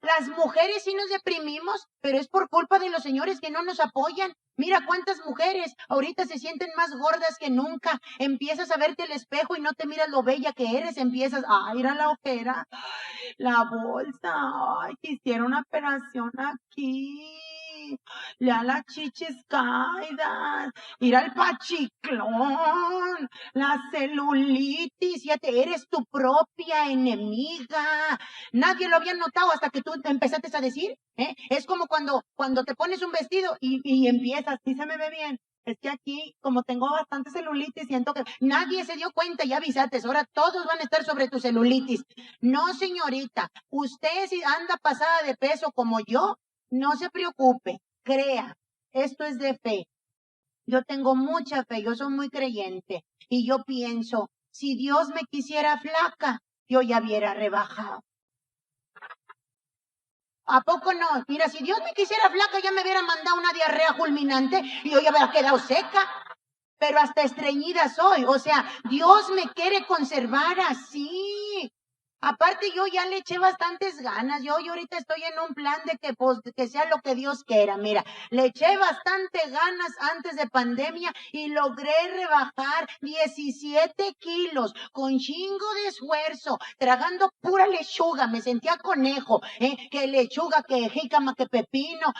Las mujeres sí nos deprimimos, pero es por culpa de los señores que no nos apoyan. Mira cuántas mujeres ahorita se sienten más gordas que nunca. Empiezas a verte al espejo y no te miras lo bella que eres. Empiezas, ay, mira la ojera, la bolsa, ay, te hicieron una operación aquí. Ya las chichis caídas, ir al pachiclón, la celulitis, ya te eres tu propia enemiga. Nadie lo había notado hasta que tú empezaste a decir, ¿eh? Es como cuando te pones un vestido y empiezas, sí se me ve bien. Es que aquí, como tengo bastante celulitis, siento que nadie se dio cuenta, ya avisaste, ahora todos van a estar sobre tu celulitis. No, señorita, usted si anda pasada de peso como yo, no se preocupe, crea, esto es de fe. Yo tengo mucha fe, yo soy muy creyente y yo pienso, si Dios me quisiera flaca, yo ya hubiera rebajado. ¿A poco no? Mira, si Dios me quisiera flaca, ya me hubiera mandado una diarrea fulminante y yo ya hubiera quedado seca. Pero hasta estreñida soy. O sea, Dios me quiere conservar así. Aparte, yo ya le eché bastantes ganas. Yo ahorita estoy en un plan de que, pues, que sea lo que Dios quiera. Mira, le eché bastante ganas antes de pandemia y logré rebajar 17 kilos con chingo de esfuerzo, tragando pura lechuga. Me sentía conejo, que lechuga, que jícama, que pepino,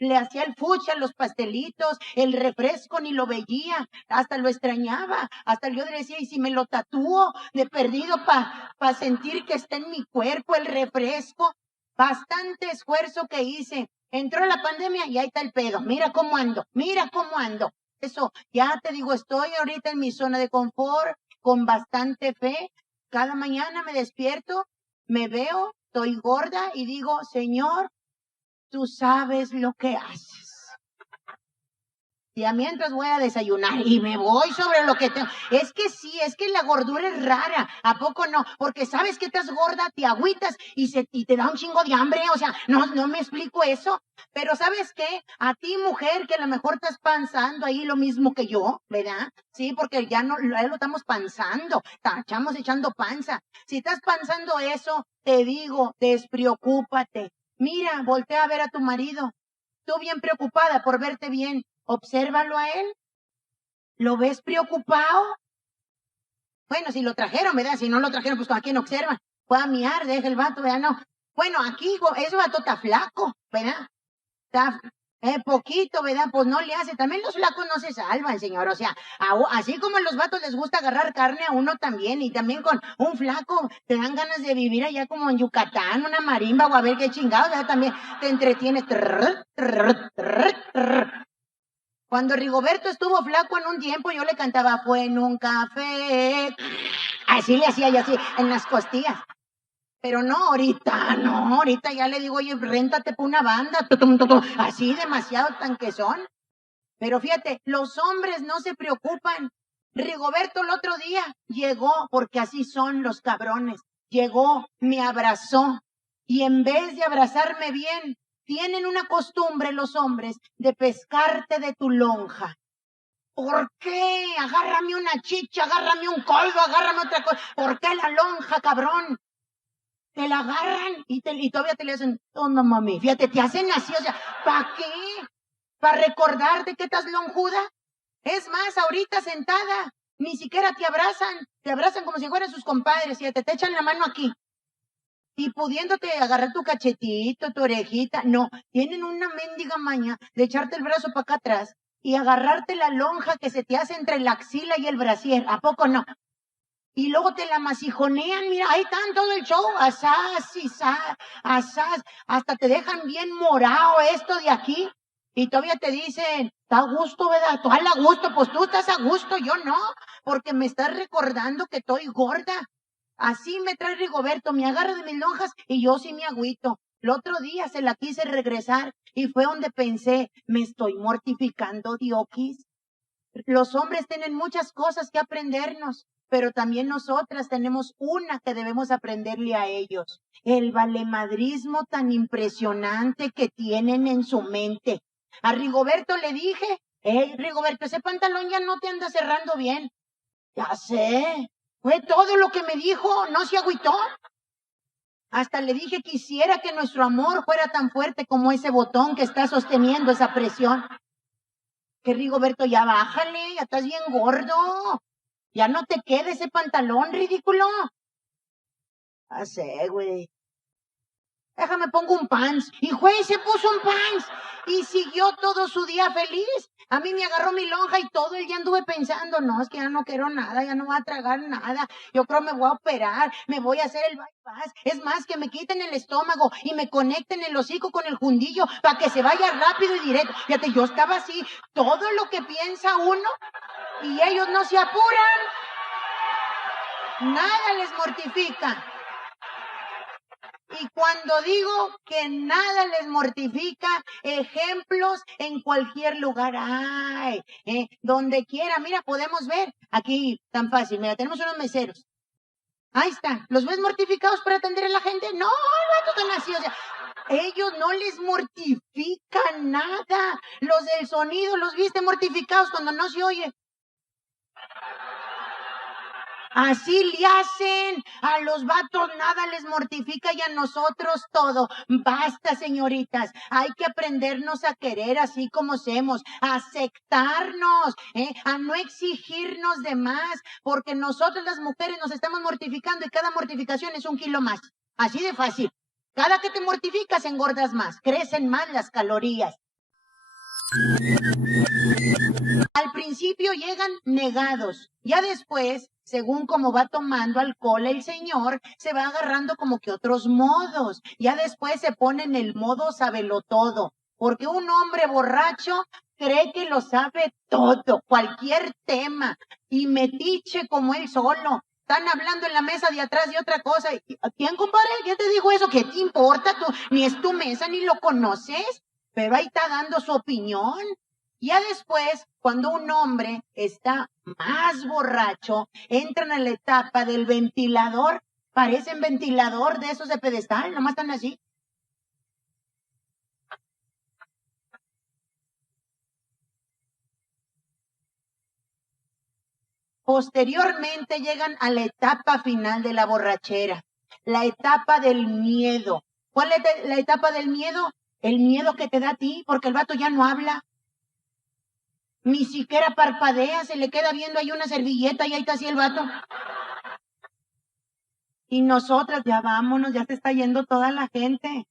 le hacía el fuchi a los pastelitos, el refresco ni lo veía, hasta lo extrañaba. Hasta yo decía, y si me lo tatúo de perdido para sentir que está en mi cuerpo el refresco. Bastante esfuerzo que hice. Entró la pandemia y ahí está el pedo. Mira cómo ando, mira cómo ando. Eso, ya te digo, estoy ahorita en mi zona de confort, con bastante fe. Cada mañana me despierto, me veo, estoy gorda y digo, Señor, tú sabes lo que haces. Y mientras voy a desayunar y me voy sobre lo que tengo. Es que sí, es que la gordura es rara. ¿A poco no? Porque sabes que estás gorda, te agüitas y te da un chingo de hambre. O sea, no me explico eso. Pero ¿sabes qué? A ti, mujer, que a lo mejor estás panzando ahí lo mismo que yo, ¿verdad? Sí, porque ya lo estamos panzando. Estamos echando panza. Si estás panzando eso, te digo, despreocúpate. Mira, voltea a ver a tu marido. Tú bien preocupada por verte bien. Obsérvalo a él. ¿Lo ves preocupado? Bueno, si lo trajeron, ¿verdad? Si no lo trajeron, pues ¿a quién observa? Fue a miar, deja el vato, ¿verdad? No. Bueno, aquí ese vato está flaco, ¿verdad? Está poquito, ¿verdad? Pues no le hace. También los flacos no se salvan, señor. O sea, así como a los vatos les gusta agarrar carne, a uno también. Y también con un flaco te dan ganas de vivir allá como en Yucatán, una marimba o a ver qué chingados, ¿verdad? También te entretienes. Cuando Rigoberto estuvo flaco en un tiempo, yo le cantaba, fue en un café. Así le hacía yo así, en las costillas. Pero no, ahorita ya le digo, oye, réntate por una banda. Así demasiado tanquezón. Pero fíjate, los hombres no se preocupan. Rigoberto el otro día llegó, porque así son los cabrones. Llegó, me abrazó. Y en vez de abrazarme bien, tienen una costumbre los hombres de pescarte de tu lonja. ¿Por qué? Agárrame una chicha, agárrame un coldo, agárrame otra cosa. ¿Por qué la lonja, cabrón? Te la agarran y todavía te le hacen, oh, no mami, fíjate, te hacen así, o sea, ¿para qué? ¿Para recordarte que estás lonjuda? Es más, ahorita sentada, ni siquiera te abrazan como si fueran sus compadres, fíjate, te echan la mano aquí. Y pudiéndote agarrar tu cachetito, tu orejita, no, tienen una mendiga maña de echarte el brazo para acá atrás y agarrarte la lonja que se te hace entre la axila y el brasier, ¿a poco no? Y luego te la masijonean, mira, ahí están todo el show, asás, asás, hasta te dejan bien morado esto de aquí, y todavía te dicen, está a gusto, ¿verdad? Tú a gusto, pues tú estás a gusto, yo no, porque me estás recordando que estoy gorda. Así me trae Rigoberto, me agarra de mis lonjas y yo sí me agüito. El otro día se la quise regresar y fue donde pensé, me estoy mortificando, dioquis. Los hombres tienen muchas cosas que aprendernos, pero también nosotras tenemos una que debemos aprenderle a ellos. El valemadrismo tan impresionante que tienen en su mente. A Rigoberto le dije, Rigoberto, ese pantalón ya no te anda cerrando bien. Ya sé. Fue todo lo que me dijo, no se agüitó. Hasta le dije, quisiera que nuestro amor fuera tan fuerte como ese botón que está sosteniendo esa presión. Que Rigoberto, ya bájale, ya estás bien gordo. Ya no te quede ese pantalón ridículo. Ya sé, güey. Déjame pongo un pants. Y güey, se puso un pants. Y siguió todo su día feliz. A mí me agarró mi lonja y todo el día anduve pensando, no, es que ya no quiero nada, ya no voy a tragar nada. Yo creo me voy a operar, me voy a hacer el bypass. Es más, que me quiten el estómago y me conecten el hocico con el fundillo para que se vaya rápido y directo. Fíjate, yo estaba así, todo lo que piensa uno y ellos no se apuran. Nada les mortifica. Y cuando digo que nada les mortifica, ejemplos en cualquier lugar hay, donde quiera. Mira, podemos ver aquí tan fácil. Mira, tenemos unos meseros. Ahí están. ¿Los ves mortificados por atender a la gente? No, no están así. O sea, ellos no les mortifica nada. Los del sonido los viste mortificados cuando no se oye. Así le hacen, a los vatos nada les mortifica y a nosotros todo. Basta, señoritas, hay que aprendernos a querer así como somos, a aceptarnos, a no exigirnos de más, porque nosotros las mujeres nos estamos mortificando y cada mortificación es 1 kilo más. Así de fácil. Cada que te mortificas engordas más, crecen más las calorías. Al principio llegan negados, ya después, según como va tomando alcohol el señor, se va agarrando como que otros modos. Ya después se pone en el modo sabelotodo, porque un hombre borracho cree que lo sabe todo, cualquier tema, y metiche como él solo. Están hablando en la mesa de atrás de otra cosa. ¿A quién, compadre? ¿Quién te dijo eso? ¿Qué te importa? Tú ni es tu mesa, ni lo conoces, pero ahí está dando su opinión. Ya después, cuando un hombre está más borracho, entran a la etapa del ventilador. Parecen ventilador de esos de pedestal, nomás están así. Posteriormente llegan a la etapa final de la borrachera, la etapa del miedo. ¿Cuál es la etapa del miedo? El miedo que te da a ti, porque el vato ya no habla. Ni siquiera parpadea, se le queda viendo ahí una servilleta y ahí está así el vato. Y nosotras, ya vámonos, ya se está yendo toda la gente.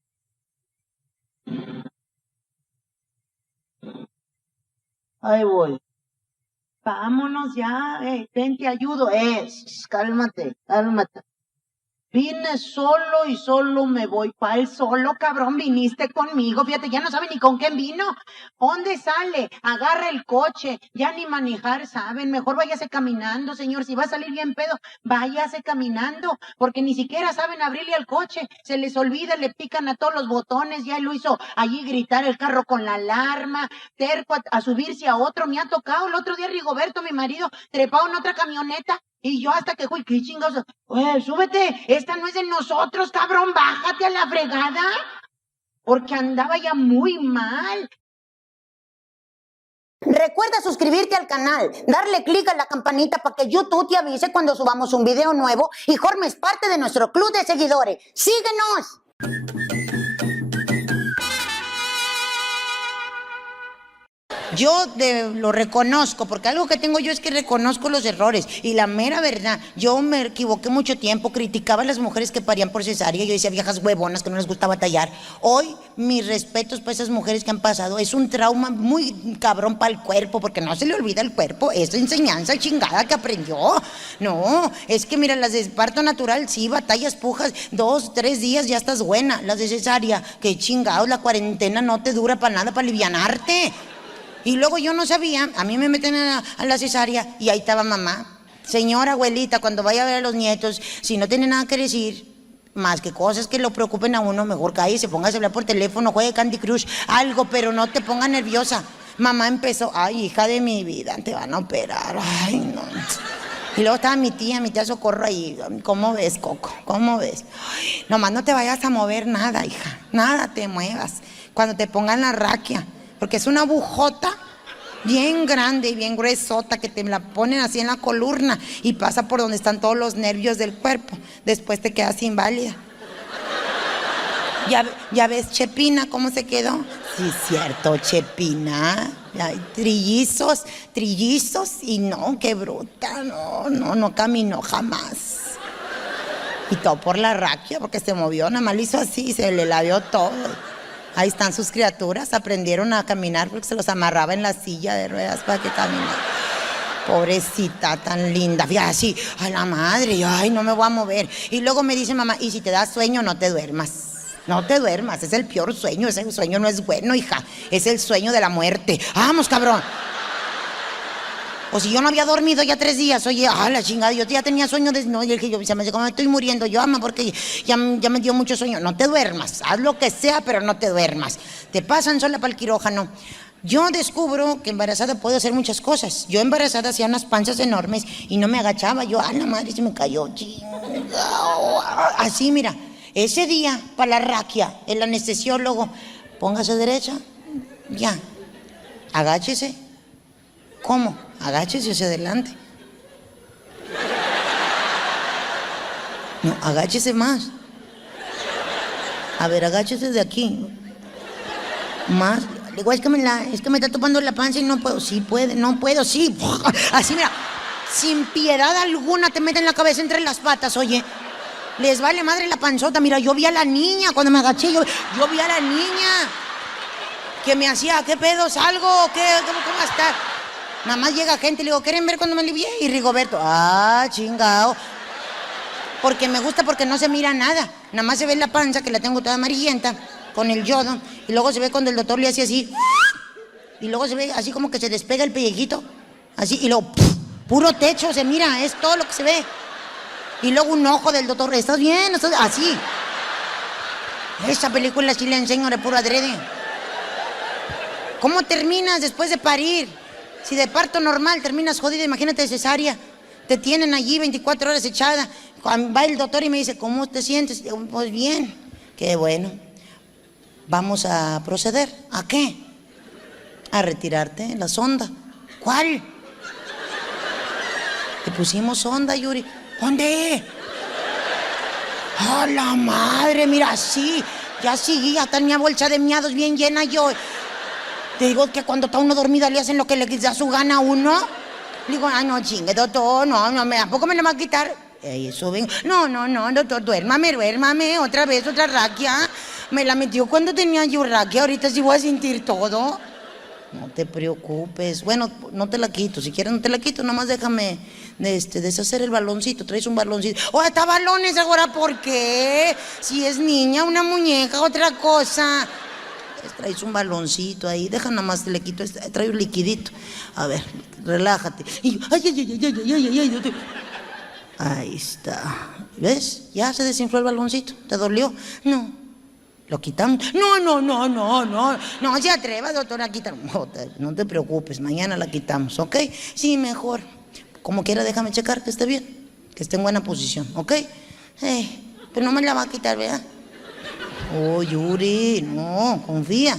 Ahí voy. Vámonos ya, ven, te ayudo. Cálmate, cálmate. Vine solo y solo me voy. ¿Cuál solo, cabrón? Viniste conmigo. Fíjate, ya no sabe ni con quién vino. ¿Dónde sale? Agarra el coche. Ya ni manejar saben. Mejor váyase caminando, señor. Si va a salir bien pedo, váyase caminando. Porque ni siquiera saben abrirle al coche. Se les olvida, le pican a todos los botones. Ya lo hizo allí gritar el carro con la alarma. Terco a subirse a otro. Me ha tocado el otro día Rigoberto, mi marido, trepado en otra camioneta. Y yo hasta que fui, ¿qué chingados? Oye, súbete, esta no es de nosotros, cabrón, bájate a la fregada. Porque andaba ya muy mal. Recuerda suscribirte al canal, darle clic a la campanita para que YouTube te avise cuando subamos un video nuevo y formes parte de nuestro club de seguidores. ¡Síguenos! Yo lo reconozco, porque algo que tengo yo es que reconozco los errores. Y la mera verdad, yo me equivoqué mucho tiempo, criticaba a las mujeres que parían por cesárea. Yo decía, viejas huevonas que no les gusta batallar. Hoy, mis respetos para esas mujeres que han pasado. Es un trauma muy cabrón para el cuerpo, porque no se le olvida el cuerpo. Es enseñanza chingada que aprendió. No, es que mira, las de parto natural, sí, batallas, pujas, 2, 3 días, ya estás buena. Las de cesárea, que chingados, la cuarentena no te dura para nada, para alivianarte. Y luego yo no sabía, a mí me meten a la cesárea y ahí estaba mamá. Señora abuelita, cuando vaya a ver a los nietos, si no tiene nada que decir, más que cosas que lo preocupen a uno, mejor cállese, póngase a hablar por teléfono, juegue Candy Crush, algo, pero no te ponga nerviosa. Mamá empezó, ay, hija de mi vida, te van a operar, ay, no. Y luego estaba mi tía Socorro ahí. ¿Cómo ves, Coco? ¿Cómo ves? Ay, nomás no te vayas a mover nada, hija, nada te muevas. Cuando te pongan la raquia, porque es una agujota bien grande y bien gruesota, que te la ponen así en la columna y pasa por donde están todos los nervios del cuerpo. Después te quedas inválida. ¿Ya ves Chepina cómo se quedó? Sí, cierto, Chepina. Ay, trillizos y no, qué bruta, no caminó jamás. Y todo por la raquia, porque se movió, nada más lo hizo así y se le labió todo. Ahí están sus criaturas, aprendieron a caminar porque se los amarraba en la silla de ruedas para que caminaran. Pobrecita, tan linda, fíjate, así, a la madre, yo, ay, no me voy a mover. Y luego me dice mamá, y si te da sueño, no te duermas. No te duermas, es el peor sueño, ese sueño no es bueno, hija, es el sueño de la muerte. ¡Vamos, cabrón! O si yo no había dormido ya 3 días, oye, la chingada, yo ya tenía sueño de... No, y el que yo, se me dice, como me estoy muriendo, yo, ama, porque ya me dio mucho sueño. No te duermas, haz lo que sea, pero no te duermas. Te pasan sola para el quirófano. Yo descubro que embarazada puedo hacer muchas cosas. Yo embarazada hacía unas panzas enormes y no me agachaba. Yo, la madre, se me cayó, chingada. Así, mira, ese día, para la raquia, el anestesiólogo, póngase derecha, ya, agáchese. ¿Cómo? Agáchese hacia adelante. No, agáchese más. A ver, agáchese de aquí. Más. Le digo, es que me está topando la panza y no puedo. Sí puede, no puedo, sí. Así, mira, sin piedad alguna te meten la cabeza entre las patas, oye. Les vale madre la panzota. Mira, yo vi a la niña cuando me agaché. Yo vi a la niña que me hacía, ¿qué pedo? ¿Salgo? ¿Cómo está? Nada más llega gente y le digo, ¿quieren ver cuando me alivié? Y Rigoberto, chingao. Porque me gusta porque no se mira nada. Nada más se ve la panza, que la tengo toda amarillenta, con el yodo. Y luego se ve cuando el doctor le hace así. Y luego se ve así como que se despega el pellejito. Así, y luego, puro techo se mira, es todo lo que se ve. Y luego un ojo del doctor, ¿estás bien? Así. Esa película sí la enseño de puro adrede. ¿Cómo terminas después de parir? Si de parto normal terminas jodida, imagínate de cesárea. Te tienen allí 24 horas echada. Va el doctor y me dice, ¿cómo te sientes? Digo, pues bien. Qué bueno. Vamos a proceder. ¿A qué? A retirarte la sonda. ¿Cuál? Te pusimos sonda, Yuri. ¿Dónde? ¡A la madre! Mira, sí. Ya seguía, tenía bolsa de miados bien llena yo. Te digo que cuando está uno dormido le hacen lo que le da su gana a uno. Le digo, no, chingue, doctor, no, ¿a poco me lo va a quitar? Eso ven. No, doctor, duérmame, otra vez, otra raquia. Me la metió cuando tenía yo raquia, ahorita sí voy a sentir todo. No te preocupes. Bueno, no te la quito, si quieres no te la quito, nomás déjame deshacer el baloncito, traes un baloncito. Está balones ahora, ¿por qué? Si es niña, una muñeca, otra cosa. Traes un baloncito ahí, deja nada más, le quito, trae un liquidito. A ver, relájate. Ay. Ahí está. ¿Ves? Ya se desinfló el baloncito. ¿Te dolió? No. ¿Lo quitamos? No se atreva, doctora, a quitar. No te preocupes, mañana la quitamos, ¿ok? Sí, mejor. Como quiera, déjame checar que esté bien, que esté en buena posición, ¿ok? Pero no me la va a quitar, ¿verdad? Yuri, no, confía.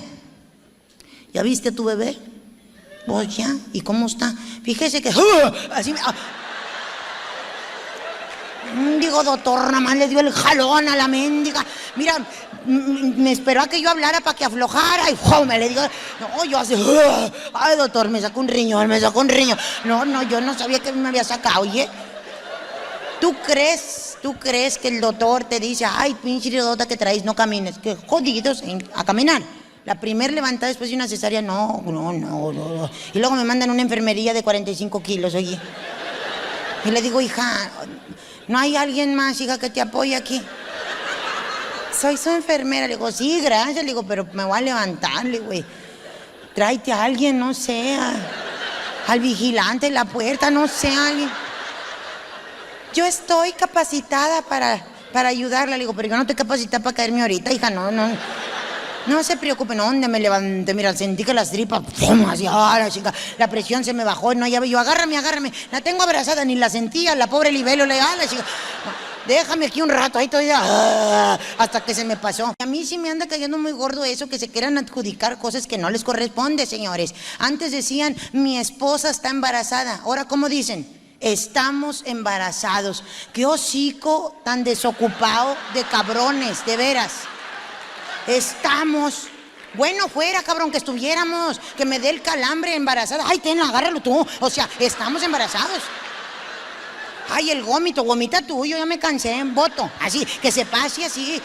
¿Ya viste a tu bebé? Pues ya, ¿y cómo está? Fíjese que... así me... Digo, doctor, nada más le dio el jalón a la mendiga. Mira, me esperó a que yo hablara para que aflojara y me le digo, no, yo así, ay, doctor, me sacó un riñón. No, yo no sabía que me había sacado, oye. ¿Tú crees que el doctor te dice, ay, pinche idiota que traes, no camines? Que jodidos a caminar. La primer levantada después de una cesárea, no. Y luego me mandan a una enfermería de 45 kilos, oye. Y le digo, hija, ¿no hay alguien más, hija, que te apoye aquí? Soy su enfermera. Le digo, sí, gracias. Le digo, pero me voy a levantar, le digo, tráete a alguien, no sé, al vigilante de la puerta, no sé, a alguien. Yo estoy capacitada para ayudarla. Le digo, pero yo no estoy capacitada para caerme ahorita, hija, no se preocupe, no, donde me levanté, mira, sentí que las tripas, ¡pum! Así, la chica, la presión se me bajó, no, ya yo, agárrame, la tengo abrazada, ni la sentía, la pobre libelo, la chica, Déjame aquí un rato, ahí todavía, hasta que se me pasó. A mí sí me anda cayendo muy gordo eso, que se quieran adjudicar cosas que no les corresponde, señores. Antes decían, mi esposa está embarazada. Ahora, ¿cómo dicen? Estamos embarazados. Qué hocico tan desocupado de cabrones, de veras. Estamos. Bueno, fuera, cabrón, que estuviéramos. Que me dé el calambre embarazada. Ay, ten, agárralo tú. O sea, estamos embarazados. Ay, el gómito, vomita tú, yo ya me cansé, voto. Así, que se pase así.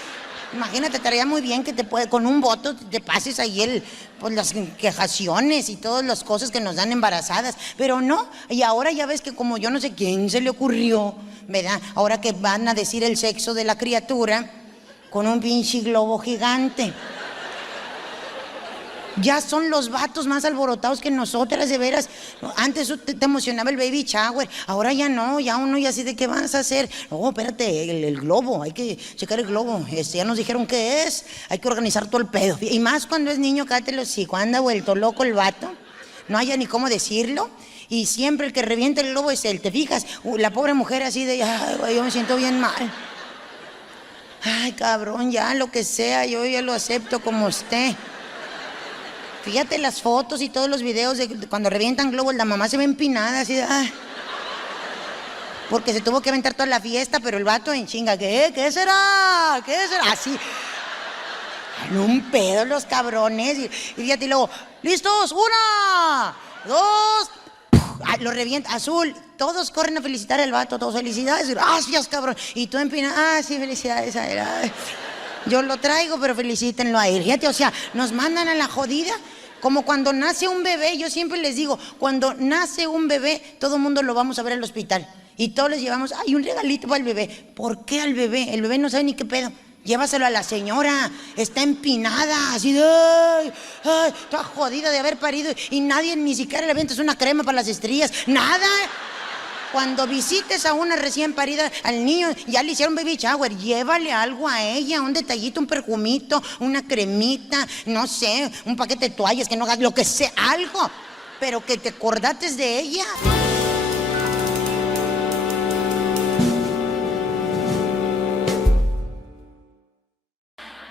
Imagínate, estaría muy bien que con un voto te pases ahí pues las quejaciones y todas las cosas que nos dan embarazadas. Pero no, y ahora ya ves que como yo no sé quién se le ocurrió, ¿verdad? Ahora que van a decir el sexo de la criatura con un pinche globo gigante. Ya son los vatos más alborotados que nosotras, de veras. Antes te emocionaba el baby shower, ahora ya no, ya uno ya así de qué vas a hacer. No, espérate, el globo, hay que checar el globo. Ya nos dijeron qué es, hay que organizar todo el pedo. Y más cuando es niño, cállate los hijos, anda vuelto loco el vato, no haya ni cómo decirlo. Y siempre el que revienta el globo es él, ¿te fijas? La pobre mujer así de, ay, yo me siento bien mal. Ay, cabrón, ya lo que sea, yo ya lo acepto como esté. Fíjate las fotos y todos los videos de cuando revientan globos, la mamá se ve empinada así de, porque se tuvo que aventar toda la fiesta, pero el vato en chinga, ¿qué será? ¿Qué será? Así, en un pedo los cabrones, y fíjate, y luego, ¿listos? 1, 2, lo revienta, azul, todos corren a felicitar al vato, todos, felicidades, gracias, cabrón, y tú empinada, sí, felicidades a él, yo lo traigo, pero felicítenlo a él. Fíjate, o sea, nos mandan a la jodida. Como cuando nace un bebé, yo siempre les digo, cuando nace un bebé, todo el mundo lo vamos a ver al hospital. Y todos les llevamos, ay, un regalito para el bebé. ¿Por qué al bebé? El bebé no sabe ni qué pedo. Llévaselo a la señora, está empinada, así de, ay, toda jodida de haber parido. Y nadie ni siquiera le avientas una crema para las estrías, nada. Cuando visites a una recién parida, al niño ya le hicieron baby shower, llévale algo a ella, un detallito, un perfumito, una cremita, no sé, un paquete de toallas, que no hagas lo que sea, algo, pero que te acordates de ella.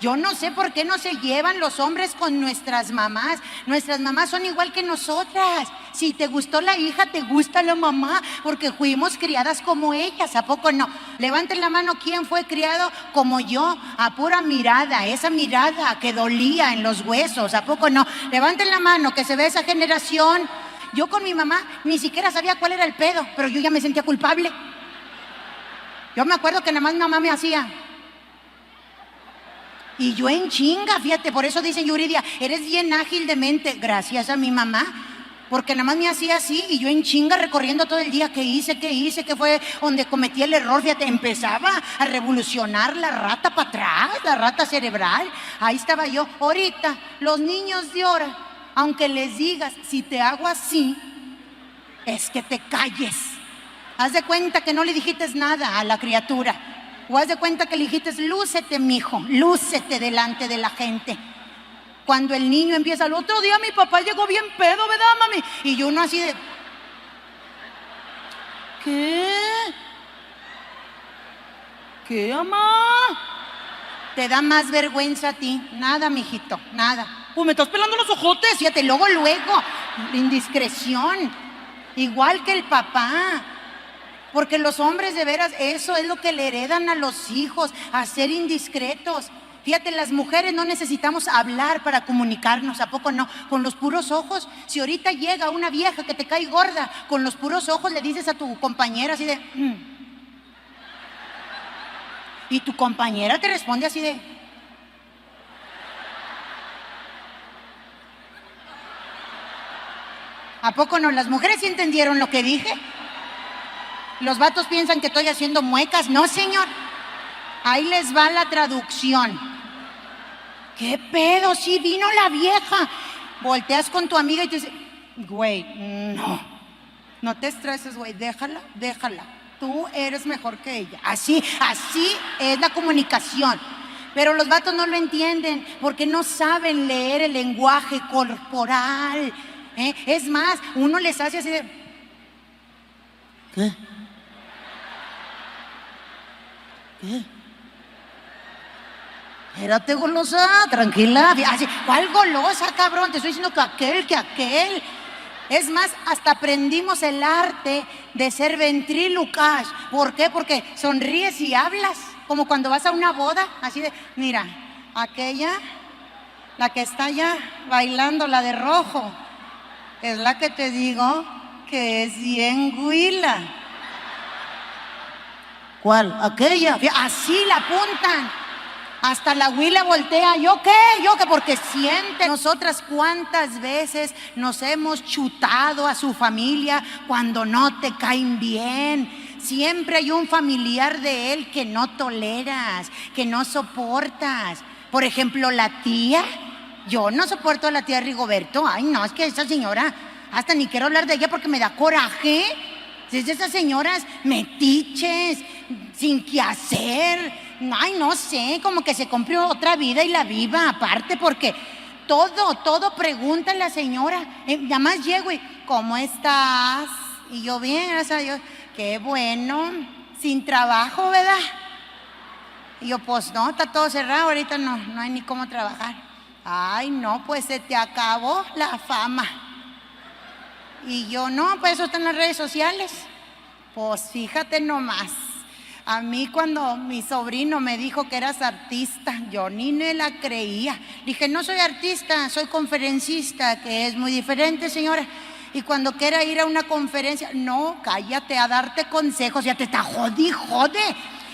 Yo no sé por qué no se llevan los hombres con nuestras mamás. Nuestras mamás son igual que nosotras. Si te gustó la hija, te gusta la mamá, porque fuimos criadas como ellas, ¿a poco no? Levanten la mano, ¿quién fue criado como yo? A pura mirada, esa mirada que dolía en los huesos, ¿a poco no? Levanten la mano, que se ve esa generación. Yo con mi mamá ni siquiera sabía cuál era el pedo, pero yo ya me sentía culpable. Yo me acuerdo que nada más mi mamá me hacía... Y yo en chinga, fíjate, por eso dicen, Yuridia, eres bien ágil de mente, gracias a mi mamá, porque nada más me hacía así y yo en chinga recorriendo todo el día, ¿qué hice? ¿Qué fue donde cometí el error? Fíjate, empezaba a revolucionar la rata para atrás, la rata cerebral, ahí estaba yo. Ahorita, los niños de ahora, aunque les digas, si te hago así, es que te calles. Haz de cuenta que no le dijiste nada a la criatura. O haz de cuenta que le dijiste, lúcete, mijo, lúcete delante de la gente. Cuando el niño empieza, el otro día mi papá llegó bien pedo, ¿verdad, mami? Y yo uno así de... ¿Qué, mamá? ¿Te da más vergüenza a ti? Nada, mijito, nada. Pues me estás pelando los ojotes. Fíjate, luego, indiscreción. Igual que el papá. Porque los hombres, de veras, eso es lo que le heredan a los hijos, a ser indiscretos. Fíjate, las mujeres no necesitamos hablar para comunicarnos, ¿a poco no? Con los puros ojos. Si ahorita llega una vieja que te cae gorda, con los puros ojos le dices a tu compañera así de... Y tu compañera te responde así de... ¿A poco no? ¿Las mujeres sí entendieron lo que dije? Los vatos piensan que estoy haciendo muecas. No, señor. Ahí les va la traducción. ¿Qué pedo? Sí vino la vieja. Volteas con tu amiga y te dice, güey, no te estreses, güey, déjala. Tú eres mejor que ella. Así es la comunicación. Pero los vatos no lo entienden porque no saben leer el lenguaje corporal. Es más, uno les hace así de... ¿Qué? ¿Qué? Espérate, golosa, tranquila. ¿Cuál golosa, cabrón? Te estoy diciendo que aquel. Es más, hasta aprendimos el arte de ser ventrílocas. ¿Por qué? Porque sonríes y hablas, como cuando vas a una boda, así de, mira, aquella, la que está allá bailando, la de rojo, es la que te digo que es bien huila. ¿Cuál? Aquella. Así la apuntan. Hasta la huila voltea. ¿Yo qué? Porque siente. Nosotras cuántas veces nos hemos chutado a su familia cuando no te caen bien. Siempre hay un familiar de él que no toleras, que no soportas. Por ejemplo, la tía. Yo no soporto a la tía Rigoberto. Ay, no, es que esa señora, hasta ni quiero hablar de ella porque me da coraje. Es de esas señoras metiches, sin qué hacer. Ay, no sé, como que se compró otra vida y la viva aparte, porque todo pregunta la señora. Nada más llego y, ¿cómo estás? Y yo, bien, gracias a Dios. Qué bueno, sin trabajo, ¿verdad? Y yo, pues no, está todo cerrado, ahorita no hay ni cómo trabajar. Ay, no, pues se te acabó la fama. Y yo, no, pues eso está en las redes sociales. Pues fíjate nomás. A mí cuando mi sobrino me dijo que eras artista, yo ni me la creía. Dije, no soy artista, soy conferencista, que es muy diferente, señora. Y cuando quiera ir a una conferencia, no, cállate a darte consejos, ya te está jode.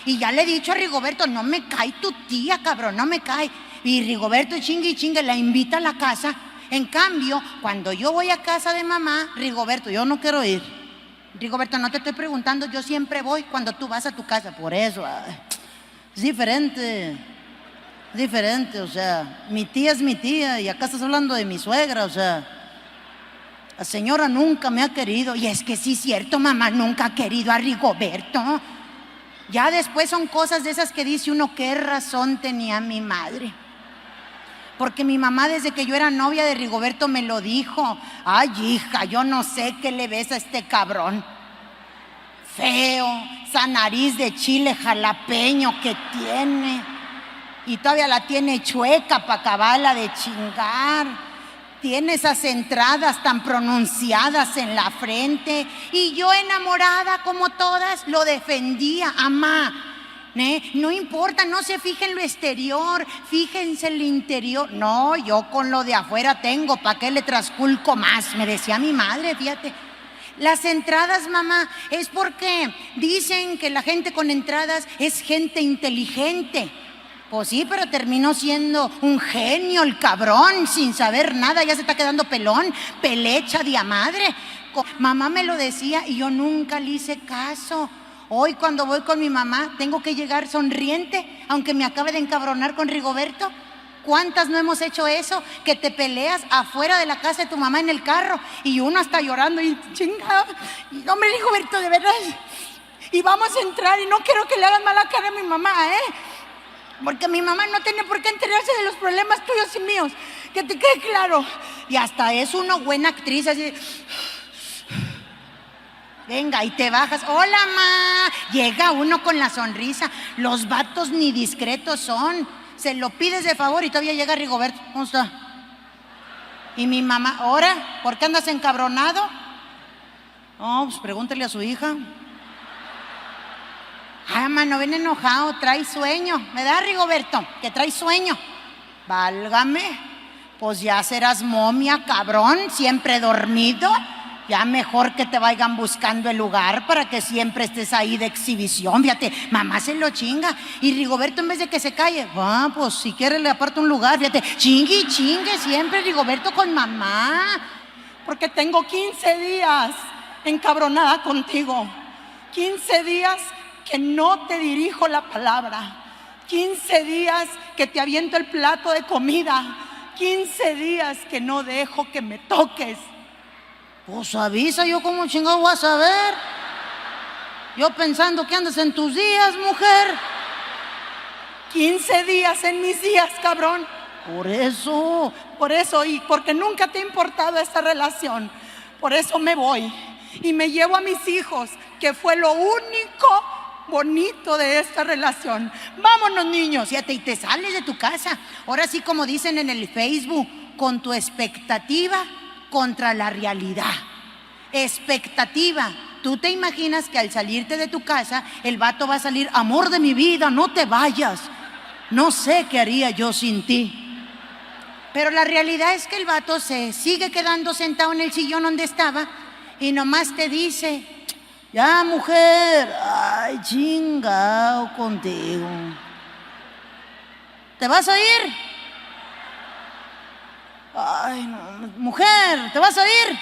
Y ya le he dicho a Rigoberto, no me cae tu tía, cabrón, no me cae. Y Rigoberto chingue, la invita a la casa. En cambio, cuando yo voy a casa de mamá, Rigoberto, yo no quiero ir. Rigoberto, no te estoy preguntando, yo siempre voy cuando tú vas a tu casa, por eso. Es diferente, o sea, mi tía es mi tía y acá estás hablando de mi suegra, o sea, la señora nunca me ha querido. Y es que sí es cierto, mamá nunca ha querido a Rigoberto. Ya después son cosas de esas que dice uno, qué razón tenía mi madre. Porque mi mamá desde que yo era novia de Rigoberto me lo dijo. Ay, hija, yo no sé qué le ves a este cabrón. Feo, esa nariz de chile jalapeño que tiene. Y todavía la tiene chueca para acabarla de chingar. Tiene esas entradas tan pronunciadas en la frente. Y yo enamorada como todas lo defendía, amá. No importa, no se fijen en lo exterior, fíjense en lo interior. No, yo con lo de afuera tengo, ¿para qué le trasculco más? Me decía mi madre, fíjate. Las entradas, mamá, es porque dicen que la gente con entradas es gente inteligente. Pues sí, pero terminó siendo un genio el cabrón, sin saber nada, ya se está quedando pelón, pelecha de a madre. Mamá me lo decía y yo nunca le hice caso. Hoy cuando voy con mi mamá tengo que llegar sonriente, aunque me acabe de encabronar con Rigoberto. ¿Cuántas no hemos hecho eso? Que te peleas afuera de la casa de tu mamá en el carro y uno está llorando y chingada. Hombre, Rigoberto, de verdad. Y vamos a entrar y no quiero que le hagan mala cara a mi mamá, porque mi mamá no tiene por qué enterarse de los problemas tuyos y míos. Que te quede claro. Y hasta es una buena actriz así. Venga, y te bajas. Hola, ma. Llega uno con la sonrisa. Los vatos ni discretos son. Se lo pides de favor y todavía llega Rigoberto. ¿Cómo está? Y mi mamá, ¿ahora? ¿Por qué andas encabronado? No, pues pregúntale a su hija. Ay, ma, no viene enojado, trae sueño. ¿Me da, Rigoberto? Que trae sueño. Válgame. Pues ya serás momia, cabrón, siempre dormido. Ya mejor que te vayan buscando el lugar para que siempre estés ahí de exhibición. Fíjate, mamá se lo chinga. Y Rigoberto, en vez de que se calle, pues si quiere le aparta un lugar. Fíjate, chingue siempre Rigoberto con mamá. Porque tengo 15 días encabronada contigo. 15 días que no te dirijo la palabra. 15 días que te aviento el plato de comida. 15 días que no dejo que me toques. Pues avisa, yo como chingado voy a saber. Yo pensando que andas en tus días, mujer. 15 días en mis días, cabrón. Por eso, y porque nunca te ha importado esta relación. Por eso me voy y me llevo a mis hijos, que fue lo único bonito de esta relación. Vámonos, niños. Fíjate, y te sales de tu casa. Ahora sí, como dicen en el Facebook, con tu expectativa contra la realidad. Expectativa. Tú te imaginas que al salirte de tu casa, el vato va a salir: amor de mi vida, no te vayas. No sé qué haría yo sin ti. Pero la realidad es que el vato se sigue quedando sentado en el sillón donde estaba y nomás te dice: ya, mujer, ay, chingao contigo. ¿Te vas a ir? Ay, no, mujer, ¿te vas a ir?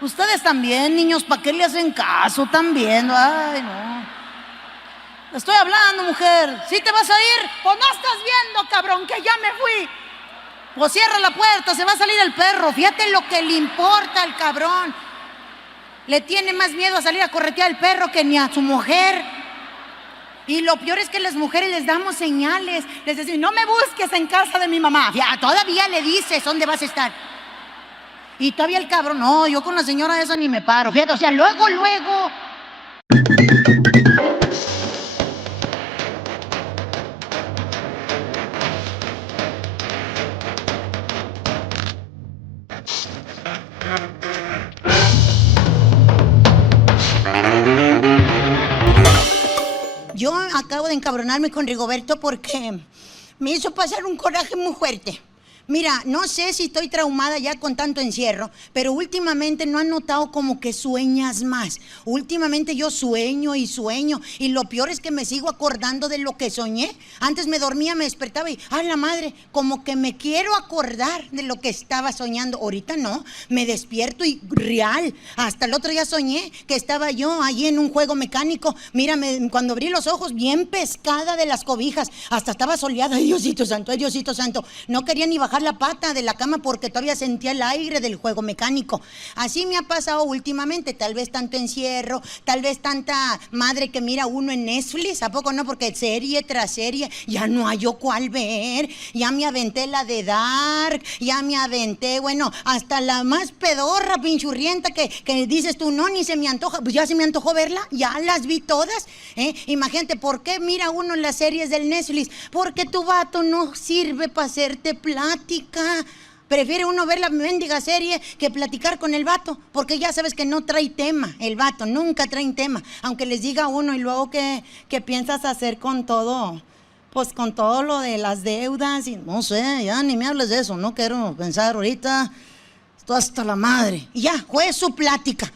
Ustedes también, niños, ¿para qué le hacen caso también? Ay, no. Estoy hablando, mujer. ¿Sí te vas a ir? Pues no estás viendo, cabrón, que ya me fui. Pues cierra la puerta, se va a salir el perro. Fíjate lo que le importa al cabrón. Le tiene más miedo a salir a corretear al perro que ni a su mujer. Y lo peor es que las mujeres les damos señales. Les decimos: no me busques en casa de mi mamá. Ya, todavía le dices dónde vas a estar. Y todavía el cabrón: no, yo con la señora esa ni me paro. Fíjate, o sea, luego. Yo acabo de encabronarme con Rigoberto porque me hizo pasar un coraje muy fuerte. Mira, no sé si estoy traumada ya con tanto encierro, pero últimamente no han notado como que sueñas más. Últimamente yo sueño, y lo peor es que me sigo acordando de lo que soñé. Antes me dormía, me despertaba y, ¡ay, la madre! Como que me quiero acordar de lo que estaba soñando. Ahorita no, me despierto y real. Hasta el otro día soñé que estaba yo allí en un juego mecánico. Mírame, cuando abrí los ojos, bien pescada de las cobijas, hasta estaba soleada. ¡Ay, Diosito santo! ¡Ay, Diosito santo! No quería ni bajar la pata de la cama porque todavía sentía el aire del juego mecánico. Así me ha pasado últimamente, tal vez tanto encierro, tal vez tanta madre que mira uno en Netflix. ¿A poco no? Porque serie tras serie ya no hay yo cuál ver. Ya me aventé la de Dark, ya me aventé, bueno, hasta la más pedorra, pinchurrienta que dices tú: no, ni se me antoja. Pues ya se me antojó verla, ya las vi todas. Imagínate, ¿por qué mira uno en las series del Netflix? Porque tu vato no sirve para hacerte plática. Prefiere uno ver la mendiga serie que platicar con el vato, porque ya sabes que no trae tema. El vato nunca trae tema, aunque les diga uno. Y luego, ¿qué piensas hacer con todo? Pues con todo lo de las deudas y no sé, ya ni me hables de eso. No quiero pensar ahorita, estoy hasta la madre. Y ya, fue su plática.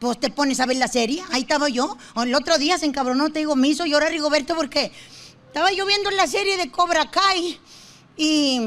Pues te pones a ver la serie. Ahí estaba yo. El otro día se encabronó, te digo, me hizo llorar Rigoberto porque estaba yo viendo la serie de Cobra Kai y...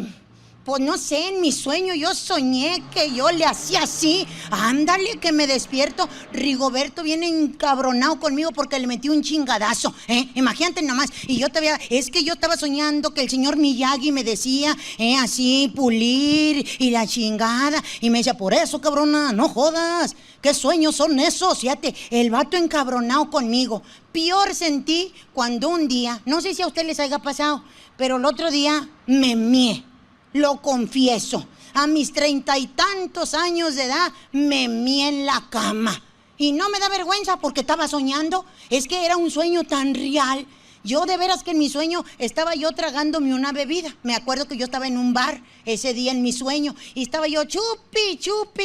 pues no sé, en mi sueño yo soñé que yo le hacía así. Ándale, que me despierto. Rigoberto viene encabronado conmigo porque le metí un chingadazo. Imagínate nomás. Y yo todavía, es que yo estaba soñando que el señor Miyagi me decía, así, pulir y la chingada. Y me decía: por eso, cabrona, no jodas. ¿Qué sueños son esos? Fíjate, el vato encabronado conmigo. Peor sentí cuando un día, no sé si a ustedes les haya pasado, pero el otro día me mié. Lo confieso, a mis 30 y tantos años de edad me mié en la cama. Y no me da vergüenza porque estaba soñando. Es que era un sueño tan real. Yo de veras que en mi sueño estaba yo tragándome una bebida. Me acuerdo que yo estaba en un bar ese día en mi sueño y estaba yo chupi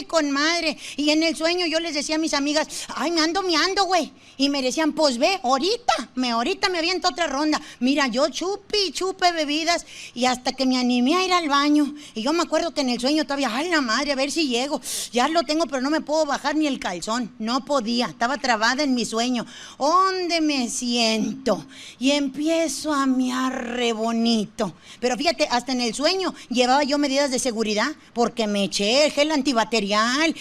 con madre. Y en el sueño yo les decía a mis amigas: ay, me ando miando, güey. Y me decían: pues ve, ahorita me aviento otra ronda. Mira, yo chupe bebidas y hasta que me animé a ir al baño. Y yo me acuerdo que en el sueño todavía, ay, la madre, a ver si llego. Ya lo tengo, pero no me puedo bajar ni el calzón. No podía, estaba trabada en mi sueño. ¿Dónde me siento? Y empiezo a miar re bonito. Pero fíjate, hasta en el sueño llevaba yo medidas de seguridad porque me eché el gel antibacterial,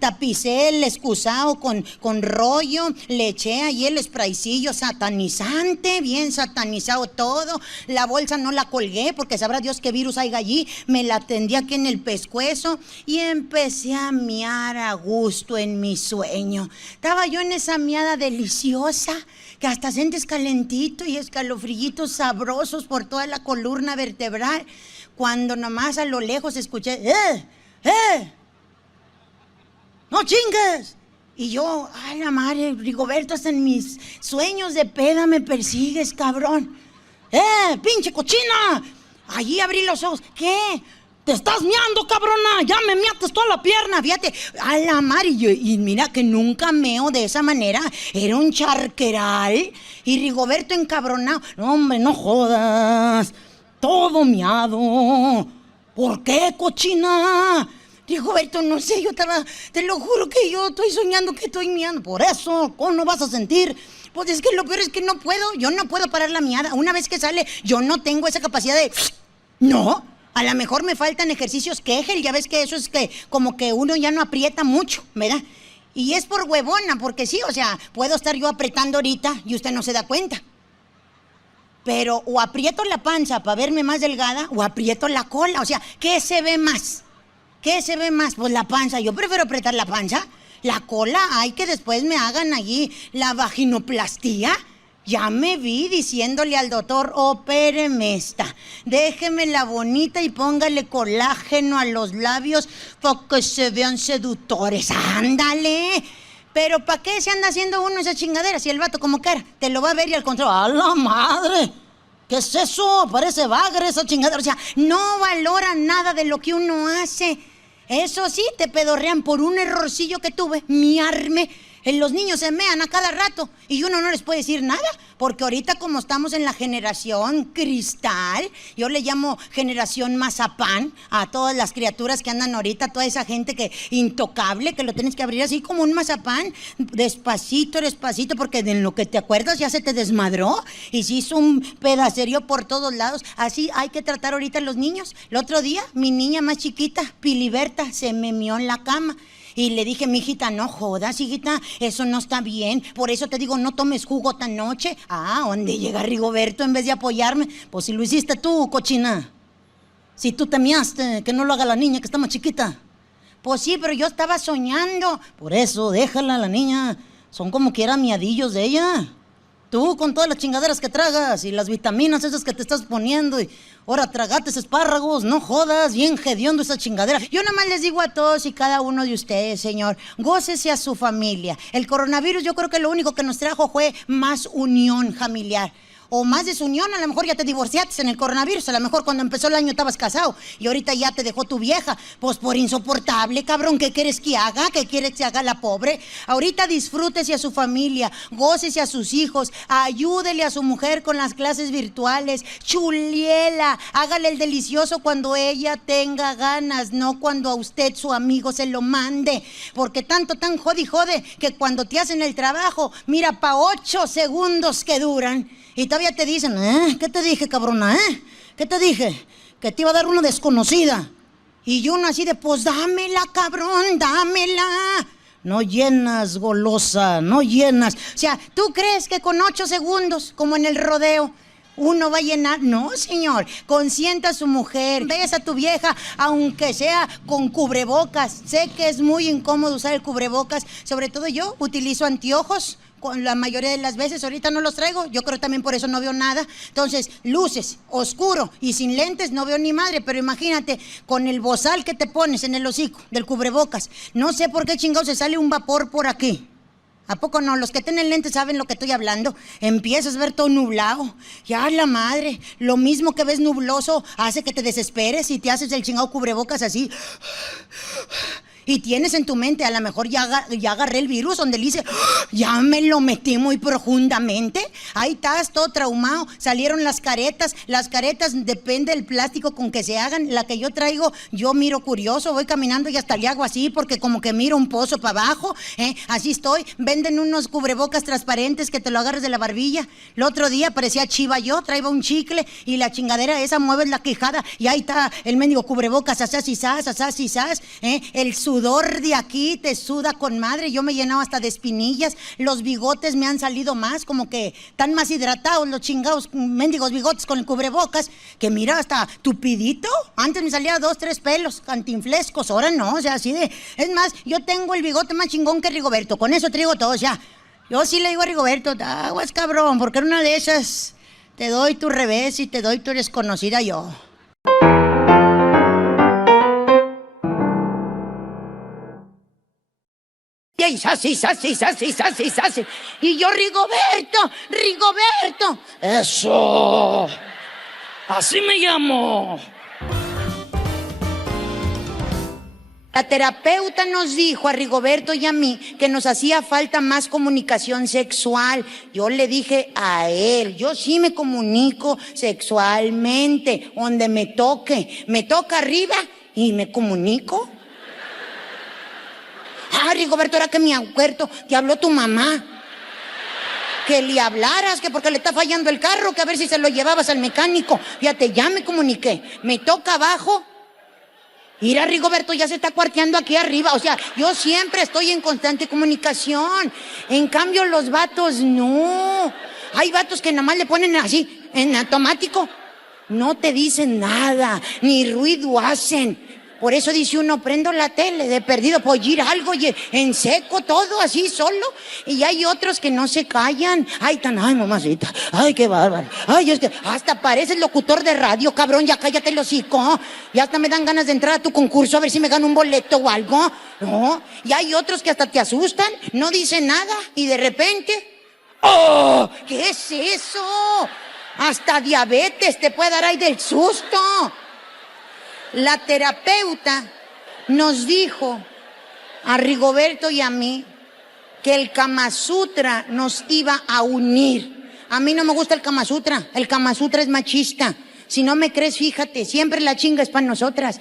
tapicé el excusado con rollo, le eché ahí el spraycillo satanizante, bien satanizado todo. La bolsa no la colgué porque sabrá Dios qué virus hay allí. Me la tendí aquí en el pescuezo y empecé a miar a gusto en mi sueño. Estaba yo en esa miada deliciosa que hasta sientes calentito y escalofrillitos sabrosos por toda la columna vertebral, cuando nomás a lo lejos escuché: ¡no chingues! Y yo, ay, la madre, Rigoberto, hasta en mis sueños de peda me persigues, cabrón. Pinche cochina! Allí abrí los ojos. ¿Qué? ¡Te estás meando, cabrona! ¡Ya me measte toda la pierna! Fíjate, a la madre. Y mira que nunca meo de esa manera. Era un charqueral. Y Rigoberto encabronado. No, hombre, no jodas. Todo meado. ¿Por qué, cochina? Rigoberto, no sé, te lo juro que yo estoy soñando que estoy meando. Por eso, ¿cómo no vas a sentir? Pues es que lo peor es que yo no puedo parar la miada. Una vez que sale, yo no tengo esa capacidad de... No, a lo mejor me faltan ejercicios Kegel, ya ves que eso es que como que uno ya no aprieta mucho, ¿verdad? Y es por huevona, porque sí, o sea, puedo estar yo apretando ahorita y usted no se da cuenta. Pero o aprieto la panza para verme más delgada o aprieto la cola, o sea, ¿qué se ve más? ¿Qué se ve más? Pues la panza. Yo prefiero apretar la panza. La cola, hay que después me hagan allí la vaginoplastía. Ya me vi diciéndole al doctor, opéreme esta. Déjemela bonita y póngale colágeno a los labios para que se vean seductores. ¡Ándale! Pero ¿para qué se anda haciendo uno esa chingadera? Si el vato como quiera, te lo va a ver y al contrario, ¡a la madre! ¿Qué es eso? Parece bagre esa chingadera. O sea, no valora nada de lo que uno hace. Eso sí, te pedorrean por un errorcillo que tuve, miarme. Los niños se mean a cada rato y uno no les puede decir nada, porque ahorita como estamos en la generación cristal, yo le llamo generación mazapán a todas las criaturas que andan ahorita, toda esa gente que intocable, que lo tienes que abrir así como un mazapán, despacito, despacito, porque de lo que te acuerdas ya se te desmadró y se hizo un pedacerío por todos lados. Así hay que tratar ahorita a los niños. El otro día, mi niña más chiquita, Piliberta, se me meó en la cama. Y le dije, mijita, no jodas, hijita, eso no está bien. Por eso te digo, no tomes jugo tan noche. Ah, ¿dónde llega Rigoberto en vez de apoyarme? Pues si lo hiciste tú, cochina. Si tú te miaste, que no lo haga la niña que está más chiquita. Pues sí, pero yo estaba soñando. Por eso, déjala, la niña. Son como que eran miadillos de ella. Tú con todas las chingaderas que tragas y las vitaminas esas que te estás poniendo y ahora tragates espárragos, no jodas, bien hediondo esa chingadera. Yo nada más les digo a todos y cada uno de ustedes, señor, gócese a su familia. El coronavirus yo creo que lo único que nos trajo fue más unión familiar. O más desunión, a lo mejor ya te divorciaste en el coronavirus, a lo mejor cuando empezó el año estabas casado y ahorita ya te dejó tu vieja, pues por insoportable, cabrón, ¿qué quieres que haga? ¿Qué quieres que haga la pobre? Ahorita disfrútese a su familia, gócese a sus hijos, ayúdele a su mujer con las clases virtuales, chuliela, hágale el delicioso cuando ella tenga ganas, no cuando a usted, su amigo, se lo mande, porque tan jode, que cuando te hacen el trabajo, mira, pa' 8 segundos que duran, y todavía te dicen, ¿qué te dije, cabrona, ¿Qué te dije? Que te iba a dar una desconocida. Y uno así de, pues dámela, cabrón, dámela. No llenas, golosa, no llenas. O sea, ¿tú crees que con 8 segundos, como en el rodeo, uno va a llenar? No, señor. Consienta a su mujer, besa a tu vieja, aunque sea con cubrebocas. Sé que es muy incómodo usar el cubrebocas, sobre todo yo utilizo anteojos. La mayoría de las veces, ahorita no los traigo, yo creo también por eso no veo nada. Entonces, luces, oscuro y sin lentes no veo ni madre, pero imagínate, con el bozal que te pones en el hocico del cubrebocas, no sé por qué chingados se sale un vapor por aquí. ¿A poco no? Los que tienen lentes saben lo que estoy hablando. Empiezas a ver todo nublado. Ya la madre, lo mismo que ves nubloso hace que te desesperes y te haces el chingado cubrebocas así. Y tienes en tu mente, a lo mejor ya agarré el virus, donde le dice, ya me lo metí muy profundamente. Ahí estás, todo traumado. Salieron las caretas depende del plástico con que se hagan. La que yo traigo, yo miro curioso, voy caminando y hasta le hago así, porque como que miro un pozo para abajo, así estoy. Venden unos cubrebocas transparentes que te lo agarres de la barbilla. El otro día parecía chiva yo, traía un chicle y la chingadera esa mueves la quijada y ahí está el mendigo cubrebocas, asás y sas, el sudor de aquí te suda con madre. Yo me he llenado hasta de espinillas. Los bigotes me han salido más, como que están más hidratados los chingados mendigos bigotes con el cubrebocas, que mira, hasta tupidito. Antes me salía 2, 3 pelos cantinflescos, ahora no, o sea, así de... Es más, yo tengo el bigote más chingón que Rigoberto, con eso traigo todo, ya. Yo sí le digo a Rigoberto, aguas cabrón, porque en una de esas te doy tu revés y te doy tu desconocida yo. y sas, y sas, y sas, y sas, y sas. Y yo, Rigoberto, Rigoberto. Eso. Así me llamo. La terapeuta nos dijo a Rigoberto y a mí que nos hacía falta más comunicación sexual. Yo le dije a él, yo sí me comunico sexualmente, donde me toque. Me toca arriba y me comunico. Ah, Rigoberto, ahora que me acuerdo, te habló tu mamá. Que le hablaras, que porque le está fallando el carro, que a ver si se lo llevabas al mecánico. Fíjate, ya me comuniqué. Me toca abajo. Mira, Rigoberto, ya se está cuarteando aquí arriba. O sea, yo siempre estoy en constante comunicación. En cambio, los vatos, no. Hay vatos que nada más le ponen así, en automático. No te dicen nada, ni ruido hacen. Por eso dice uno, prendo la tele, de perdido por oír algo, y en seco todo, así solo. Y hay otros que no se callan. Ay, ay, mamacita, ay, qué bárbaro. Ay, es que hasta pareces locutor de radio, cabrón, ya cállate el hocico. Y hasta me dan ganas de entrar a tu concurso a ver si me gano un boleto o algo. No, y hay otros que hasta te asustan, no dicen nada, y de repente, ¡oh! ¿Qué es eso? Hasta diabetes te puede dar ahí del susto. La terapeuta nos dijo a Rigoberto y a mí que el Kama Sutra nos iba a unir. A mí no me gusta el Kama Sutra es machista. Si no me crees, fíjate, siempre la chinga es para nosotras.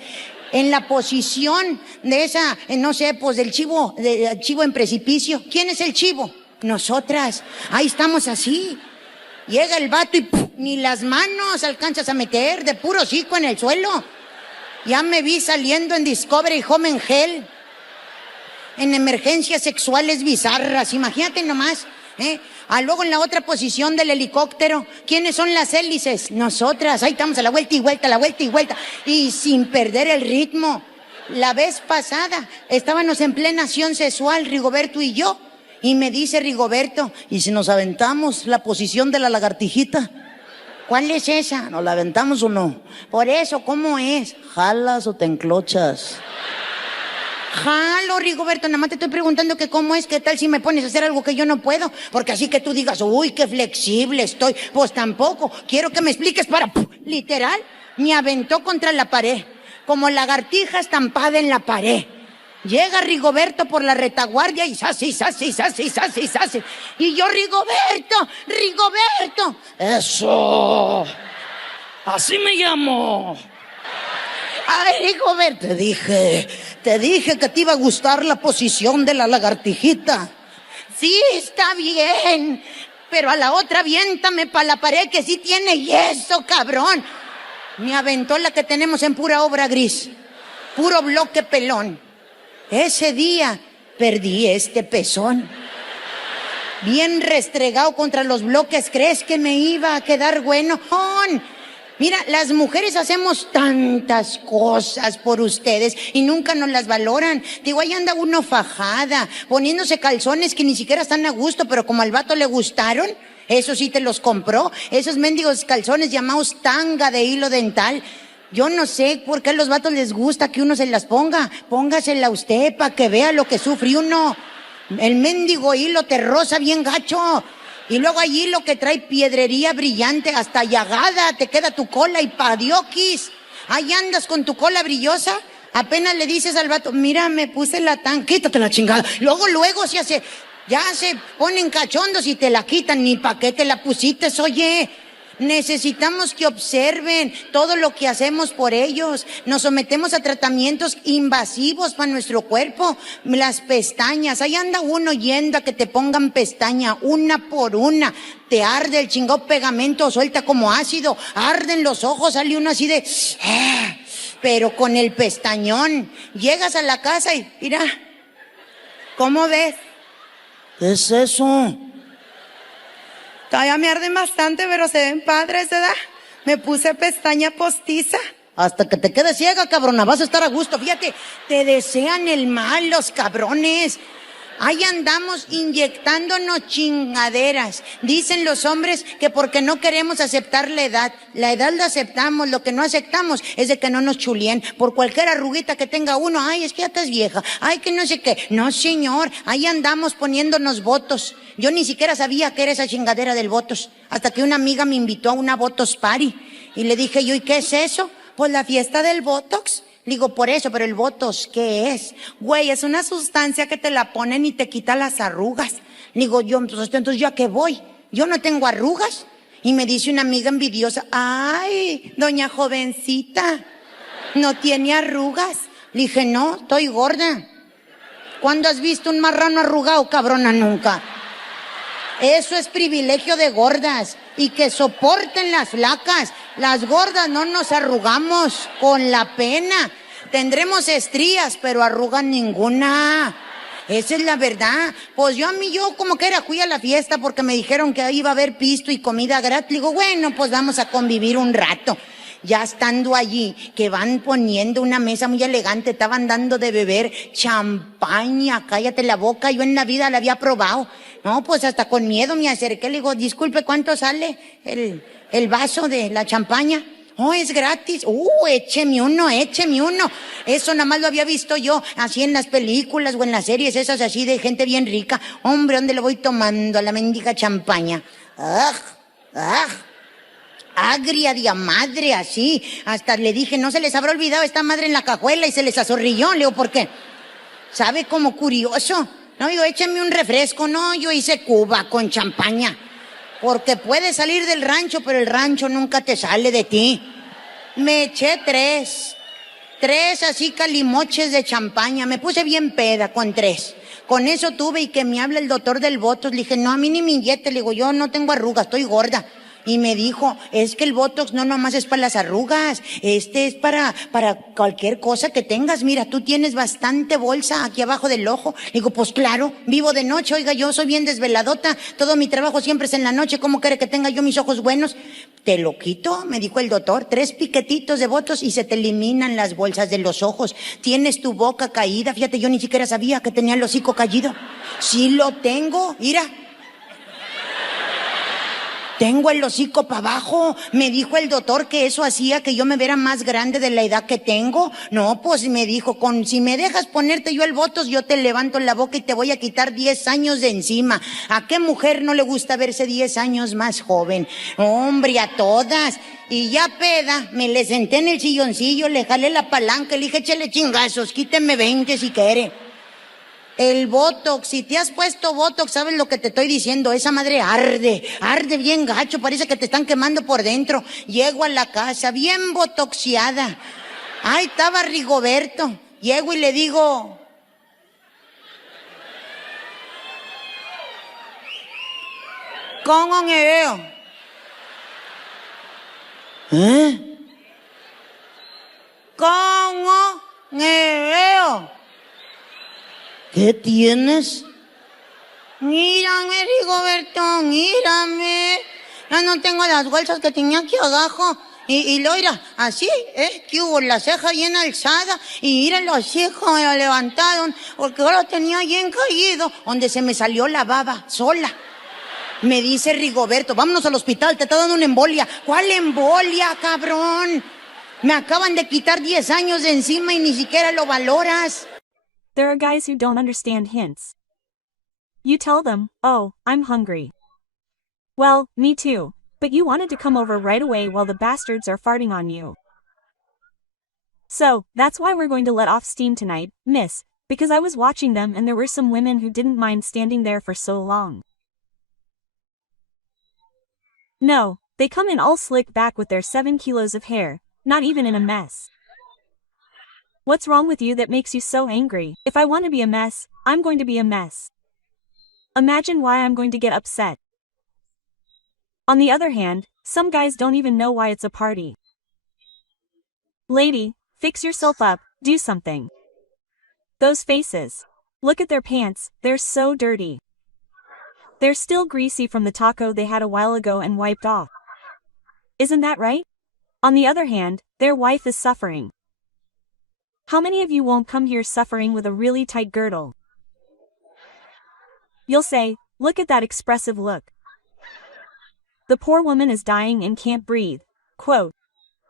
En la posición de esa, no sé, pues del chivo en precipicio. ¿Quién es el chivo? Nosotras. Ahí estamos así. Llega el vato y ¡puf! Ni las manos alcanzas a meter, de puro hocico en el suelo. Ya me vi saliendo en Discovery Home and Hell, en emergencias sexuales bizarras, imagínate nomás, ¿eh? Luego en la otra posición del helicóptero, ¿quiénes son las hélices? Nosotras, ahí estamos a la vuelta y vuelta, la vuelta y vuelta, y sin perder el ritmo. La vez pasada estábamos en plena acción sexual, Rigoberto y yo, y me dice Rigoberto, ¿y si nos aventamos la posición de la lagartijita? ¿Cuál es esa? ¿Nos la aventamos o no? Por eso, ¿cómo es? ¿Jalas o te enclochas? Jalo, Rigoberto, nada más te estoy preguntando que cómo es, qué tal si me pones a hacer algo que yo no puedo, porque así que tú digas, uy, qué flexible estoy, pues tampoco, quiero que me expliques para, literal, me aventó contra la pared, como lagartija estampada en la pared. Llega Rigoberto por la retaguardia y sas, y sas, y sas, y sas, y sas. Y yo, Rigoberto, Rigoberto. Eso. Así me llamo. Ay, Rigoberto, te dije que te iba a gustar la posición de la lagartijita. Sí, está bien, pero a la otra aviéntame para la pared que sí tiene yeso, cabrón. Me aventó la que tenemos en pura obra gris, puro bloque pelón. Ese día perdí este pezón. Bien restregado contra los bloques, ¿crees que me iba a quedar bueno? Mira, las mujeres hacemos tantas cosas por ustedes y nunca nos las valoran. Digo, ahí anda uno fajada, poniéndose calzones que ni siquiera están a gusto, pero como al vato le gustaron, eso sí te los compró. Esos mendigos calzones llamados tanga de hilo dental. Yo no sé por qué a los vatos les gusta que uno se las ponga. Póngasela usted para que vea lo que sufre uno. El mendigo hilo te roza bien gacho. Y luego hay hilo que trae piedrería brillante, hasta llagada, te queda tu cola y padioquis. Ahí andas con tu cola brillosa. Apenas le dices al vato, mira, me puse la tan, quítate la chingada. Luego ya se ponen cachondos y te la quitan. Ni pa' qué te la pusiste, oye. Necesitamos que observen todo lo que hacemos por ellos. Nos sometemos a tratamientos invasivos para nuestro cuerpo. Las pestañas, ahí anda uno yendo a que te pongan pestaña una por una. Te arde el chingado pegamento, suelta como ácido. Arden los ojos, sale uno así de... pero con el pestañón. Llegas a la casa y mira, ¿cómo ves? ¿Qué es eso? Todavía me arden bastante, pero se ven padres, ¿verdad? Me puse pestaña postiza. Hasta que te quedes ciega, cabrona, vas a estar a gusto. Fíjate, te desean el mal los cabrones. Ahí andamos inyectándonos chingaderas. Dicen los hombres que porque no queremos aceptar la edad. La edad la aceptamos, lo que no aceptamos es de que no nos chulien. Por cualquier arruguita que tenga uno, ay, es que ya estás vieja, ay, que no sé qué. No, señor, ahí andamos poniéndonos votos. Yo ni siquiera sabía que era esa chingadera del votos, hasta que una amiga me invitó a una votos party. Y le dije yo, ¿y qué es eso? Pues la fiesta del botox. Digo, por eso, pero el botox, ¿qué es? Güey, es una sustancia que te la ponen y te quita las arrugas. Digo yo, entonces ¿yo a qué voy? Yo no tengo arrugas. Y me dice una amiga envidiosa, ay, doña jovencita, ¿no tiene arrugas? Le dije, no, estoy gorda. ¿Cuándo has visto un marrano arrugado, cabrona? Nunca. Eso es privilegio de gordas. Y que soporten las flacas. Las gordas no nos arrugamos con la pena. Tendremos estrías, pero arrugas ninguna. Esa es la verdad. Pues yo como que fui a la fiesta porque me dijeron que ahí iba a haber pisto y comida gratis. Digo, bueno, pues vamos a convivir un rato. Ya estando allí, que van poniendo una mesa muy elegante, estaban dando de beber champaña, cállate la boca, yo en la vida la había probado. No, pues hasta con miedo me acerqué, le digo, disculpe, ¿cuánto sale el vaso de la champaña? Oh, es gratis. Écheme uno. Eso nada más lo había visto yo, así en las películas o en las series esas así de gente bien rica. Hombre, ¿dónde lo voy tomando? A la mendiga champaña. Agria de a madre, así. Hasta le dije, no se les habrá olvidado esta madre en la cajuela y se les azorrilló. Le digo, ¿por qué? ¿Sabe como curioso? No, digo, écheme un refresco. No, yo hice Cuba con champaña. Porque puedes salir del rancho, pero el rancho nunca te sale de ti. Me eché tres así calimoches de champaña. Me puse bien peda con 3. Con eso tuve y que me habla el doctor del botox. Le dije, no, a mí ni me inyecte. Le digo, yo no tengo arrugas, estoy gorda. Y me dijo, es que el botox no nomás es para las arrugas, es para cualquier cosa que tengas. Mira, tú tienes bastante bolsa aquí abajo del ojo. Digo, pues claro, vivo de noche, oiga, yo soy bien desveladota, todo mi trabajo siempre es en la noche, ¿cómo quiere que tenga yo mis ojos buenos? Te lo quito, me dijo el doctor, 3 piquetitos de botox y se te eliminan las bolsas de los ojos. Tienes tu boca caída, fíjate, yo ni siquiera sabía que tenía el hocico caído. Sí lo tengo, mira. Tengo el hocico para abajo. Me dijo el doctor que eso hacía que yo me viera más grande de la edad que tengo. No, pues me dijo, si me dejas ponerte yo el botox, yo te levanto la boca y te voy a quitar 10 años de encima. ¿A qué mujer no le gusta verse 10 años más joven? Hombre, a todas. Y ya peda, me le senté en el silloncillo, le jalé la palanca, le dije, échale chingazos, quíteme 20 si quiere. El botox, si te has puesto botox, ¿sabes lo que te estoy diciendo? Esa madre arde bien gacho, parece que te están quemando por dentro. Llego a la casa bien botoxiada. Ahí estaba Rigoberto. Llego y le digo, ¿cómo me veo? ¿Cómo me veo? ¿Qué tienes? Mírame, Rigoberto, mírame. Ya no tengo las bolsas que tenía aquí abajo. Y lo mira, así, que hubo la ceja bien alzada. Y mira, los hijos me lo levantaron, porque ahora tenía bien caído, donde se me salió la baba, sola. Me dice Rigoberto, vámonos al hospital, te está dando una embolia. ¿Cuál embolia, cabrón? Me acaban de quitar 10 años de encima y ni siquiera lo valoras. There are guys who don't understand hints. You tell them, oh, I'm hungry. Well, me too, but you wanted to come over right away while the bastards are farting on you. So, that's why we're going to let off steam tonight, miss, because I was watching them and there were some women who didn't mind standing there for so long. No, they come in all slick back with their 7 kilos of hair, not even in a mess. What's wrong with you that makes you so angry? If I want to be a mess, I'm going to be a mess. Imagine why I'm going to get upset. On the other hand, some guys don't even know why it's a party. Lady, fix yourself up, do something. Those faces. Look at their pants, they're so dirty. They're still greasy from the taco they had a while ago and wiped off. Isn't that right? On the other hand, their wife is suffering. How many of you won't come here suffering with a really tight girdle? You'll say, look at that expressive look. The poor woman is dying and can't breathe. Quote.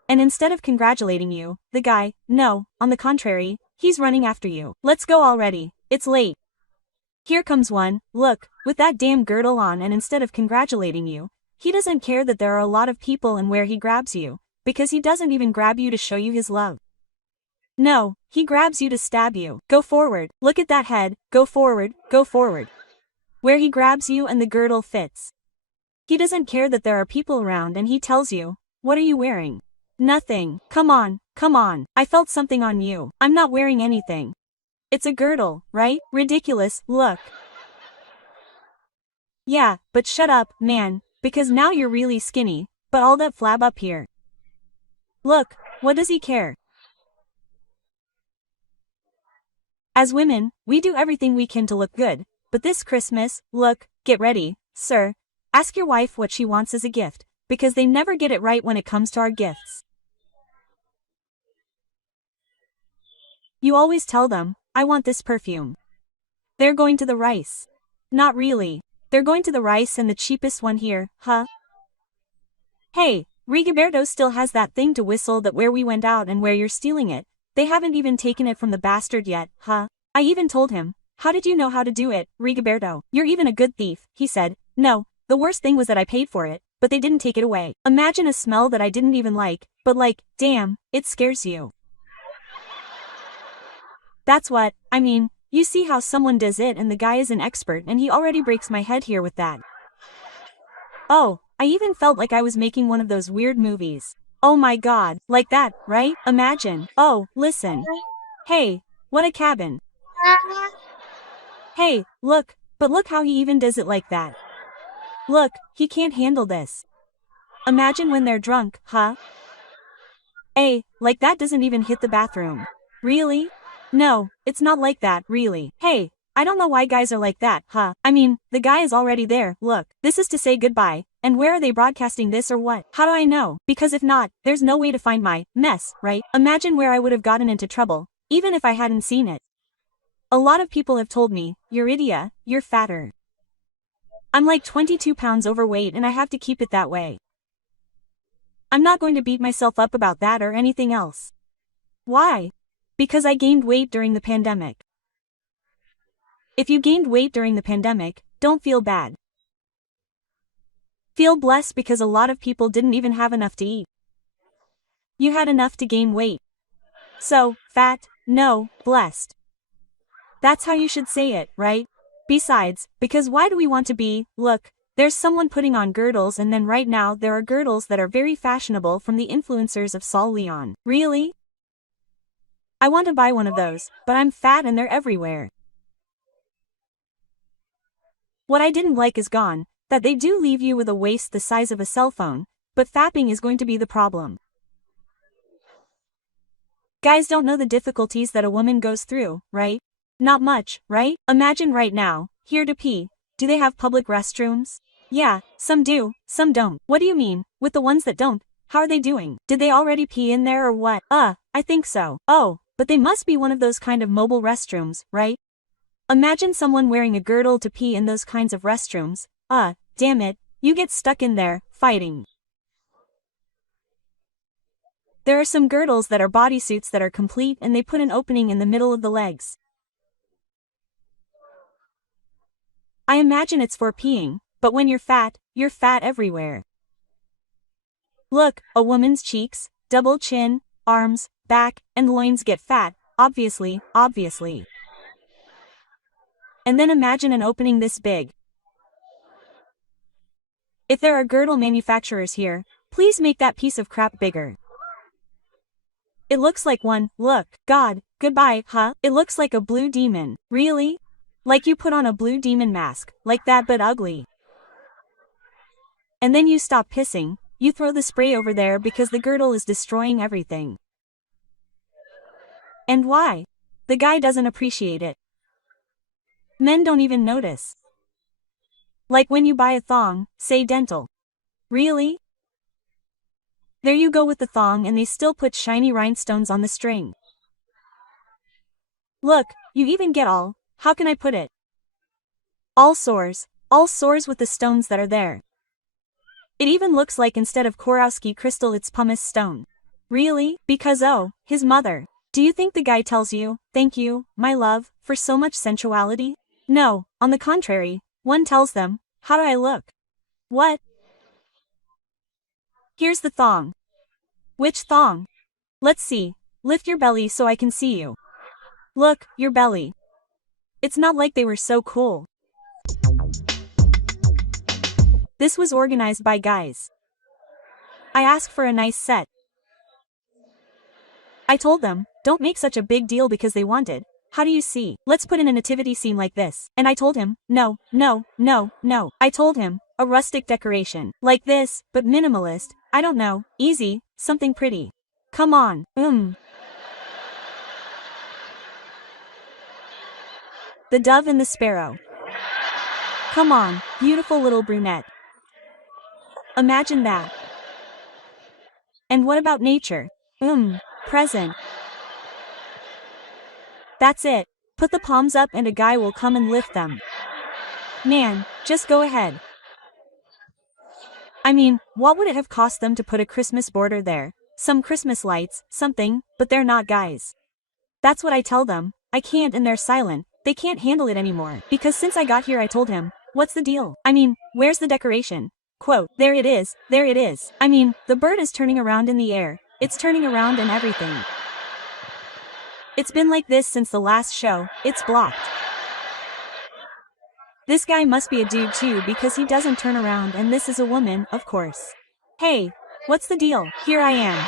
And instead of congratulating you, the guy, no, on the contrary, he's running after you. Let's go already, it's late. Here comes one, look, with that damn girdle on, and instead of congratulating you, he doesn't care that there are a lot of people and where he grabs you, because he doesn't even grab you to show you his love. No, he grabs you to stab you. Go forward, look at that head, go forward, go forward. Where he grabs you and the girdle fits. He doesn't care that there are people around and he tells you, what are you wearing? Nothing. Come on, I felt something on you. I'm not wearing anything. It's a girdle, right? Ridiculous, look. Yeah, but shut up, man, because now you're really skinny, but all that flab up here. Look, what does he care? As women, we do everything we can to look good, but this Christmas, look, get ready, sir. Ask your wife what she wants as a gift, because they never get it right when it comes to our gifts. You always tell them, I want this perfume. They're going to the rice. Not really. They're going to the rice and the cheapest one here, huh? Hey, Rigoberto still has that thing to whistle that where we went out and where you're stealing it. They haven't even taken it from the bastard yet, huh? I even told him, how did you know how to do it, Rigoberto? You're even a good thief, he said. No, the worst thing was that I paid for it, but they didn't take it away. Imagine a smell that I didn't even like, but like, damn, it scares you. That's what, I mean, you see how someone does it and the guy is an expert and he already breaks my head here with that. Oh, I even felt like I was making one of those weird movies. Oh my god, like that, right? Imagine. Oh, listen. Hey, what a cabin. Hey, look, but look how he even does it like that. Look, he can't handle this. Imagine when they're drunk, huh? Hey, like that doesn't even hit the bathroom. Really? No, it's not like that, really. Hey, I don't know why guys are like that, huh? I mean, the guy is already there, look. This is to say goodbye, and where are they broadcasting this or what? How do I know? Because if not, there's no way to find my mess, right? Imagine where I would have gotten into trouble, even if I hadn't seen it. A lot of people have told me, Yuridia, you're fatter. I'm like 22 pounds overweight and I have to keep it that way. I'm not going to beat myself up about that or anything else. Why? Because I gained weight during the pandemic. If you gained weight during the pandemic, don't feel bad. Feel blessed because a lot of people didn't even have enough to eat. You had enough to gain weight. So, fat, no, blessed. That's how you should say it, right? Besides, because why do we want to be, look, there's someone putting on girdles and then right now there are girdles that are very fashionable from the influencers of Sol Leon. Really? I want to buy one of those, but I'm fat and they're everywhere. What I didn't like is gone, that they do leave you with a waist the size of a cell phone, but fapping is going to be the problem. Guys don't know the difficulties that a woman goes through, right? Not much, right? Imagine right now, here to pee. Do they have public restrooms? Yeah, some do, some don't. What do you mean, with the ones that don't? How are they doing? Did they already pee in there or what? I think so. Oh, but they must be one of those kind of mobile restrooms, right? Imagine someone wearing a girdle to pee in those kinds of restrooms. Damn it, you get stuck in there, fighting. There are some girdles that are bodysuits that are complete and they put an opening in the middle of the legs. I imagine it's for peeing, but when you're fat everywhere. Look, a woman's cheeks, double chin, arms, back, and loins get fat, obviously. And then imagine an opening this big. If there are girdle manufacturers here, please make that piece of crap bigger. It looks like one, look, God, goodbye, huh? It looks like a blue demon. Really? Like you put on a blue demon mask, like that but ugly. And then you stop pissing, you throw the spray over there because the girdle is destroying everything. And why? The guy doesn't appreciate it. Men don't even notice. Like when you buy a thong, say dental. Really? There you go with the thong and they still put shiny rhinestones on the string. Look, you even get all, how can I put it? all soars with the stones that are there. It even looks like instead of Swarovski crystal it's pumice stone. Really? Because oh, his mother. Do you think the guy tells you, thank you, my love, for so much sensuality? No, on the contrary, one tells them, how do I look? What? Here's the thong. Which thong? Let's see, lift your belly so I can see you. Look, your belly. It's not like they were so cool. This was organized by guys. I asked for a nice set. I told them, don't make such a big deal because they wanted. How do you see? Let's put in a nativity scene like this. And I told him, no. I told him, a rustic decoration. Like this, but minimalist, I don't know, easy, something pretty. Come on, The dove and the sparrow. Come on, beautiful little brunette. Imagine that. And what about nature? Present. That's it. Put the palms up and a guy will come and lift them. Man, just go ahead. I mean, what would it have cost them to put a Christmas border there? Some Christmas lights, something, but they're not guys. That's what I tell them. I can't and they're silent. They can't handle it anymore. Because since I got here I told him, what's the deal? I mean, where's the decoration? Quote, there it is. I mean, the bird is turning around in the air. It's turning around and everything. It's been like this since the last show, it's blocked. This guy must be a dude too because he doesn't turn around and this is a woman, of course. Hey, what's the deal? Here I am.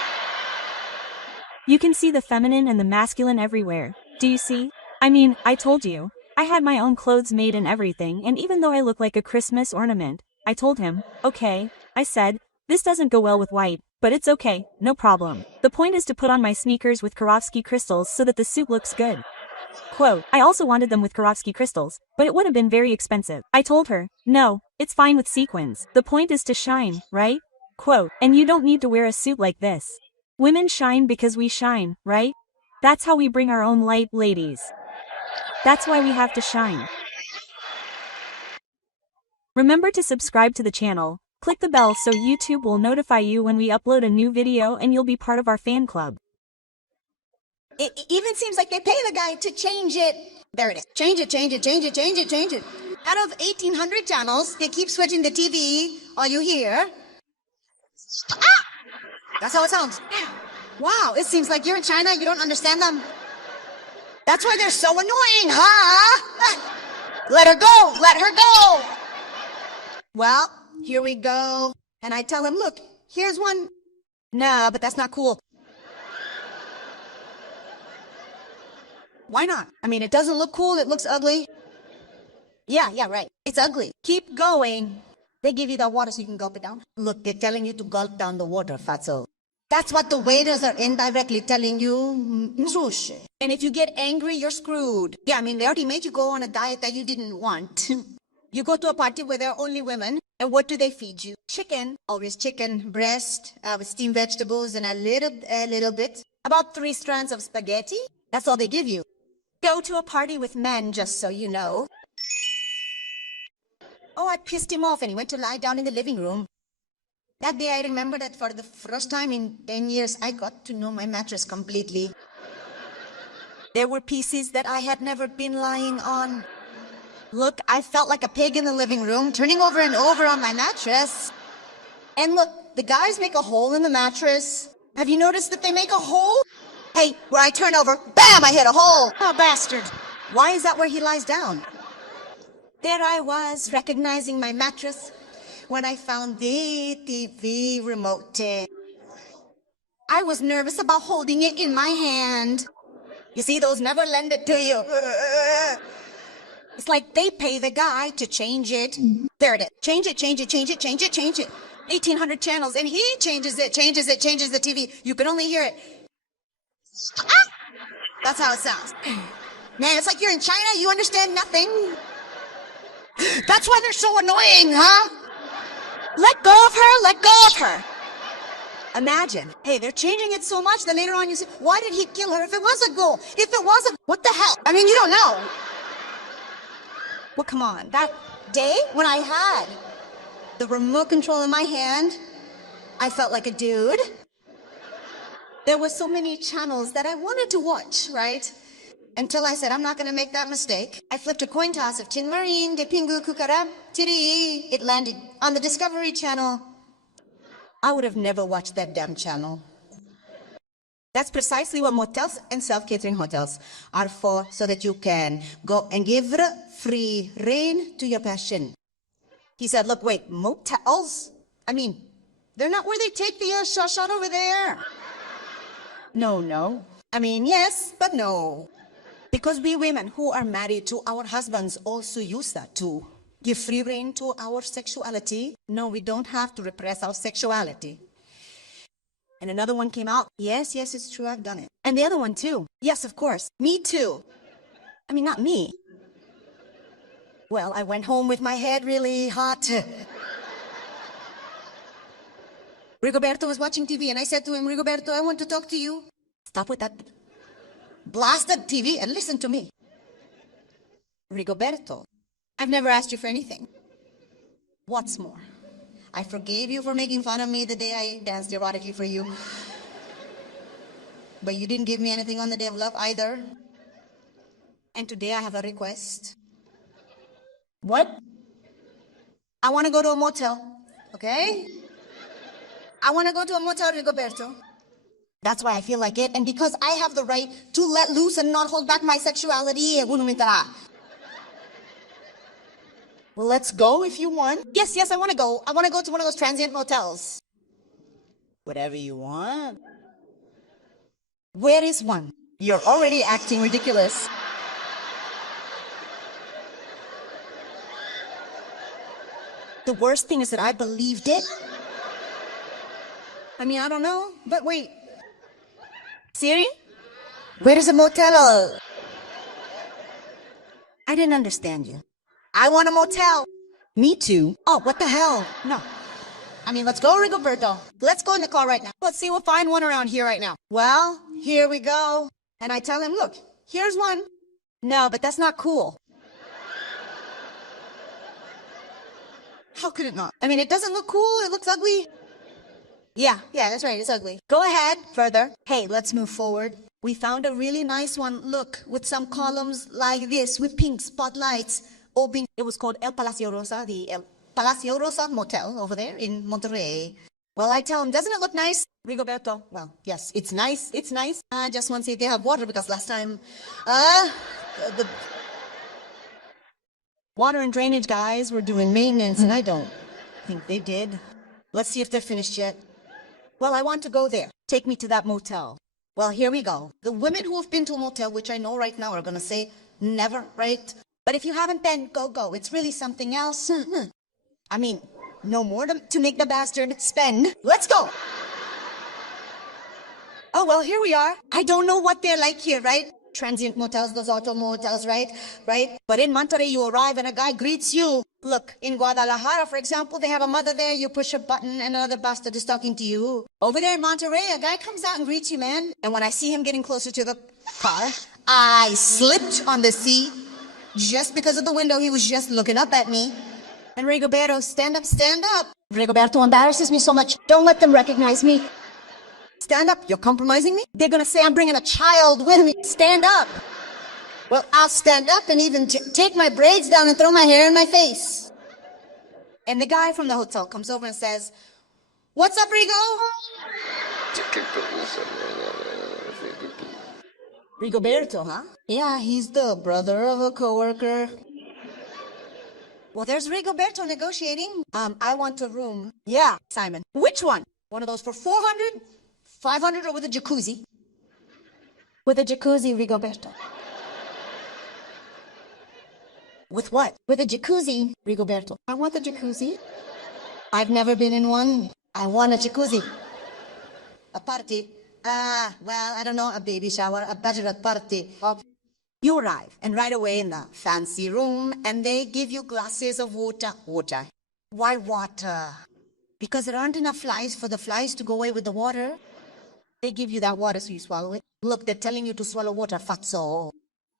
You can see the feminine and the masculine everywhere. Do you see? I mean, I told you. I had my own clothes made and everything and even though I look like a Christmas ornament, I told him, okay, I said, this doesn't go well with white, but it's okay, no problem. The point is to put on my sneakers with Swarovski crystals so that the suit looks good. Quote, I also wanted them with Swarovski crystals, but it would have been very expensive. I told her, no, it's fine with sequins. The point is to shine, right? Quote, and you don't need to wear a suit like this. Women shine because we shine, right? That's how we bring our own light, ladies. That's why we have to shine. Remember to subscribe to the channel, click the bell so YouTube will notify you when we upload a new video and you'll be part of our fan club. It even seems like they pay the guy to change it. There it is. Change it. Out of 1,800 channels, they keep switching the TV. All you hear... Ah! That's how it sounds. Wow, it seems like you're in China, you don't understand them. That's why they're so annoying, huh? Let her go. Well, here we go. And I tell him, look, here's one. Nah, but that's not cool. Why not? I mean, it doesn't look cool, it looks ugly. Yeah, right. It's ugly. Keep going. They give you the water so you can gulp it down. Look, they're telling you to gulp down the water, fatso. That's what the waiters are indirectly telling you. Sushi. And if you get angry, you're screwed. Yeah, I mean, they already made you go on a diet that you didn't want. You go to a party where there are only women, and what do they feed you? Chicken. Always chicken breast with steamed vegetables and a little bit. About 3 strands of spaghetti. That's all they give you. Go to a party with men, just so you know. Oh, I pissed him off and he went to lie down in the living room. That day I remember that for the first time in 10 years, I got to know my mattress completely. There were pieces that I had never been lying on. Look, I felt like a pig in the living room, turning over and over on my mattress. And look, the guys make a hole in the mattress. Have you noticed that they make a hole? Hey, where I turn over, bam, I hit a hole. Oh, bastard. Why is that where he lies down? There I was, recognizing my mattress, when I found the TV remote. I was nervous about holding it in my hand. You see, those never lend it to you. It's like they pay the guy to change it. There it is. Change it. 1,800 channels, and he changes the TV. You can only hear it. Ah! That's how it sounds. Man, it's like you're in China, you understand nothing. That's why they're so annoying, huh? Let go of her. Imagine, hey, they're changing it so much that later on you say, why did he kill her if it was a goal? If it wasn't, what the hell? I mean, you don't know. Well, come on. That day when I had the remote control in my hand, I felt like a dude. There were so many channels that I wanted to watch, right? Until I said, I'm not going to make that mistake. I flipped a coin toss of Tin Marine, De Pingu, Kukarab, Tiri. It landed on the Discovery Channel. I would have never watched that damn channel. That's precisely what motels and self-catering hotels are for, so that you can go and give free rein to your passion. He said, look, wait, motels? I mean, they're not where they take the shot over there. No. I mean, yes, but no. Because we women who are married to our husbands also use that to give free rein to our sexuality. No, we don't have to repress our sexuality. And another one came out. Yes, it's true, I've done it. And the other one too. Yes, of course. Me too. I mean, not me. Well, I went home with my head really hot. Rigoberto was watching TV and I said to him, Rigoberto, I want to talk to you. Stop with that blasted TV and listen to me. Rigoberto, I've never asked you for anything. What's more, I forgave you for making fun of me the day I danced erotically for you. But you didn't give me anything on the day of love either. And today I have a request. What? I want to go to a motel, okay? I want to go to a motel, Rigoberto. That's why I feel like it, and because I have the right to let loose and not hold back my sexuality. Well, let's go if you want. Yes, I want to go. I want to go to one of those transient motels. Whatever you want. Where is one? You're already acting ridiculous. The worst thing is that I believed it. I mean, I don't know, but wait. Siri? Where is a motel? I didn't understand you. I want a motel. Me too. Oh, what the hell? No. I mean, let's go, Rigoberto. Let's go in the car right now. Let's see, we'll find one around here right now. Well, here we go. And I tell him, look, here's one. No, but that's not cool. How could it not? I mean, it doesn't look cool. It looks ugly. Yeah, that's right. It's ugly. Go ahead. Further. Hey, let's move forward. We found a really nice one. Look, with some columns like this, with pink spotlights. It was called El Palacio Rosa, the El Palacio Rosa Motel over there in Monterrey. Well, I tell him, doesn't it look nice? Rigoberto, well, yes, it's nice. I just want to see if they have water, because last time, the water and drainage guys were doing maintenance, and I don't think they did. Let's see if they're finished yet. Well, I want to go there. Take me to that motel. Well, here we go. The women who have been to a motel, which I know right now, are going to say, never, right? But if you haven't been, go. It's really something else. I mean, no more to make the bastard spend. Let's go. Oh, well, here we are. I don't know what they're like here, right? Transient motels, those auto motels, right? But in Monterrey, you arrive and a guy greets you. Look, in Guadalajara, for example, they have a mother there. You push a button and another bastard is talking to you. Over there in Monterrey, a guy comes out and greets you, man. And when I see him getting closer to the car, I slipped on the seat. Just because of the window, he was just looking up at me. And Rigoberto, stand up. Rigoberto embarrasses me so much. Don't let them recognize me. Stand up, you're compromising me? They're gonna say I'm bringing a child with me. Stand up. Well, I'll stand up and even take my braids down and throw my hair in my face. And the guy from the hotel comes over and says, what's up, Rigo? Rigoberto, huh? Yeah, he's the brother of a coworker. Well, there's Rigoberto negotiating. I want a room. Yeah, Simon. Which one? One of those for 400? 500 or with a jacuzzi? With a jacuzzi, Rigoberto. With what? With a jacuzzi, Rigoberto. I want the jacuzzi. I've never been in one. I want a jacuzzi. A party. Well, I don't know, a baby shower, a bachelorette party. You arrive, and right away in the fancy room, and they give you glasses of water. Water. Why water? Because there aren't enough flies for the flies to go away with the water. They give you that water so you swallow it. Look, they're telling you to swallow water, fatso.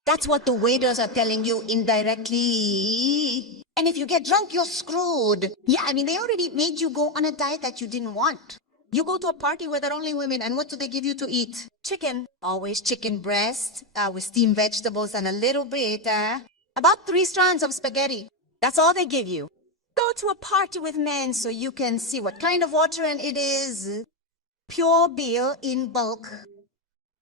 That's what the waiters are telling you indirectly. And if you get drunk, you're screwed. Yeah, I mean, they already made you go on a diet that you didn't want. You go to a party where there are only women, and what do they give you to eat? Chicken. Always chicken breast with steamed vegetables and a little bit, about 3 strands of spaghetti. That's all they give you. Go to a party with men so you can see what kind of water it is. Pure beer in bulk.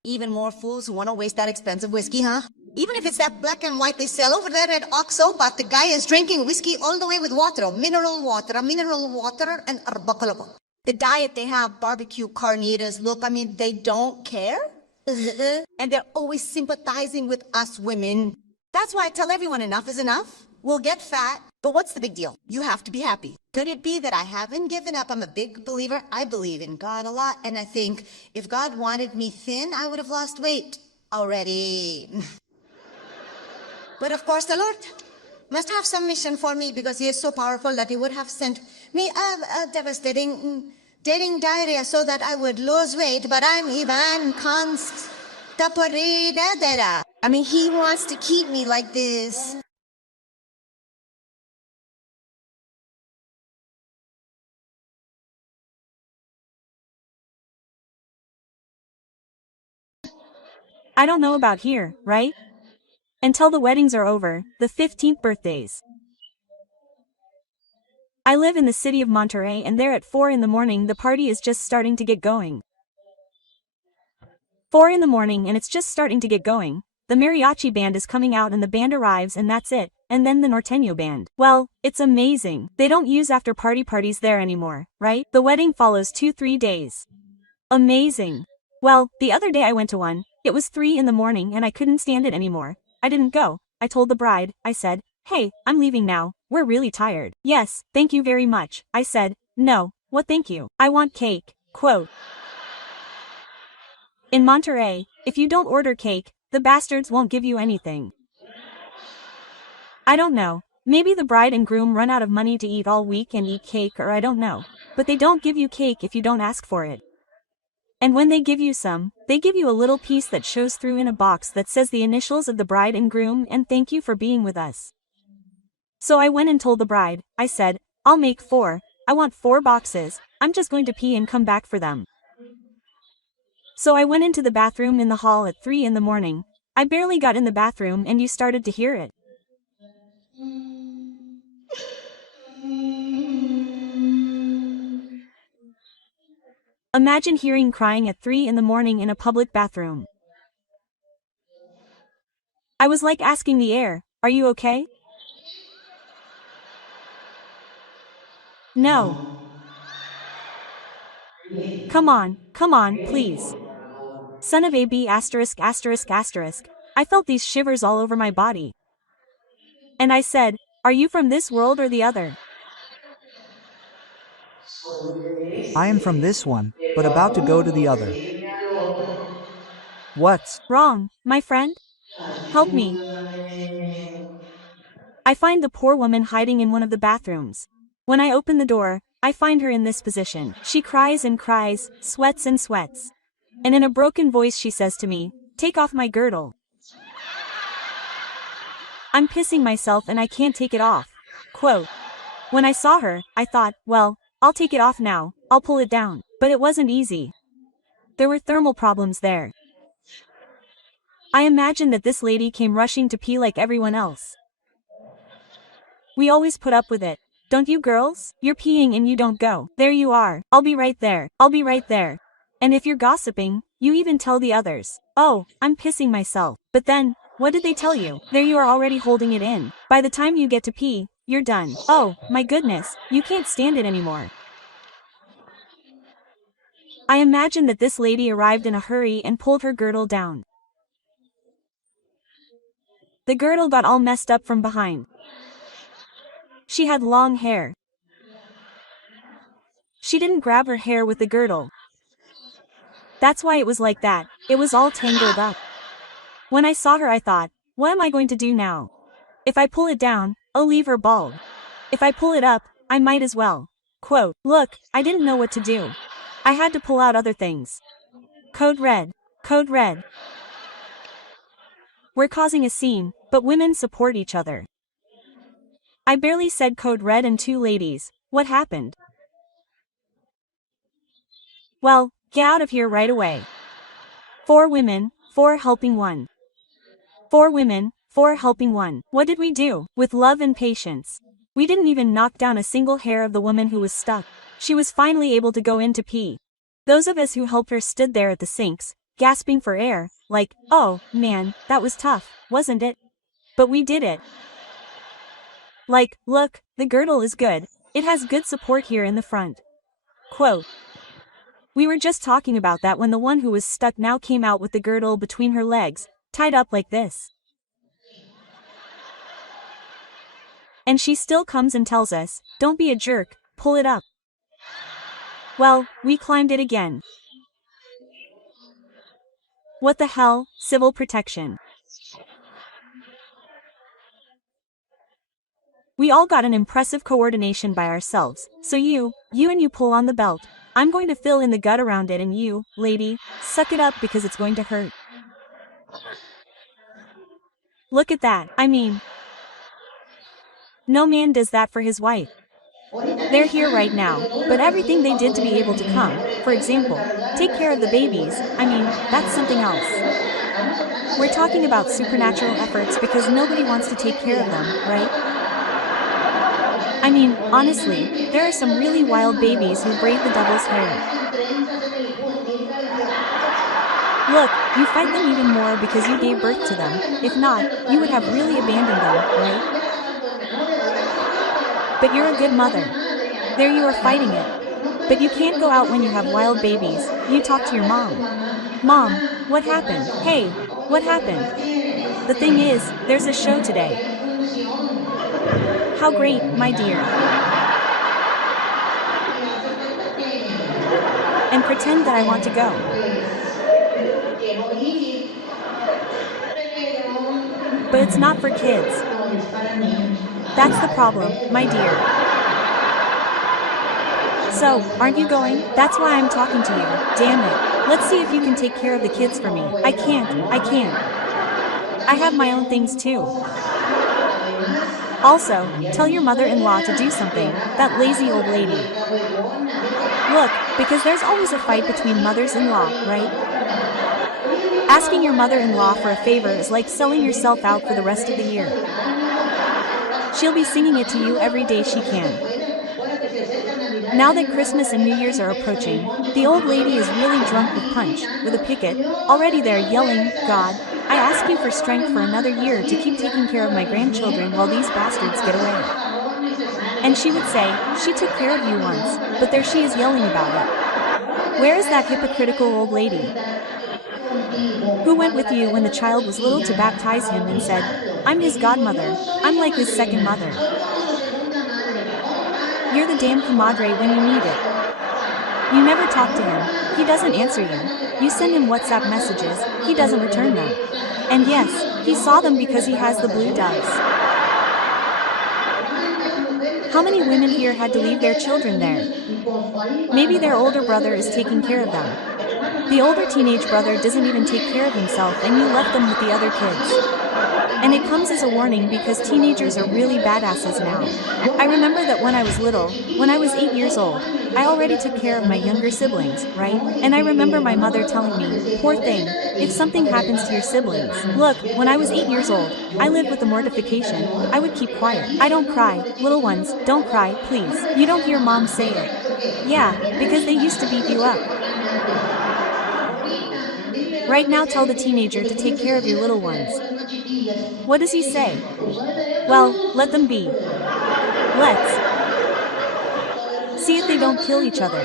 Even more fools who want to waste that expensive whiskey, huh? Even if it's that black and white they sell over there at Oxo, but the guy is drinking whiskey all the way with water, mineral water, and arbakalaba. The diet they have, barbecue carnitas, look, I mean, they don't care. And they're always sympathizing with us women. That's why I tell everyone enough is enough. We'll get fat, but what's the big deal? You have to be happy. Could it be that I haven't given up? I'm a big believer. I believe in God a lot, and I think if God wanted me thin, I would have lost weight already. But of course, the Lord must have some mission for me because He is so powerful that He would have sent me a devastating dating diarrhea so that I would lose weight, but I'm even constipated. I mean, He wants to keep me like this. I don't know about here, right? Until the weddings are over, the 15th birthdays. I live in the city of Monterey, and there at 4 in the morning the party is just starting to get going. 4 in the morning and it's just starting to get going. The mariachi band is coming out and the band arrives and that's it, and then the norteño band. Well, it's amazing. They don't use after parties there anymore, right? The wedding follows 2-3 days. Amazing. Well, the other day I went to one. It was 3 in the morning and I couldn't stand it anymore. I didn't go. I told the bride, I said, "Hey, I'm leaving now, we're really tired." "Yes, thank you very much," I said. "No, what thank you? I want cake." Quote. In Monterey, if you don't order cake, the bastards won't give you anything. I don't know. Maybe the bride and groom run out of money to eat all week and eat cake, or I don't know. But they don't give you cake if you don't ask for it. And when they give you some, they give you a little piece that shows through in a box that says the initials of the bride and groom and "Thank you for being with us." So I went and told the bride, I said, "I'll make 4. I want 4 boxes. I'm just going to pee and come back for them." So I went into the bathroom in the hall at 3 in the morning. I barely got in the bathroom and you started to hear it. Imagine hearing crying at 3 in the morning in a public bathroom. I was like asking the air, "Are you okay?" No. Come on, please. Son of a b********. I felt these shivers all over my body. And I said, "Are you from this world or the other?" I am from this one, but about to go to the other. What's wrong, my friend? Help me. I find the poor woman hiding in one of the bathrooms. When I open the door, I find her in this position. She cries and cries, sweats and sweats. And in a broken voice she says to me, "Take off my girdle." I'm pissing myself and I can't take it off. Quote. When I saw her, I thought, well, I'll take it off now, I'll pull it down. But it wasn't easy. There were thermal problems there. I imagine that this lady came rushing to pee like everyone else. We always put up with it. Don't you girls? You're peeing and you don't go. There you are. I'll be right there. I'll be right there. And if you're gossiping, you even tell the others. "Oh, I'm pissing myself." But then, what did they tell you? There you are already holding it in. By the time you get to pee, you're done. Oh, my goodness, you can't stand it anymore. I imagine that this lady arrived in a hurry and pulled her girdle down. The girdle got all messed up from behind. She had long hair. She didn't grab her hair with the girdle. That's why it was like that. It was all tangled up. When I saw her I thought, what am I going to do now? If I pull it down, I'll leave her bald. If I pull it up, I might as well. Quote, look, I didn't know what to do. I had to pull out other things. Code red. Code red. We're causing a scene, but women support each other. I barely said code red and 2 ladies. What happened? Well, get out of here right away. 4 women, 4 helping 1. 4 women, 4 helping 1. What did we do? With love and patience. We didn't even knock down a single hair of the woman who was stuck. She was finally able to go in to pee. Those of us who helped her stood there at the sinks, gasping for air, like, oh, man, that was tough, wasn't it? But we did it. Like, look, the girdle is good. It has good support here in the front. Quote. We were just talking about that when the one who was stuck now came out with the girdle between her legs, tied up like this. And she still comes and tells us, don't be a jerk, pull it up. Well, we climbed it again. What the hell, civil protection. We all got an impressive coordination by ourselves, so you pull on the belt. I'm going to fill in the gut around it and you, lady, suck it up because it's going to hurt. Look at that, I mean, no man does that for his wife. They're here right now, but everything they did to be able to come, for example, take care of the babies, I mean, that's something else. We're talking about supernatural efforts because nobody wants to take care of them, right? I mean, honestly, there are some really wild babies who braid the devil's hair. Look, you fight them even more because you gave birth to them. If not, you would have really abandoned them, right? But you're a good mother. There you are fighting it. But you can't go out when you have wild babies. You talk to your mom. Mom, what happened? Hey, what happened? The thing is, there's a show today. How great, my dear. And pretend that I want to go. But it's not for kids. That's the problem, my dear. So, aren't you going? That's why I'm talking to you. Damn it. Let's see if you can take care of the kids for me. I can't. I have my own things too. Also, tell your mother-in-law to do something, that lazy old lady. Look, because there's always a fight between mothers-in-law, right? Asking your mother-in-law for a favor is like selling yourself out for the rest of the year. She'll be singing it to you every day she can. Now that Christmas and New Year's are approaching, the old lady is really drunk with punch, with a picket, already there yelling, God, I ask you for strength for another year to keep taking care of my grandchildren while these bastards get away. And she would say, she took care of you once, but there she is yelling about it. Where is that hypocritical old lady? Who went with you when the child was little to baptize him and said, I'm his godmother, I'm like his second mother. You're the damn comadre when you need it. You never talk to him, he doesn't answer you. You send him WhatsApp messages, he doesn't return them. And yes, he saw them because he has the blue doves. How many women here had to leave their children there? Maybe their older brother is taking care of them. The older teenage brother doesn't even take care of himself and you left them with the other kids. And it comes as a warning because teenagers are really badasses now. I remember that when I was little, when I was 8 years old, I already took care of my younger siblings, right? And I remember my mother telling me, poor thing, if something happens to your siblings. Look, when I was 8 years old, I lived with the mortification. I would keep quiet. I don't cry. Little ones, don't cry, please. You don't hear mom say it. Yeah, because they used to beat you up. Right now tell the teenager to take care of your little ones. What does he say? Well, let them be. Let's see if they don't kill each other.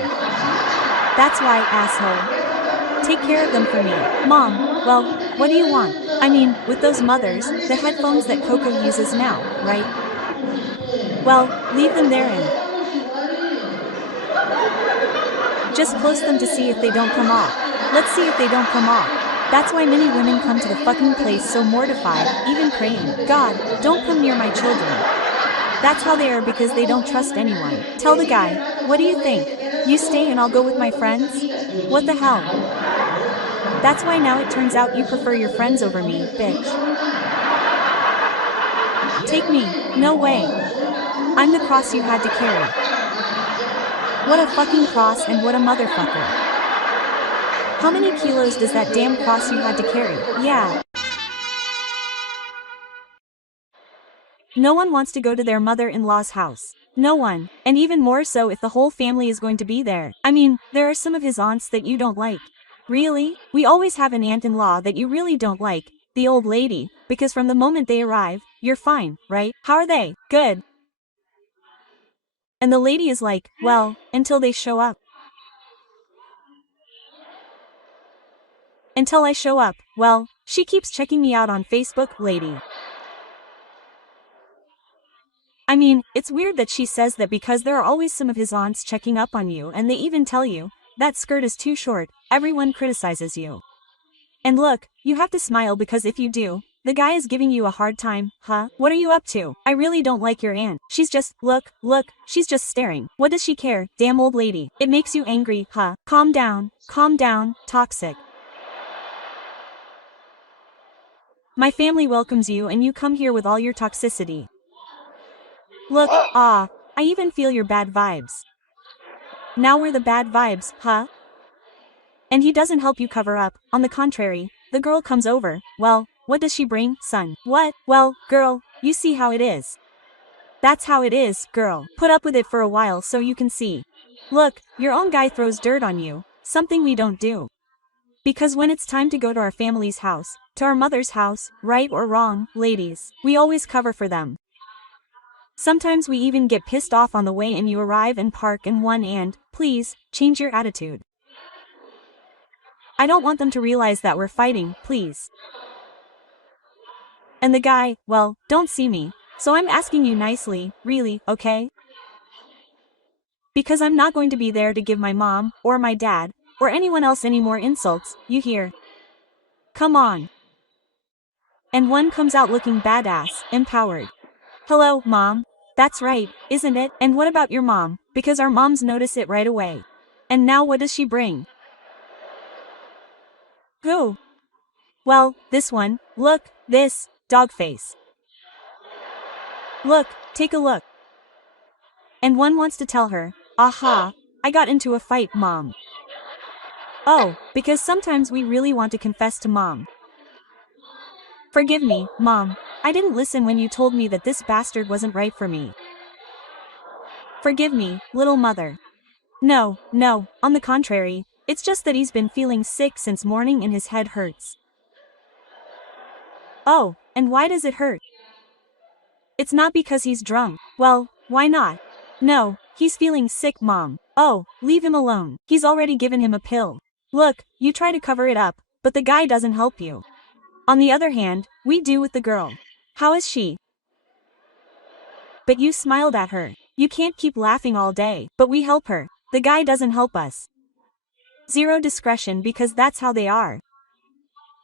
That's why, asshole. Take care of them for me. Mom, well, what do you want? I mean, with those mothers, the headphones that Coco uses now, right? Well, leave them therein. Just close them to see if they don't come off. Let's see if they don't come off. That's why many women come to the fucking place so mortified, even praying, God, don't come near my children. That's how they are because they don't trust anyone. Tell the guy, what do you think? You stay and I'll go with my friends? What the hell? That's why now it turns out you prefer your friends over me, bitch. Take me. No way. I'm the cross you had to carry. What a fucking cross and what a motherfucker. How many kilos does that damn cross you had to carry? Yeah. No one wants to go to their mother-in-law's house. No one. And even more so if the whole family is going to be there. I mean, there are some of his aunts that you don't like. Really? We always have an aunt-in-law that you really don't like, the old lady, because from the moment they arrive, you're fine, right? How are they? Good. And the lady is like, well, until they show up. Until I show up, well, she keeps checking me out on Facebook, lady. I mean, it's weird that she says that because there are always some of his aunts checking up on you and they even tell you, that skirt is too short, everyone criticizes you. And look, you have to smile because if you do, the guy is giving you a hard time, huh? What are you up to? I really don't like your aunt. She's just, look, she's just staring. What does she care? Damn old lady. It makes you angry, huh? Calm down, toxic. My family welcomes you and you come here with all your toxicity. Look, I even feel your bad vibes. Now we're the bad vibes, huh? And he doesn't help you cover up, on the contrary, the girl comes over, well, what does she bring, son? What? Well, girl, you see how it is. That's how it is, girl. Put up with it for a while so you can see. Look, your own guy throws dirt on you, something we don't do. Because when it's time to go to our family's house, to our mother's house, right or wrong, ladies, we always cover for them. Sometimes we even get pissed off on the way and you arrive and park in one and, please, change your attitude. I don't want them to realize that we're fighting, please. And the guy, well, don't see me, so I'm asking you nicely, really, okay? Because I'm not going to be there to give my mom, or my dad, or anyone else any more insults, you hear? Come on. And one comes out looking badass, empowered. Hello, mom. That's right, isn't it? And what about your mom? Because our moms notice it right away. And now what does she bring? Who? Well, this one, look, this, dog face. Look, take a look. And one wants to tell her, aha, I got into a fight, mom. Oh, because sometimes we really want to confess to mom. Forgive me, mom, I didn't listen when you told me that this bastard wasn't right for me. Forgive me, little mother. No, on the contrary, it's just that he's been feeling sick since morning and his head hurts. Oh, and why does it hurt? It's not because he's drunk. Well, why not? No, he's feeling sick, mom. Oh, leave him alone. He's already given him a pill. Look, you try to cover it up, but the guy doesn't help you. On the other hand, we do with the girl. How is she? But you smiled at her. You can't keep laughing all day, but we help her. The guy doesn't help us. Zero discretion because that's how they are.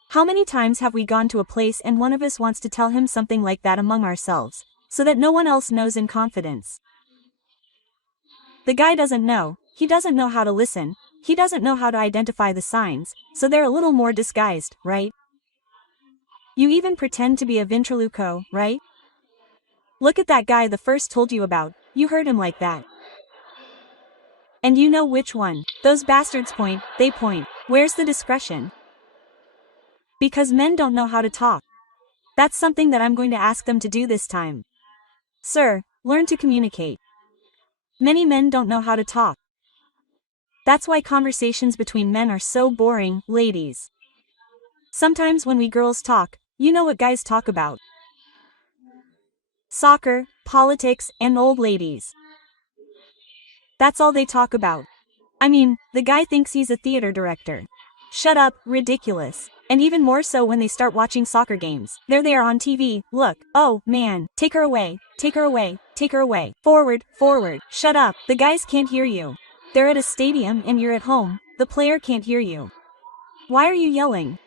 How many times have we gone to a place and one of us wants to tell him something like that among ourselves, so that no one else knows in confidence? The guy doesn't know, he doesn't know how to listen, he doesn't know how to identify the signs, so they're a little more disguised, right? You even pretend to be a ventriloquo, right? Look at that guy the first told you about, you heard him like that. And you know which one. Those bastards point, they point. Where's the discretion? Because men don't know how to talk. That's something that I'm going to ask them to do this time. Sir, learn to communicate. Many men don't know how to talk. That's why conversations between men are so boring, ladies. Sometimes when we girls talk, you know what guys talk about. Soccer, politics, and old ladies. That's all they talk about. I mean, the guy thinks he's a theater director. Shut up, ridiculous. And even more so when they start watching soccer games. There they are on TV, look, oh, man, take her away, take her away, take her away. Forward, shut up, the guys can't hear you. They're at a stadium and you're at home, the player can't hear you. Why are you yelling?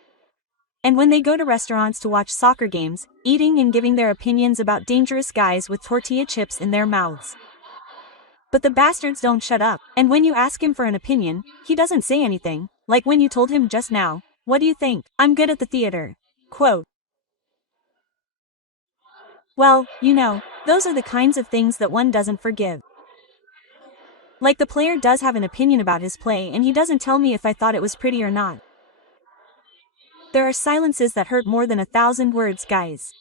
And when they go to restaurants to watch soccer games, eating and giving their opinions about dangerous guys with tortilla chips in their mouths. But the bastards don't shut up, and when you ask him for an opinion, he doesn't say anything, like when you told him just now, what do you think? I'm good at the theater. Quote. Well, you know, those are the kinds of things that one doesn't forgive. Like the player does have an opinion about his play and he doesn't tell me if I thought it was pretty or not. There are silences that hurt more than 1,000 words, guys.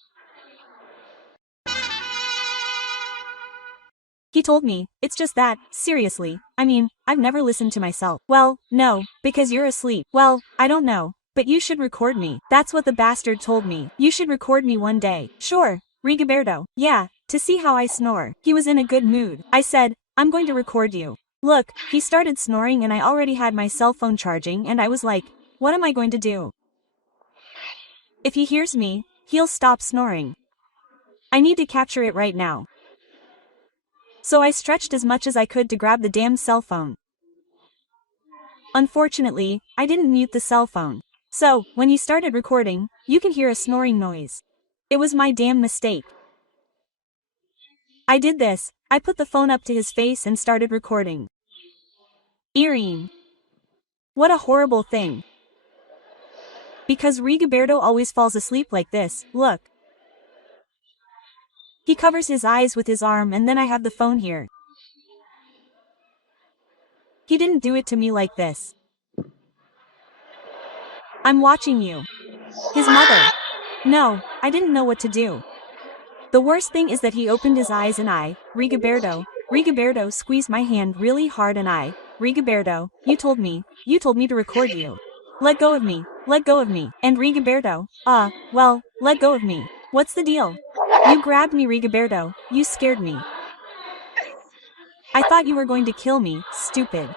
He told me, it's just that, seriously, I mean, I've never listened to myself. Well, no, because you're asleep. Well, I don't know, but you should record me. That's what the bastard told me. You should record me one day. Sure, Rigoberto. Yeah, to see how I snore. He was in a good mood. I said, I'm going to record you. Look, he started snoring and I already had my cell phone charging and I was like, what am I going to do? If he hears me, he'll stop snoring. I need to capture it right now. So I stretched as much as I could to grab the damn cell phone. Unfortunately, I didn't mute the cell phone. So, when he started recording, you can hear a snoring noise. It was my damn mistake. I did this, I put the phone up to his face and started recording. Irene. What a horrible thing. Because Rigoberto always falls asleep like this, look. He covers his eyes with his arm and then I have the phone here. He didn't do it to me like this. I'm watching you. His mother. No, I didn't know what to do. The worst thing is that he opened his eyes and Rigoberto squeezed my hand really hard and Rigoberto, you told me to record you. Let go of me, and Rigoberto, well, let go of me. What's the deal? You grabbed me, Rigoberto, you scared me. I thought you were going to kill me, stupid.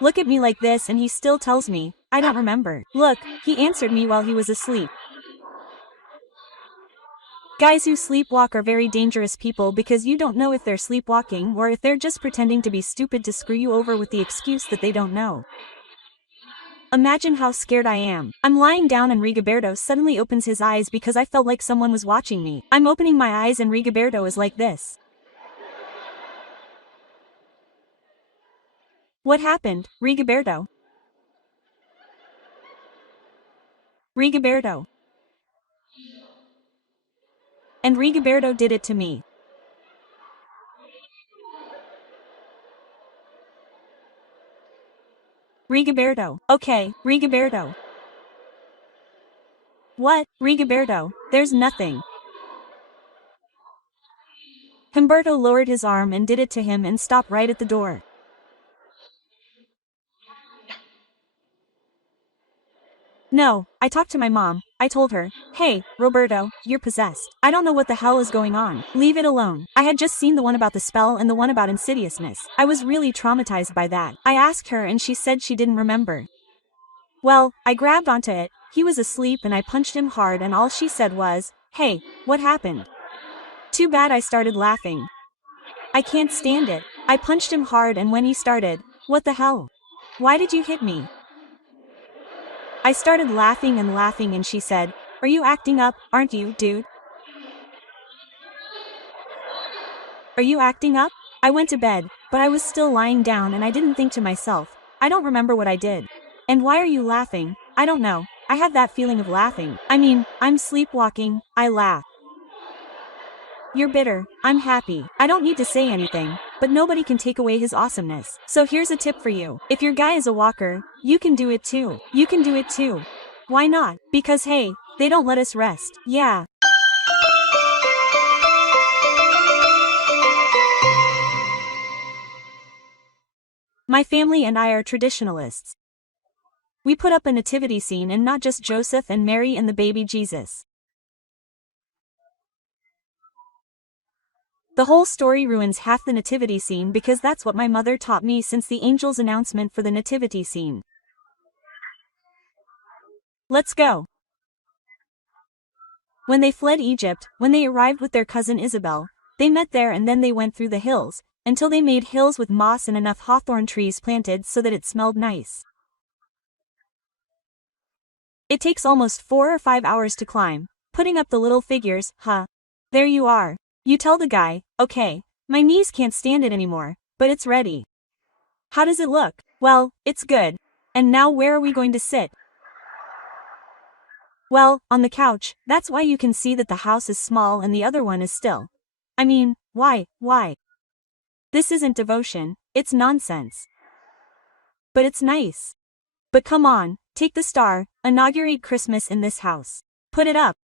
Look at me like this and he still tells me, I don't remember. Look, he answered me while he was asleep. Guys who sleepwalk are very dangerous people because you don't know if they're sleepwalking or if they're just pretending to be stupid to screw you over with the excuse that they don't know. Imagine how scared I am. I'm lying down and Rigoberto suddenly opens his eyes because I felt like someone was watching me. I'm opening my eyes and Rigoberto is like this. What happened, Rigoberto? Rigoberto. And Rigoberto did it to me. Rigoberto. Okay, Rigoberto. What, Rigoberto? There's nothing. Humberto lowered his arm and did it to him and stopped right at the door. No, I talked to my mom. I told her, hey, Roberto, you're possessed. I don't know what the hell is going on. Leave it alone. I had just seen the one about the spell and the one about insidiousness. I was really traumatized by that. I asked her and she said she didn't remember. Well, I grabbed onto it. He was asleep and I punched him hard and all she said was, hey, what happened? Too bad I started laughing. I can't stand it. I punched him hard and when he started, what the hell? Why did you hit me? I started laughing and she said, are you acting up, aren't you, dude? Are you acting up? I went to bed, but I was still lying down and I didn't think to myself, I don't remember what I did. And why are you laughing? I don't know, I have that feeling of laughing. I mean, I'm sleepwalking, I laugh. You're bitter, I'm happy. I don't need to say anything, but nobody can take away his awesomeness. So here's a tip for you. If your guy is a walker, you can do it too. You can do it too. Why not? Because hey, they don't let us rest. Yeah. My family and I are traditionalists. We put up a nativity scene and not just Joseph and Mary and the baby Jesus. The whole story ruins half the nativity scene because that's what my mother taught me since the angel's announcement for the nativity scene. Let's go. When they fled Egypt, when they arrived with their cousin Isabel, they met there and then they went through the hills, until they made hills with moss and enough hawthorn trees planted so that it smelled nice. It takes almost 4 or 5 hours to climb, putting up the little figures, huh? There you are. You tell the guy, okay, my knees can't stand it anymore, but it's ready. How does it look? Well, it's good. And now where are we going to sit? Well, on the couch, that's why you can see that the house is small and the other one is still. I mean, why? This isn't devotion, it's nonsense. But it's nice. But come on, take the star, inaugurate Christmas in this house. Put it up.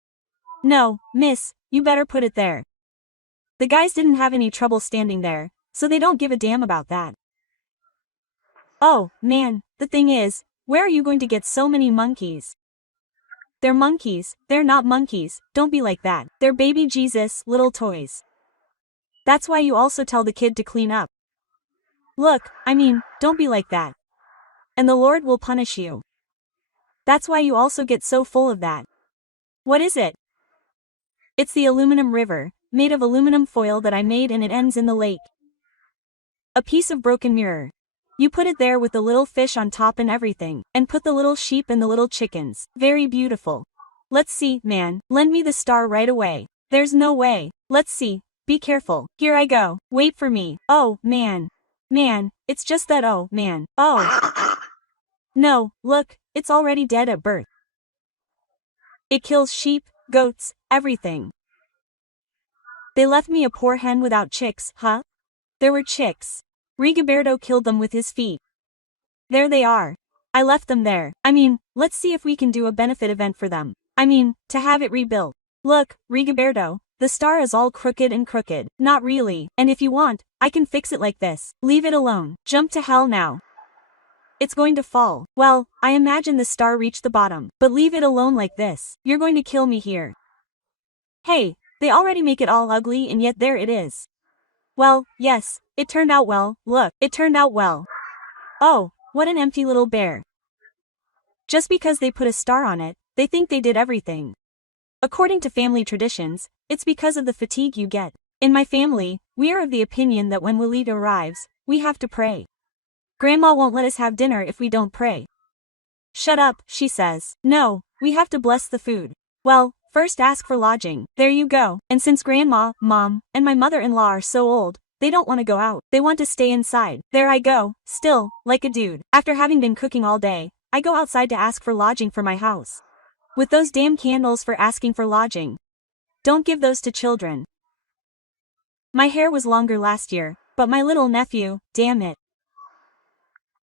No, miss, you better put it there. The guys didn't have any trouble standing there, so they don't give a damn about that. Oh, man, the thing is, where are you going to get so many monkeys? They're monkeys, they're not monkeys, don't be like that. They're baby Jesus, little toys. That's why you also tell the kid to clean up. Look, I mean, don't be like that. And the Lord will punish you. That's why you also get so full of that. What is it? It's the aluminum river, made of aluminum foil that I made and it ends in the lake. A piece of broken mirror. You put it there with the little fish on top and everything, and put the little sheep and the little chickens. Very beautiful. Let's see, man, lend me the star right away. There's no way. Let's see, be careful. Here I go. Wait for me. Oh, man. Man, it's just that oh, man. Oh. No, look, it's already dead at birth. It kills sheep, goats, everything. They left me a poor hen without chicks, huh? There were chicks. Rigoberto killed them with his feet. There they are. I left them there. I mean, let's see if we can do a benefit event for them. I mean, to have it rebuilt. Look, Rigoberto, the star is all crooked and crooked. Not really. And if you want, I can fix it like this. Leave it alone. Jump to hell now. It's going to fall. Well, I imagine the star reached the bottom. But leave it alone like this. You're going to kill me here. Hey, they already make it all ugly and yet there it is. Well, yes, it turned out well. Look, it turned out well. Oh, what an empty little bear. Just because they put a star on it, they think they did everything. According to family traditions, it's because of the fatigue you get. In my family, we are of the opinion that when Walid arrives, we have to pray. Grandma won't let us have dinner if we don't pray. Shut up, she says. No, we have to bless the food. Well, first ask for lodging. There you go. And since Grandma, Mom, and my mother-in-law are so old, they don't want to go out. They want to stay inside. There I go, still, like a dude. After having been cooking all day, I go outside to ask for lodging for my house. With those damn candles for asking for lodging. Don't give those to children. My hair was longer last year, but my little nephew, damn it.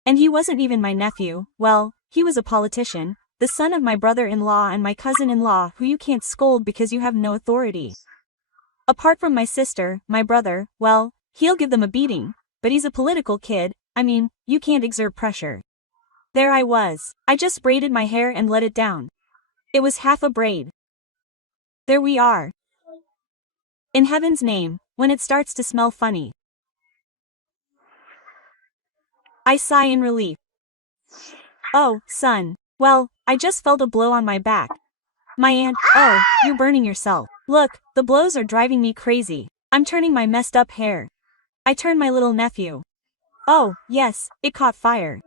And he wasn't even my nephew, well, he was a politician, the son of my brother-in-law and my cousin-in-law who you can't scold because you have no authority. Apart from my sister, my brother, well, he'll give them a beating, but he's a political kid, I mean, you can't exert pressure. There I was. I just braided my hair and let it down. It was half a braid. There we are. In heaven's name, when it starts to smell funny. I sigh in relief. Oh, son. Well, I just felt a blow on my back. My aunt, oh, you're burning yourself. Look, the blows are driving me crazy. I'm turning my messed up hair. I turn my little nephew. Oh, yes, it caught fire.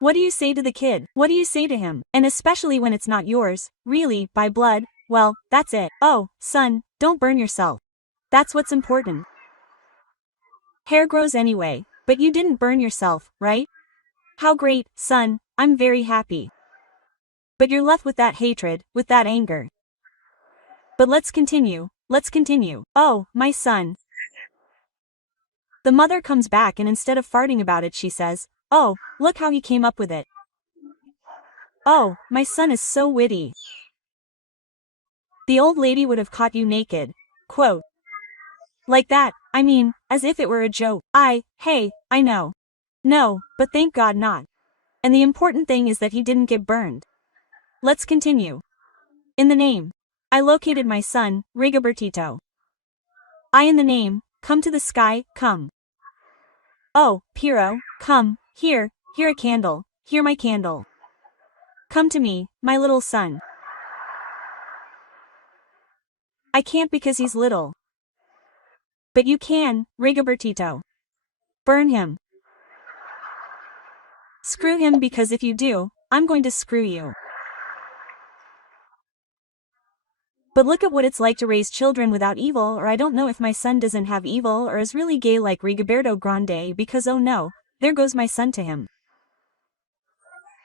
What do you say to the kid? What do you say to him? And especially when it's not yours, really, by blood, well, that's it. Oh, son, don't burn yourself. That's what's important. Hair grows anyway, but you didn't burn yourself, right? How great, son, I'm very happy. But you're left with that hatred, with that anger. But let's continue. Oh, my son. The mother comes back and instead of farting about it she says, oh, look how he came up with it. Oh, my son is so witty. The old lady would have caught you naked. Quote. Like that, I mean, as if it were a joke. Hey, I know. No, but thank God not. And the important thing is that he didn't get burned. Let's continue. In the name. I located my son, Rigobertito. I in the name, come to the sky, come. Oh, Piero, come, here a candle, here my candle. Come to me, my little son. I can't because he's little. But you can, Rigobertito. Burn him. Screw him because if you do, I'm going to screw you. But look at what it's like to raise children without evil, or I don't know if my son doesn't have evil or is really gay like Rigoberto Grande because oh no, there goes my son to him.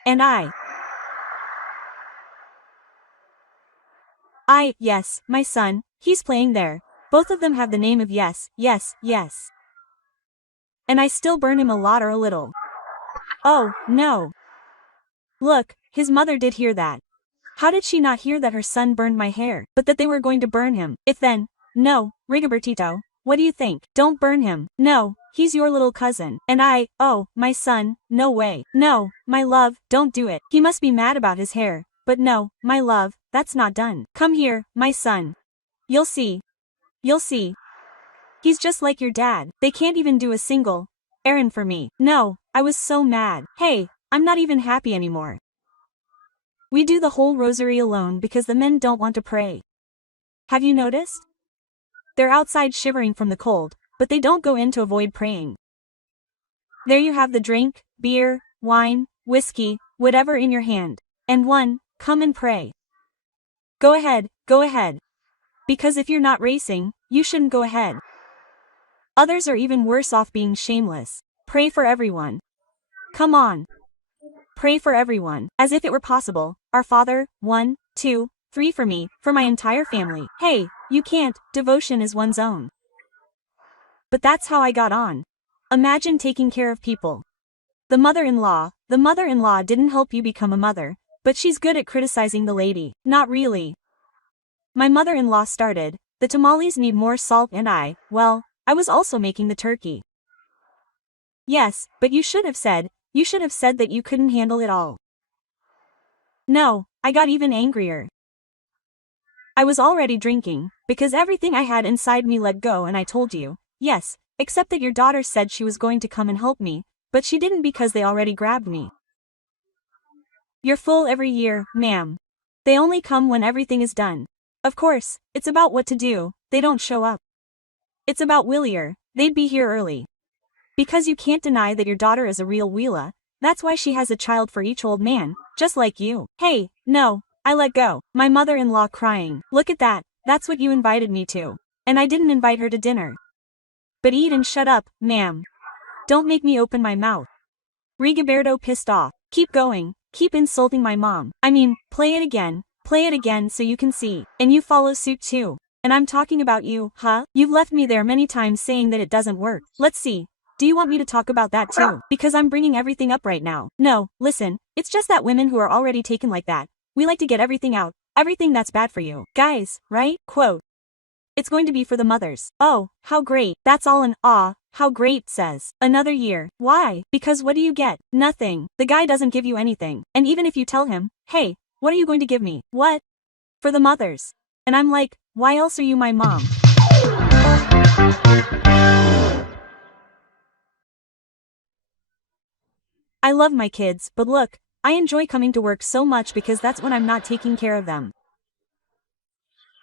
And I. Yes, my son, he's playing there. Both of them have the name of yes, yes, yes. And I still burn him a lot or a little. Oh, no. Look, his mother did hear that. How did she not hear that her son burned my hair, but that they were going to burn him? If then, no, Rigobertito, what do you think? Don't burn him. No, he's your little cousin. And oh, my son, no way. No, my love, don't do it. He must be mad about his hair. But no, my love, that's not done. Come here, my son. You'll see. You'll see. He's just like your dad. They can't even do a single errand for me. No, I was so mad. Hey, I'm not even happy anymore. We do the whole rosary alone because the men don't want to pray. Have you noticed? They're outside shivering from the cold, but they don't go in to avoid praying. There you have the drink, beer, wine, whiskey, whatever in your hand. And one, come and pray. Go ahead, go ahead. Because if you're not racing, you shouldn't go ahead. Others are even worse off being shameless. Pray for everyone. Come on. Pray for everyone. As if it were possible. Our Father, 1, 2, 3 for me, for my entire family. Hey, you can't, devotion is one's own. But that's how I got on. Imagine taking care of people. The mother-in-law didn't help you become a mother, but she's good at criticizing the lady. Not really. My mother-in-law started, the tamales need more salt and I was also making the turkey. Yes, but you should have said that you couldn't handle it all. No, I got even angrier. I was already drinking, because everything I had inside me let go and I told you, yes, except that your daughter said she was going to come and help me, but she didn't because they already grabbed me. You're full every year, ma'am. They only come when everything is done. Of course, it's about what to do, they don't show up. It's about willier, they'd be here early. Because you can't deny that your daughter is a real wheela, that's why she has a child for each old man, just like you. Hey, no, I let go. My mother-in-law crying. Look at that, that's what you invited me to. And I didn't invite her to dinner. But eat and shut up, ma'am. Don't make me open my mouth. Rigoberto pissed off. Keep going, keep insulting my mom. I mean, play it again so you can see. And you follow suit too. And I'm talking about you, huh? You've left me there many times saying that it doesn't work. Let's see. Do you want me to talk about that too? Because I'm bringing everything up right now. No, listen, it's just that women who are already taken like that, we like to get everything out, everything that's bad for you. Guys, right? Quote. It's going to be for the mothers. Oh, how great. That's all an how great says. Another year. Why? Because what do you get? Nothing. The guy doesn't give you anything. And even if you tell him, hey, what are you going to give me? What? For the mothers. And I'm like, why else are you my mom? I love my kids, but look, I enjoy coming to work so much because that's when I'm not taking care of them.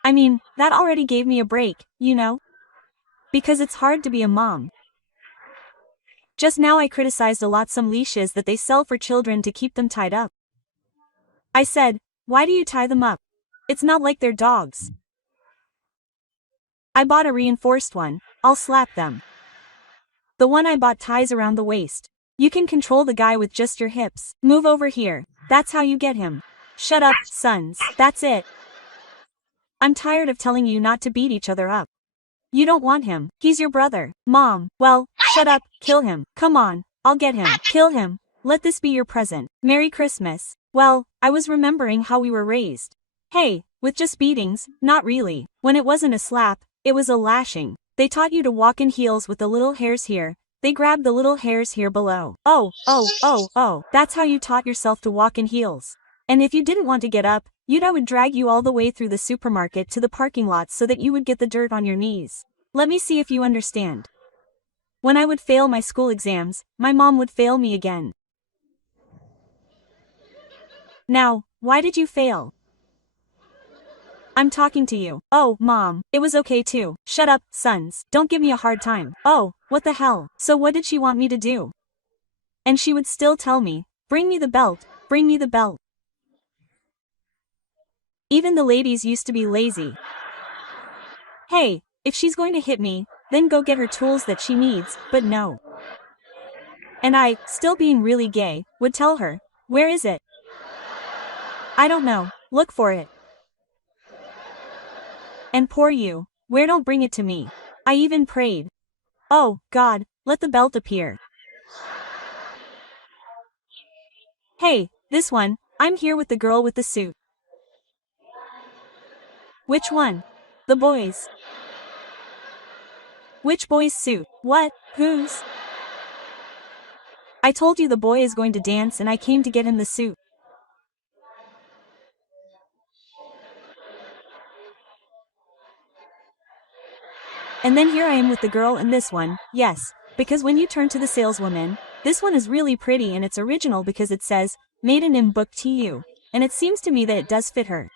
I mean, that already gave me a break, you know? Because it's hard to be a mom. Just now I criticized a lot some leashes that they sell for children to keep them tied up. I said, why do you tie them up? It's not like they're dogs. I bought a reinforced one, I'll slap them. The one I bought ties around the waist. You can control the guy with just your hips. Move over here. That's how you get him. Shut up, sons. That's it. I'm tired of telling you not to beat each other up. You don't want him. He's your brother. Mom, well, shut up. Kill him. Come on. I'll get him. Kill him. Let this be your present. Merry Christmas. Well, I was remembering how we were raised. Hey, with just beatings, not really. When it wasn't a slap, it was a lashing. They taught you to walk in heels with the little hairs here. They grabbed the little hairs here below. Oh, that's how you taught yourself to walk in heels. And if you didn't want to get up, I would drag you all the way through the supermarket to the parking lot so that you would get the dirt on your knees. Let me see if you understand. When I would fail my school exams, my mom would fail me again. Now, why did you fail? I'm talking to you. Oh, Mom, it was okay too. Shut up, sons. Don't give me a hard time. Oh, what the hell? So what did she want me to do? And she would still tell me, bring me the belt, bring me the belt. Even the ladies used to be lazy. Hey, if she's going to hit me, then go get her tools that she needs, but no. And I, still being really gay, would tell her, where is it? I don't know, look for it. And poor you, where don't bring it to me. I even prayed. Oh, God, let the belt appear. Hey, this one, I'm here with the girl with the suit. Which one? The boys. Which boy's suit? What? Whose? I told you the boy is going to dance and I came to get him the suit. And then here I am with the girl in this one, yes, because when you turn to the saleswoman, this one is really pretty and it's original because it says, made in book TU, and it seems to me that it does fit her.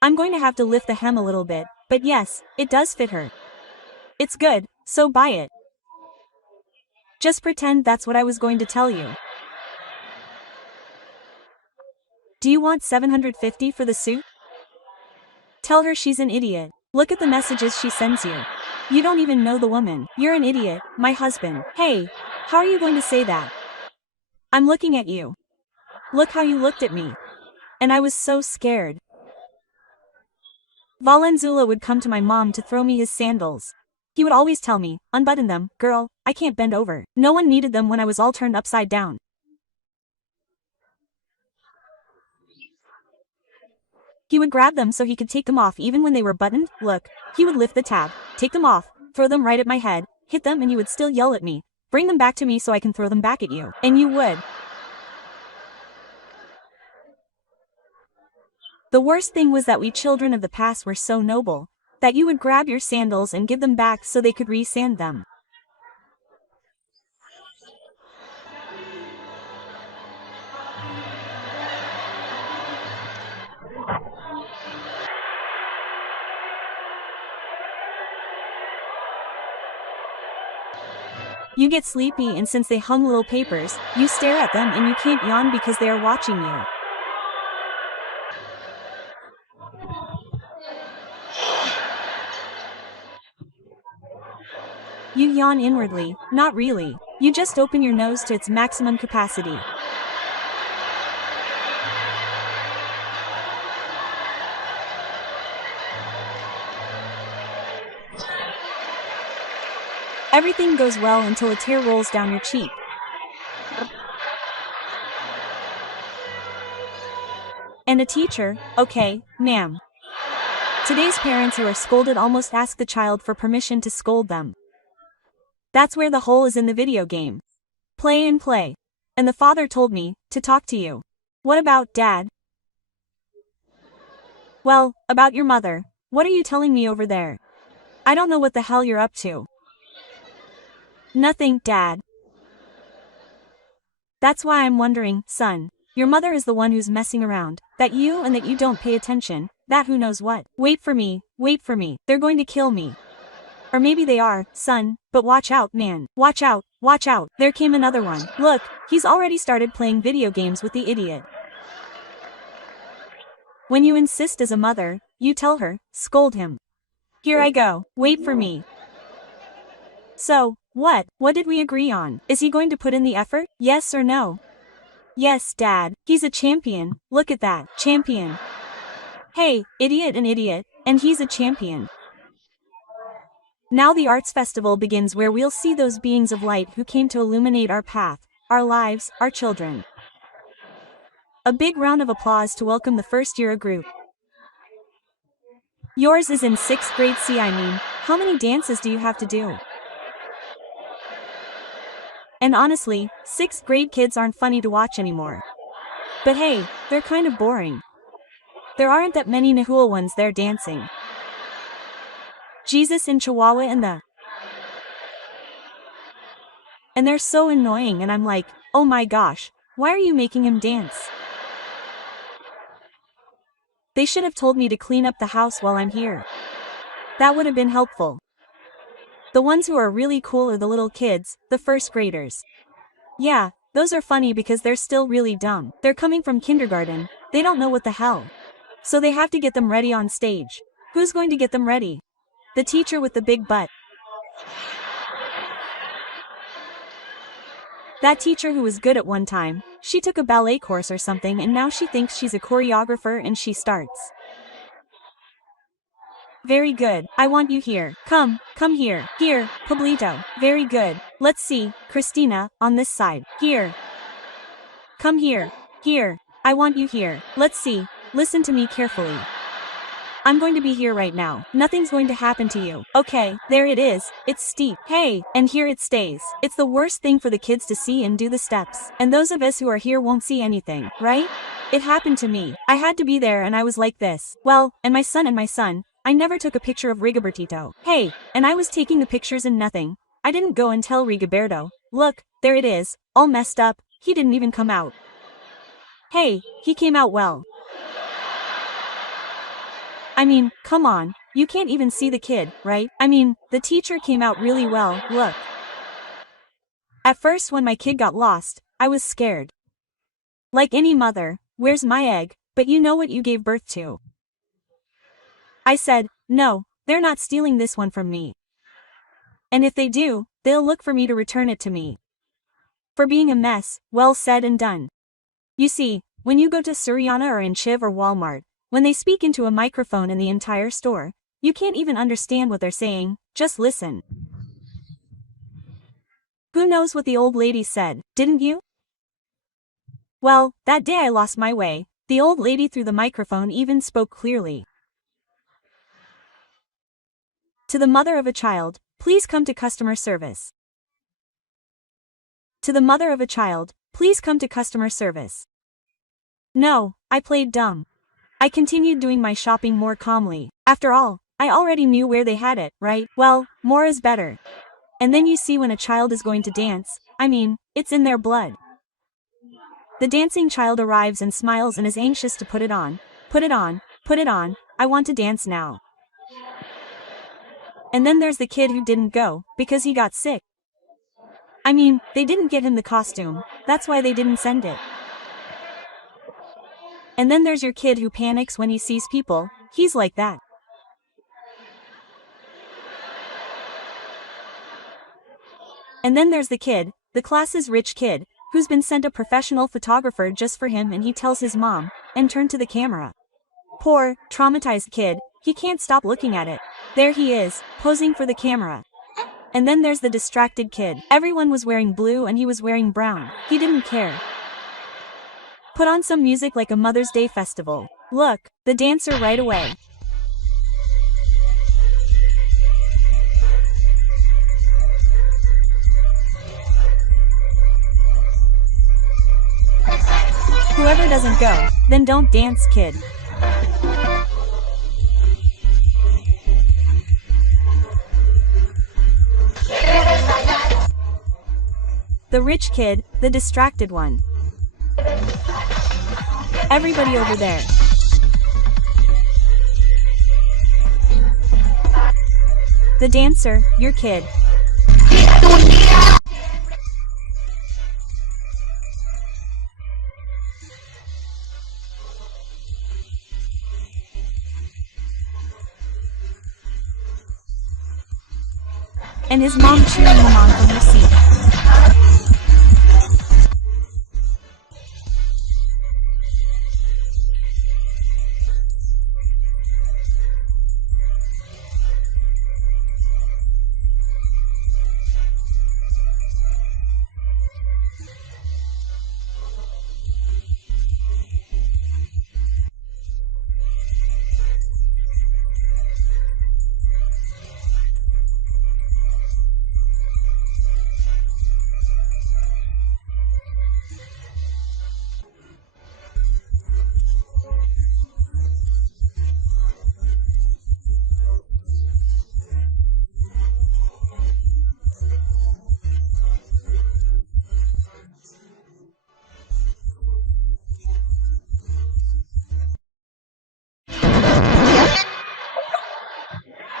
I'm going to have to lift the hem a little bit, but yes, it does fit her. It's good, so buy it. Just pretend that's what I was going to tell you. Do you want $750 for the suit? Tell her she's an idiot. Look at the messages she sends you. You don't even know the woman. You're an idiot, my husband. Hey, how are you going to say that? I'm looking at you. Look how you looked at me. And I was so scared. Valenzuela would come to my mom to throw me his sandals. He would always tell me, unbutton them, girl, I can't bend over. No one needed them when I was all turned upside down. He would grab them so he could take them off even when they were buttoned. Look, he would lift the tab, take them off, throw them right at my head, hit them and you would still yell at me. Bring them back to me so I can throw them back at you. And you would. The worst thing was that we children of the past were so noble, that you would grab your sandals and give them back so they could re-sand them. You get sleepy and since they hung little papers, you stare at them and you can't yawn because they are watching you. You yawn inwardly, not really. You just open your nose to its maximum capacity. Everything goes well until a tear rolls down your cheek. And a teacher, okay, ma'am. Today's parents who are scolded almost ask the child for permission to scold them. That's where the hole is in the video game. Play and play. And the father told me to talk to you. What about Dad? Well, about your mother. What are you telling me over there? I don't know what the hell you're up to. Nothing, Dad. That's why I'm wondering, son. Your mother is the one who's messing around. That you and that you don't pay attention. That who knows what. Wait for me. They're going to kill me. Or maybe they are, son, but watch out, man. Watch out. There came another one. Look, he's already started playing video games with the idiot. When you insist as a mother, you tell her, scold him. Here I go. Wait for me. So, what did we agree on? Is he going to put in the effort? Yes or no? Yes, Dad. He's a champion. Look at that. Champion. Hey, idiot, and he's a champion. Now the arts festival begins where we'll see those beings of light who came to illuminate our path, our lives, our children. A big round of applause to welcome the first year group. Yours is in 6th grade C. I mean, how many dances do you have to do? And honestly, 6th grade kids aren't funny to watch anymore. But hey, they're kind of boring. There aren't that many Nahua ones there dancing. Jesus in Chihuahua and they're so annoying and I'm like, oh my gosh, why are you making him dance? They should have told me to clean up the house while I'm here. That would have been helpful. The ones who are really cool are the little kids, the 1st graders. Yeah, those are funny because they're still really dumb. They're coming from kindergarten, they don't know what the hell. So they have to get them ready on stage. Who's going to get them ready? The teacher with the big butt. That teacher who was good at one time, she took a ballet course or something and now she thinks she's a choreographer and she starts. Very good, I want you here. Come here. Here, Pablito. Very good. Let's see, Christina, on this side. Here. Come here. Here. I want you here. Let's see. Listen to me carefully. I'm going to be here right now. Nothing's going to happen to you. Okay, there it is. It's steep. Hey, and here it stays. It's the worst thing for the kids to see and do the steps. And those of us who are here won't see anything, right? It happened to me. I had to be there and I was like this. Well, and my son, I never took a picture of Rigobertito. Hey, and I was taking the pictures and nothing. I didn't go and tell Rigoberto. Look, there it is, all messed up. He didn't even come out. Hey, he came out well. I mean, come on, you can't even see the kid, right? I mean, the teacher came out really well, look. At first when my kid got lost, I was scared. Like any mother, where's my egg? But you know what you gave birth to. I said, no, they're not stealing this one from me. And if they do, they'll look for me to return it to me. For being a mess, well said and done. You see, when you go to Suriana or in Chiv or Walmart, when they speak into a microphone in the entire store, you can't even understand what they're saying, just listen. Who knows what the old lady said, didn't you? Well, that day I lost my way, the old lady through the microphone even spoke clearly. To the mother of a child, please come to customer service. To the mother of a child, please come to customer service. No, I played dumb. I continued doing my shopping more calmly. After all, I already knew where they had it, right? Well, more is better. And then you see when a child is going to dance, I mean, it's in their blood. The dancing child arrives and smiles and is anxious to put it on. Put it on, put it on, I want to dance now. And then there's the kid who didn't go, because he got sick. I mean, they didn't get him the costume, that's why they didn't send it. And then there's your kid who panics when he sees people, he's like that. And then there's the kid, the class's rich kid, who's been sent a professional photographer just for him and he tells his mom, and turn to the camera. Poor, traumatized kid, he can't stop looking at it. There he is, posing for the camera. And then there's the distracted kid. Everyone was wearing blue and he was wearing brown. He didn't care. Put on some music like a Mother's Day festival. Look, the dancer right away. Whoever doesn't go, then don't dance, kid. The rich kid, the distracted one. Everybody over there. The dancer, your kid. And his mom cheering him on from her seat.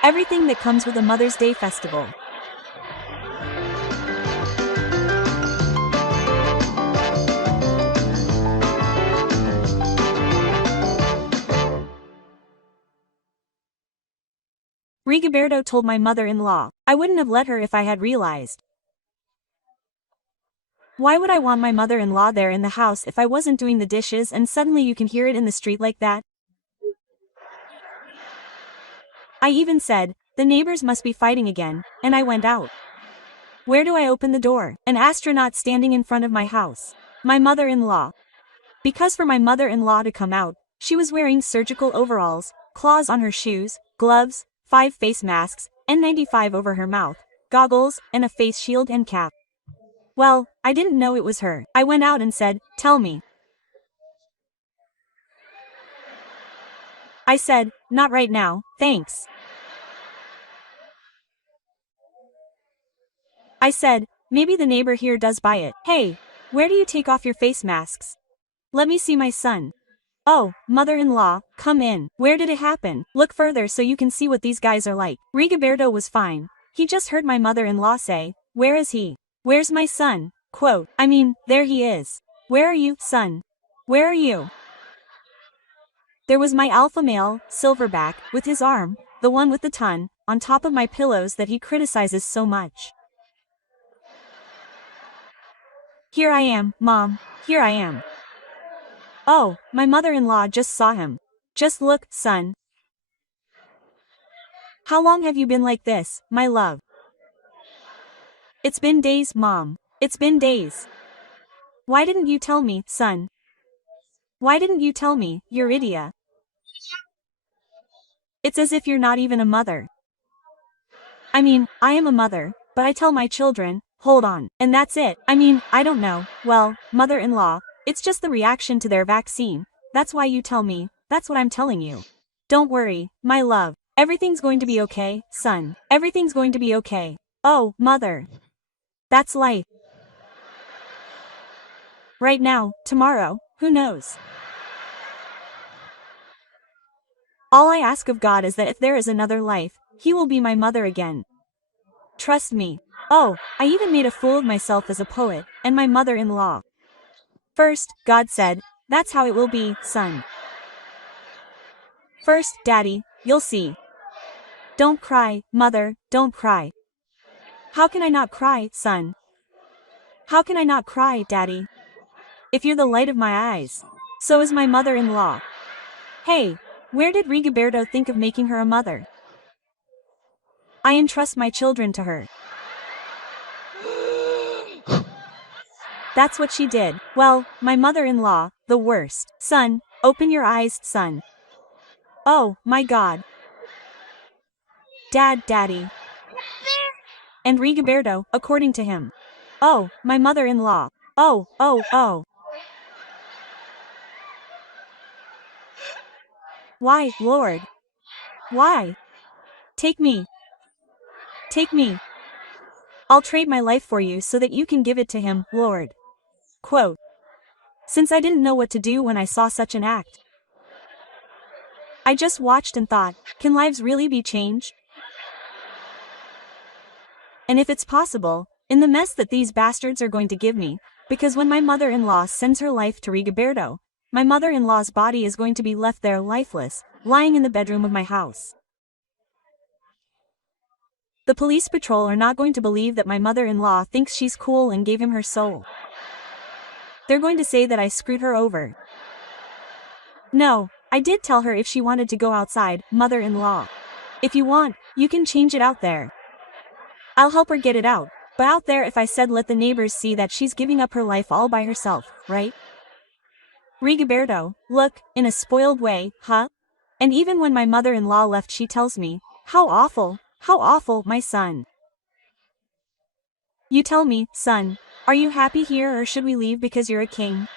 Everything that comes with a Mother's Day festival. Rigoberto told my mother-in-law, I wouldn't have let her if I had realized. Why would I want my mother-in-law there in the house if I wasn't doing the dishes and suddenly you can hear it in the street like that? I even said, the neighbors must be fighting again, and I went out. Where do I open the door? An astronaut standing in front of my house. My mother-in-law. Because for my mother-in-law to come out, she was wearing surgical overalls, claws on her shoes, gloves, 5 face masks, N95 over her mouth, goggles, and a face shield and cap. Well, I didn't know it was her. I went out and said, tell me. I said, not right now, thanks. I said, maybe the neighbor here does buy it. Hey, where do you take off your face masks? Let me see my son. Oh, mother-in-law, come in. Where did it happen? Look further so you can see what these guys are like. Rigoberto was fine. He just heard my mother-in-law say, where is he? Where's my son? Quote, I mean, there he is. Where are you, son? Where are you? There was my alpha male, Silverback, with his arm, the one with the ton, on top of my pillows that he criticizes so much. Here I am, Mom, here I am. Oh, my mother-in-law just saw him. Just look, son. How long have you been like this, my love? It's been days, Mom. It's been days. Why didn't you tell me, son? Why didn't you tell me, Yuridia? It's as if you're not even a mother. I mean, I am a mother, but I tell my children, hold on, and that's it. I mean, I don't know, well, mother-in-law, it's just the reaction to their vaccine. That's why you tell me, that's what I'm telling you. Don't worry, my love. Everything's going to be okay, son. Everything's going to be okay. Oh, mother. That's life. Right now, tomorrow, who knows? All I ask of God is that if there is another life, He will be my mother again. Trust me. Oh, I even made a fool of myself as a poet, and my mother-in-law. First, God said, that's how it will be, son. First, Daddy, you'll see. Don't cry, mother, don't cry. How can I not cry, son? How can I not cry, Daddy? If you're the light of my eyes. So is my mother-in-law. Hey, where did Rigoberto think of making her a mother? I entrust my children to her. That's what she did. Well, my mother-in-law, the worst. Son, open your eyes, son. Oh, my God. Daddy. And Rigoberto, according to him. Oh, my mother-in-law. Oh. Why, Lord? Why? Take me. Take me. I'll trade my life for you so that you can give it to him, Lord. Quote. Since I didn't know what to do when I saw such an act. I just watched and thought, can lives really be changed? And if it's possible, in the mess that these bastards are going to give me, because when my mother-in-law sends her life to Rigoberto, my mother-in-law's body is going to be left there lifeless, lying in the bedroom of my house. The police patrol are not going to believe that my mother-in-law thinks she's cool and gave him her soul. They're going to say that I screwed her over. No, I did tell her if she wanted to go outside, mother-in-law. If you want, you can change it out there. I'll help her get it out, but out there if I said let the neighbors see that she's giving up her life all by herself, right? Rigoberto, look, in a spoiled way, huh? And even when my mother-in-law left she tells me, how awful, my son. You tell me, son, are you happy here or should we leave because you're a king?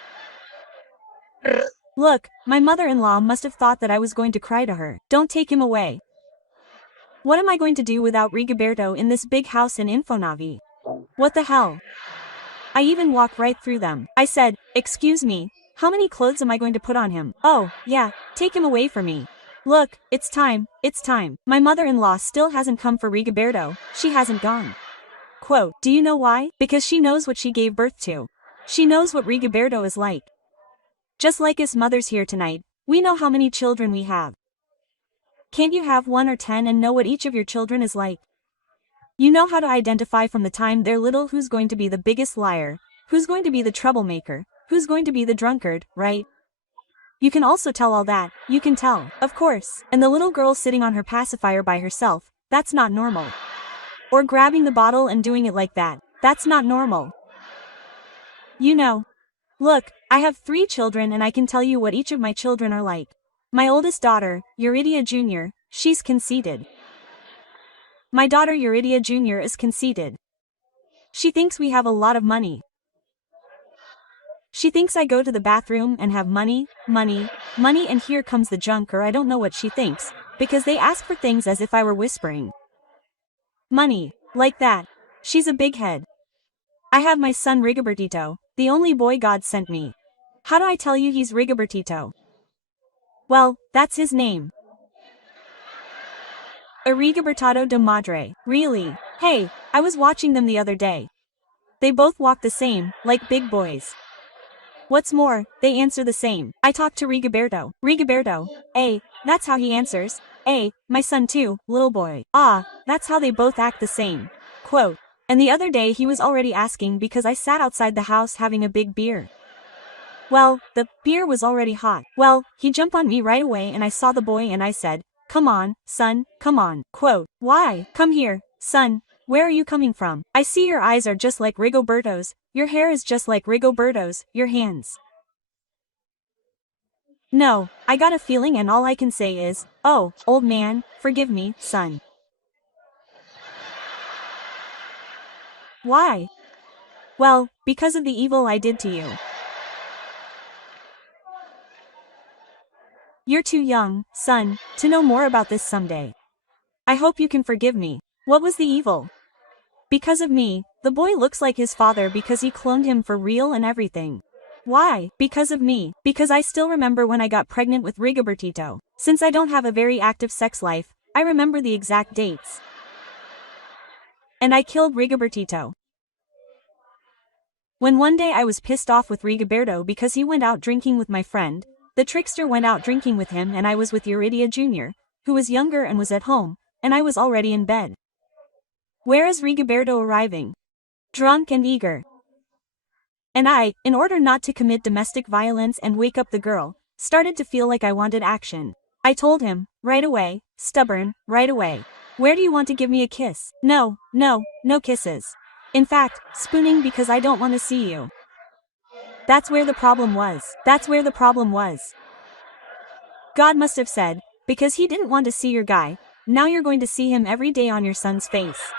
Look, my mother-in-law must have thought that I was going to cry to her. Don't take him away. What am I going to do without Rigoberto in this big house in Infonavi? What the hell? I even walked right through them. I said, excuse me, how many clothes am I going to put on him? Oh, yeah, take him away from me. Look, it's time. My mother-in-law still hasn't come for Rigoberto, she hasn't gone. Quote, do you know why? Because she knows what she gave birth to. She knows what Rigoberto is like. Just like us mothers here tonight, we know how many children we have. Can't you have 1 or 10 and know what each of your children is like? You know how to identify from the time they're little who's going to be the biggest liar, Who's going to be the troublemaker? Who's going to be the drunkard, right? You can also tell all that, you can tell, of course. And the little girl sitting on her pacifier by herself, that's not normal. Or grabbing the bottle and doing it like that, that's not normal. You know. Look, I have 3 children and I can tell you what each of my children are like. My oldest daughter, Yuridia Jr., she's conceited. My daughter Yuridia Jr. is conceited. She thinks we have a lot of money. She thinks I go to the bathroom and have money, and here comes the junk, or I don't know what she thinks, because they ask for things as if I were whispering. Money, like that. She's a big head. I have my son Rigobertito, the only boy God sent me. How do I tell you he's Rigobertito? Well, that's his name. Rigobertado de Madre, really? Hey, I was watching them the other day. They both walk the same, like big boys. What's more, they answer the same. I talked to Rigoberto, that's how he answers. My son too, little boy. That's how they both act the same. Quote. And the other day he was already asking because I sat outside the house having a big beer. Well, the beer was already hot. Well, he jumped on me right away and I saw the boy and I said, "Come on, son, come on." Quote. Why? Come here, son. Where are you coming from? I see your eyes are just like Rigoberto's, your hair is just like Rigoberto's, your hands. No, I got a feeling and all I can say is, oh, old man, forgive me, son. Why? Well, because of the evil I did to you. You're too young, son, to know more about this someday. I hope you can forgive me. What was the evil? Because of me, the boy looks like his father because he cloned him for real and everything. Why? Because of me. Because I still remember when I got pregnant with Rigobertito. Since I don't have a very active sex life, I remember the exact dates. And I killed Rigobertito. When one day I was pissed off with Rigoberto because he went out drinking with my friend, the trickster went out drinking with him and I was with Yuridia Jr., who was younger and was at home, and I was already in bed. Where is Rigoberto arriving? Drunk and eager. And I, in order not to commit domestic violence and wake up the girl, started to feel like I wanted action. I told him, right away, stubborn, right away. Where do you want to give me a kiss? No kisses. In fact, spooning because I don't want to see you. That's where the problem was. God must have said, because he didn't want to see your guy, now you're going to see him every day on your son's face.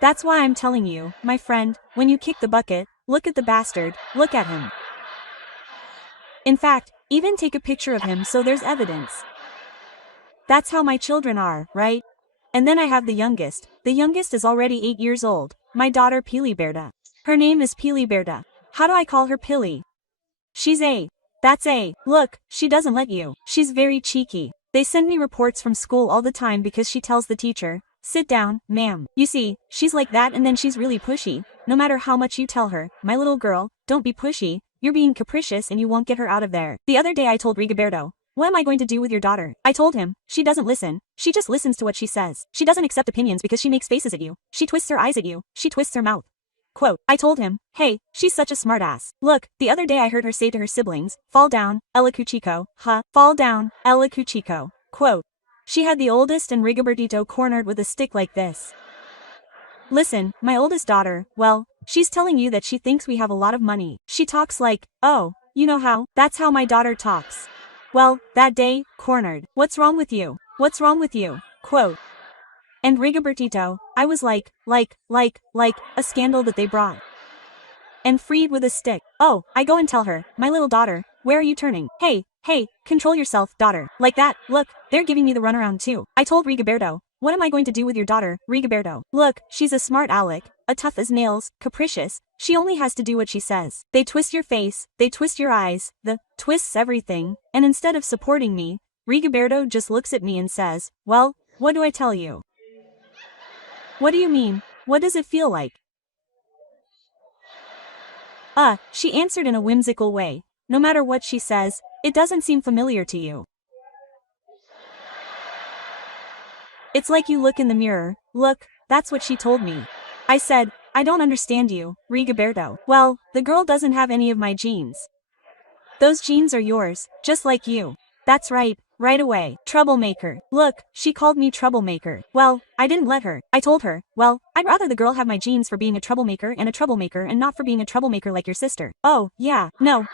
That's why I'm telling you, my friend, when you kick the bucket, look at the bastard, look at him. In fact, even take a picture of him so there's evidence. That's how my children are, right? And then I have the youngest. The youngest is already 8 years old, my daughter Piliberta. Her name is Piliberta. How do I call her Pili? She's A. That's A. Look, she doesn't let you. She's very cheeky. They send me reports from school all the time because she tells the teacher, "Sit down, ma'am." You see, she's like that and then she's really pushy. No matter how much you tell her, "My little girl, don't be pushy, you're being capricious and you won't get her out of there." The other day I told Rigoberto, "What am I going to do with your daughter?" I told him, "She doesn't listen, she just listens to what she says. She doesn't accept opinions because she makes faces at you, she twists her eyes at you, she twists her mouth." Quote. I told him, "Hey, she's such a smartass. Look, the other day I heard her say to her siblings, 'Fall down, Ella Cuchico, huh? Fall down, Ella Cuchico.'" Quote. She had the oldest and Rigobertito cornered with a stick like this. Listen, my oldest daughter, well, she's telling you that she thinks we have a lot of money. She talks like, oh, you know how? That's how my daughter talks. Well, that day, cornered. What's wrong with you? What's wrong with you? Quote. And Rigobertito, I was like, a scandal that they brought. And freed with a stick. Oh, I go and tell her, "My little daughter, where are you turning? Hey, control yourself, daughter." Like that, look, they're giving me the runaround too. I told Rigoberto, "What am I going to do with your daughter, Rigoberto? Look, she's a smart aleck, a tough as nails, capricious, she only has to do what she says. They twist your face, they twist your eyes, the twists everything, and instead of supporting me, Rigoberto just looks at me and says, 'Well, what do I tell you?' What do you mean? What does it feel like?" She answered in a whimsical way. "No matter what she says, it doesn't seem familiar to you. It's like you look in the mirror." Look, that's what she told me. I said, I don't understand you, Rigoberto. Well, the girl doesn't have any of my genes. Those genes are yours, just like you. That's right, right away. Troublemaker. Look, she called me troublemaker. Well, I didn't let her. I told her, well, I'd rather the girl have my genes for being a troublemaker and not for being a troublemaker like your sister. Oh, yeah, no,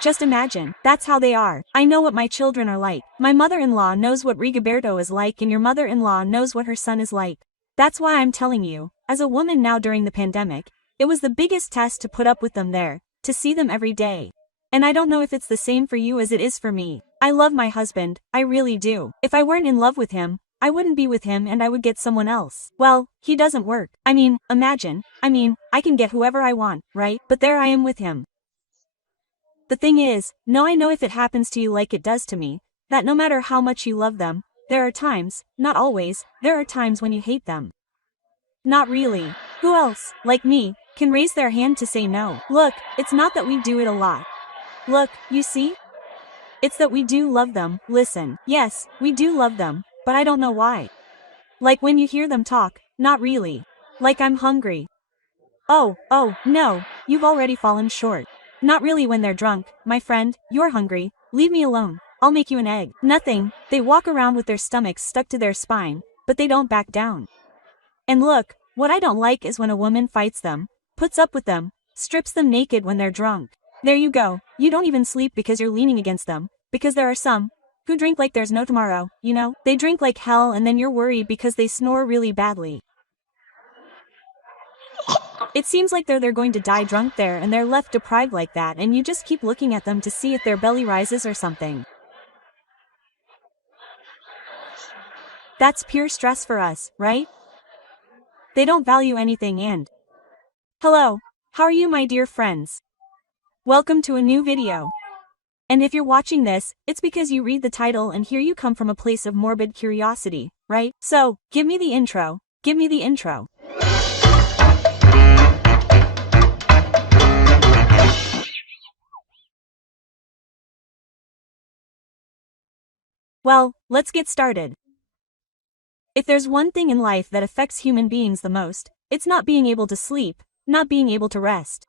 just imagine. That's how they are. I know what my children are like. My mother-in-law knows what Rigoberto is like and your mother-in-law knows what her son is like. That's why I'm telling you, as a woman now during the pandemic, it was the biggest test to put up with them there, to see them every day. And I don't know if it's the same for you as it is for me. I love my husband, I really do. If I weren't in love with him, I wouldn't be with him and I would get someone else. Well, he doesn't work. Imagine. I can get whoever I want, right? But there I am with him. The thing is, I know if it happens to you like it does to me, that no matter how much you love them, there are times, not always, there are times when you hate them. Not really. Who else, like me, can raise their hand to say no? Look, it's not that we do it a lot. Look, you see? It's that we do love them. Listen, yes, we do love them, but I don't know why. Like when you hear them talk, not really. Like I'm hungry. Oh, no, you've already fallen short. Not really when they're drunk, my friend, you're hungry, leave me alone, I'll make you an egg. Nothing, they walk around with their stomachs stuck to their spine, but they don't back down. And look, what I don't like is when a woman fights them, puts up with them, strips them naked when they're drunk. There you go, you don't even sleep because you're leaning against them, because there are some who drink like there's no tomorrow, you know? They drink like hell and then you're worried because they snore really badly. It seems like they're going to die drunk there and they're left deprived like that and you just keep looking at them to see if their belly rises or something. That's pure stress for us, right? They don't value anything and... Hello, how are you my dear friends? Welcome to a new video. And if you're watching this, it's because you read the title and here you come from a place of morbid curiosity, right? So, give me the intro. Well, let's get started. If there's one thing in life that affects human beings the most, it's not being able to sleep, not being able to rest.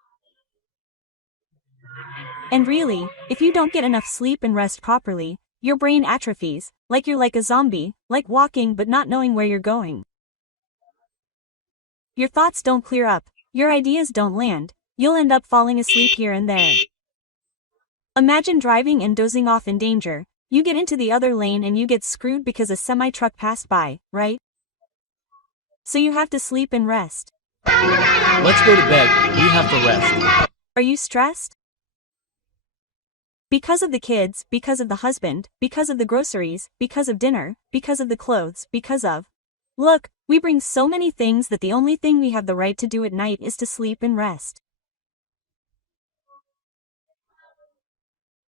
And really, if you don't get enough sleep and rest properly, your brain atrophies, like you're like a zombie, like walking but not knowing where you're going. Your thoughts don't clear up, your ideas don't land, you'll end up falling asleep here and there. Imagine driving and dozing off in danger, you get into the other lane and you get screwed because a semi-truck passed by, right? So you have to sleep and rest. Let's go to bed, we have to rest. Are you stressed? Because of the kids, because of the husband, because of the groceries, because of dinner, because of the clothes, because of... Look, we bring so many things that the only thing we have the right to do at night is to sleep and rest.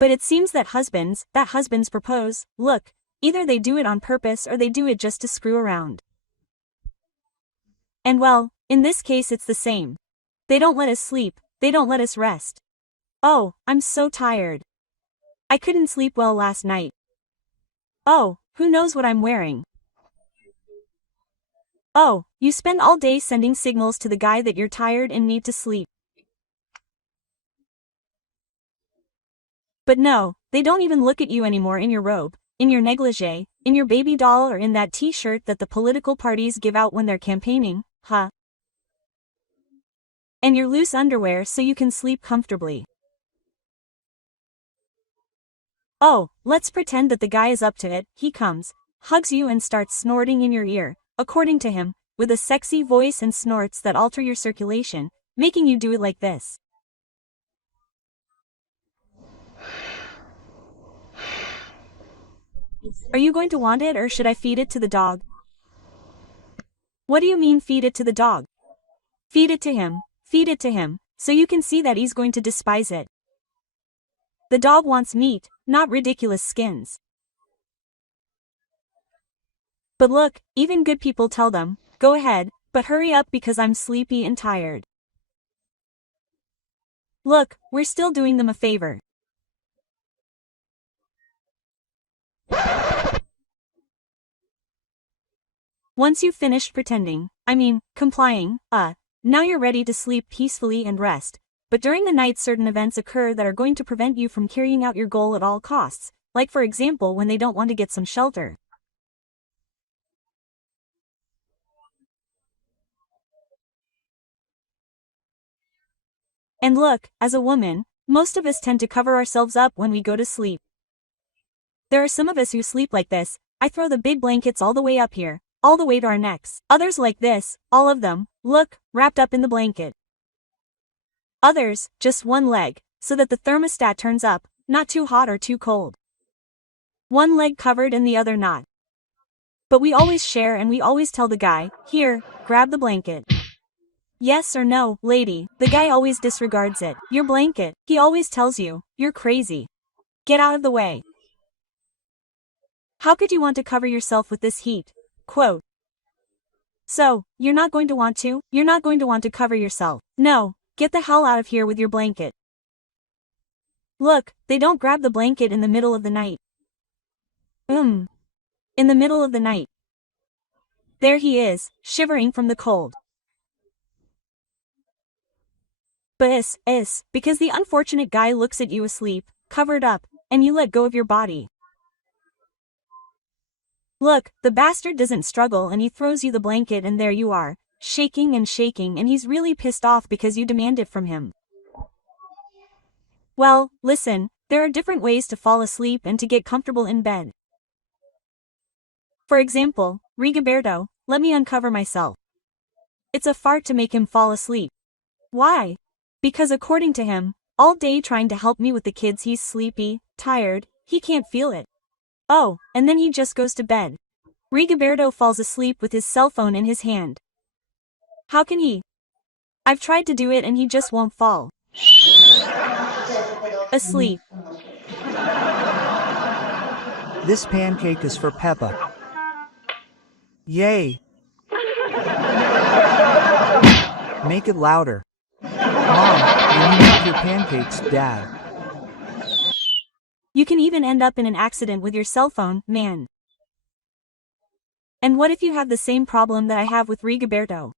But it seems that husbands propose, look, either they do it on purpose or they do it just to screw around. And well, in this case it's the same. They don't let us sleep, they don't let us rest. Oh, I'm so tired. I couldn't sleep well last night. Oh, who knows what I'm wearing? Oh, you spend all day sending signals to the guy that you're tired and need to sleep. But no, they don't even look at you anymore in your robe, in your negligee, in your baby doll or in that t-shirt that the political parties give out when they're campaigning, huh? And your loose underwear so you can sleep comfortably. Oh, let's pretend that the guy is up to it, he comes, hugs you and starts snorting in your ear, according to him, with a sexy voice and snorts that alter your circulation, making you do it like this. Are you going to want it or should I feed it to the dog? What do you mean feed it to the dog? Feed it to him, so you can see that he's going to despise it. The dog wants meat, not ridiculous skins. But look, even good people tell them, go ahead, but hurry up because I'm sleepy and tired. Look, we're still doing them a favor. Once you've finished pretending, complying, now you're ready to sleep peacefully and rest. But during the night certain events occur that are going to prevent you from carrying out your goal at all costs, like for example when they don't want to get some shelter. And look, as a woman, most of us tend to cover ourselves up when we go to sleep. There are some of us who sleep like this. I throw the big blankets all the way up here, all the way to our necks. Others like this, all of them, look, wrapped up in the blanket. Others, just one leg, so that the thermostat turns up, not too hot or too cold. One leg covered and the other not. But we always share and we always tell the guy, here, grab the blanket. Yes or no, lady, the guy always disregards it. Your blanket, he always tells you, you're crazy. Get out of the way. How could you want to cover yourself with this heat? Quote. So, you're not going to want to? You're not going to want to cover yourself. No, get the hell out of here with your blanket. Look, they don't grab the blanket in the middle of the night. In the middle of the night. There he is, shivering from the cold. But because the unfortunate guy looks at you asleep, covered up, and you let go of your body. Look, the bastard doesn't struggle and he throws you the blanket and there you are, shaking and he's really pissed off because you demand it from him. Well, listen, there are different ways to fall asleep and to get comfortable in bed. For example, Rigoberto, let me uncover myself. It's a fart to make him fall asleep. Why? Because according to him, all day trying to help me with the kids he's sleepy, tired, he can't feel it. Oh, and then he just goes to bed. Rigoberto falls asleep with his cell phone in his hand. How can he? I've tried to do it and he just won't fall asleep. This pancake is for Peppa. Yay! Make it louder. Mom, when you make your pancakes, Dad. You can even end up in an accident with your cell phone, man. And what if you have the same problem that I have with Rigoberto?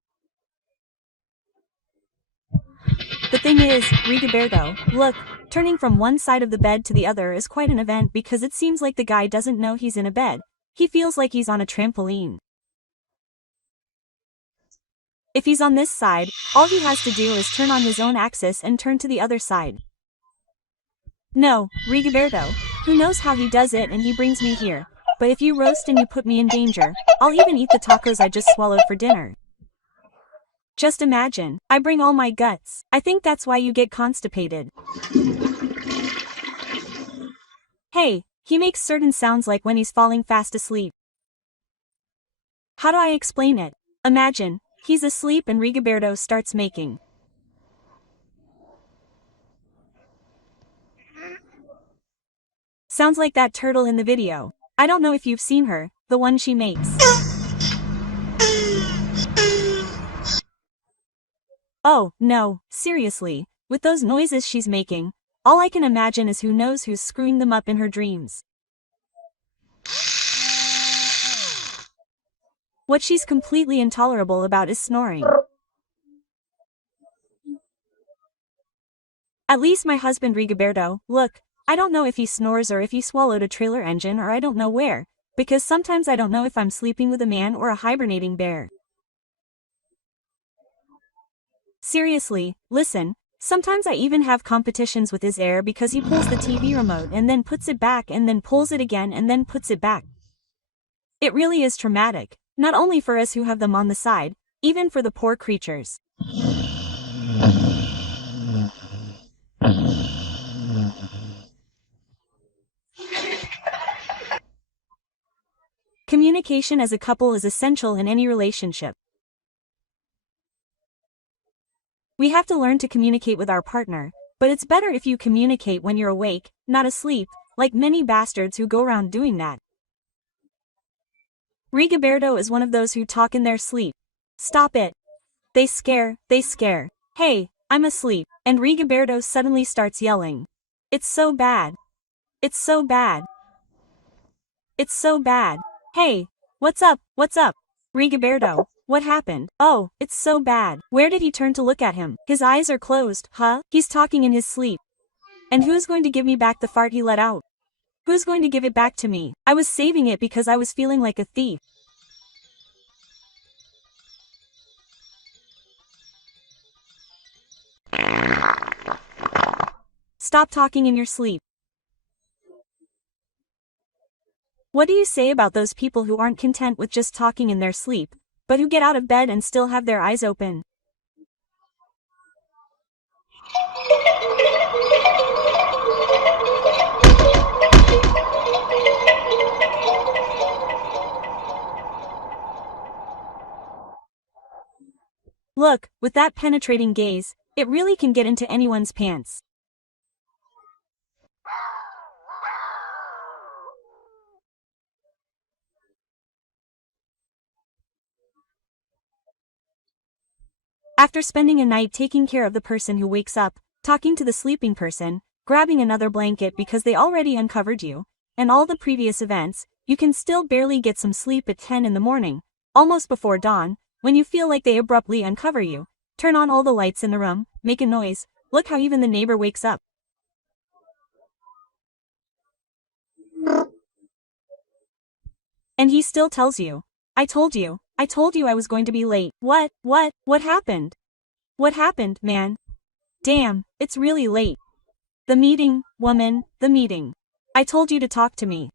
The thing is, Rigoberto, look, turning from one side of the bed to the other is quite an event because it seems like the guy doesn't know he's in a bed. He feels like he's on a trampoline. If he's on this side, all he has to do is turn on his own axis and turn to the other side. No, Rigoberto, who knows how he does it and he brings me here, but if you roast and you put me in danger, I'll even eat the tacos I just swallowed for dinner. Just imagine, I bring all my guts. I think that's why you get constipated. Hey, he makes certain sounds like when he's falling fast asleep. How do I explain it? Imagine, he's asleep and Rigoberto starts making. Sounds like that turtle in the video. I don't know if you've seen her, the one she makes. Oh, no, seriously, with those noises she's making, all I can imagine is who knows who's screwing them up in her dreams. What she's completely intolerable about is snoring. At least my husband Rigoberto, look, I don't know if he snores or if he swallowed a trailer engine or I don't know where, because sometimes I don't know if I'm sleeping with a man or a hibernating bear. Seriously, listen, sometimes I even have competitions with his air because he pulls the TV remote and then puts it back and then pulls it again and then puts it back. It really is traumatic, not only for us who have them on the side, even for the poor creatures. Communication as a couple is essential in any relationship. We have to learn to communicate with our partner, but it's better if you communicate when you're awake, not asleep, like many bastards who go around doing that. Rigoberto is one of those who talk in their sleep. Stop it. They scare. Hey, I'm asleep, and Rigoberto suddenly starts yelling. It's so bad. It's so bad. It's so bad. Hey, what's up? Rigoberto, what happened? Oh, it's so bad. Where did he turn to look at him? His eyes are closed, huh? He's talking in his sleep. And who's going to give me back the fart he let out? Who's going to give it back to me? I was saving it because I was feeling like a thief. Stop talking in your sleep. What do you say about those people who aren't content with just talking in their sleep, but who get out of bed and still have their eyes open? Look, with that penetrating gaze, it really can get into anyone's pants. After spending a night taking care of the person who wakes up, talking to the sleeping person, grabbing another blanket because they already uncovered you, and all the previous events, you can still barely get some sleep at 10 in the morning, almost before dawn, when you feel like they abruptly uncover you, turn on all the lights in the room, make a noise, look how even the neighbor wakes up. And he still tells you, I told you I was going to be late. What happened? What happened, man? Damn, it's really late. The meeting, woman, the meeting. I told you to talk to me.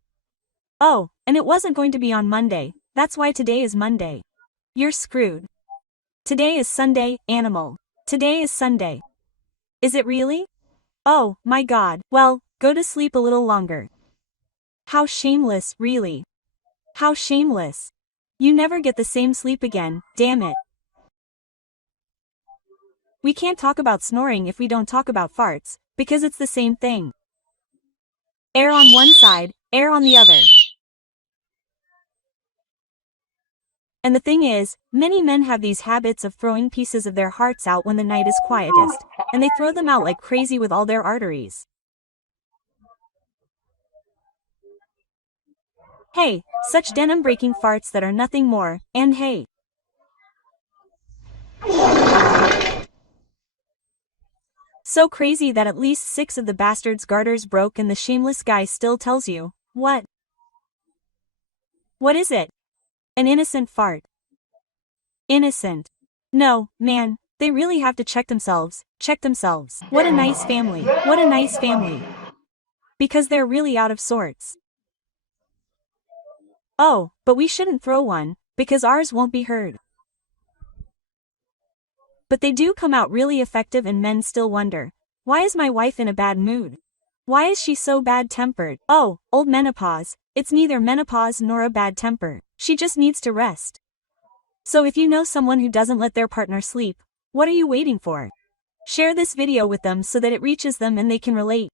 Oh, and it wasn't going to be on Monday, that's why today is Monday. You're screwed. Today is Sunday, animal. Today is Sunday. Is it really? Oh, my God. Well, go to sleep a little longer. How shameless, really. How shameless. You never get the same sleep again, damn it. We can't talk about snoring if we don't talk about farts, because it's the same thing. Air on one side, air on the other. And the thing is, many men have these habits of throwing pieces of their hearts out when the night is quietest, and they throw them out like crazy with all their arteries. Hey, such denim-breaking farts that are nothing more, and hey. So crazy that at least 6 of the bastard's garters broke and the shameless guy still tells you, what? What is it? An innocent fart. Innocent. No, man, they really have to check themselves. What a nice family, what a nice family. Because they're really out of sorts. Oh, but we shouldn't throw one, because ours won't be heard. But they do come out really effective and men still wonder, why is my wife in a bad mood? Why is she so bad-tempered? Oh, old menopause, it's neither menopause nor a bad temper, she just needs to rest. So if you know someone who doesn't let their partner sleep, what are you waiting for? Share this video with them so that it reaches them and they can relate.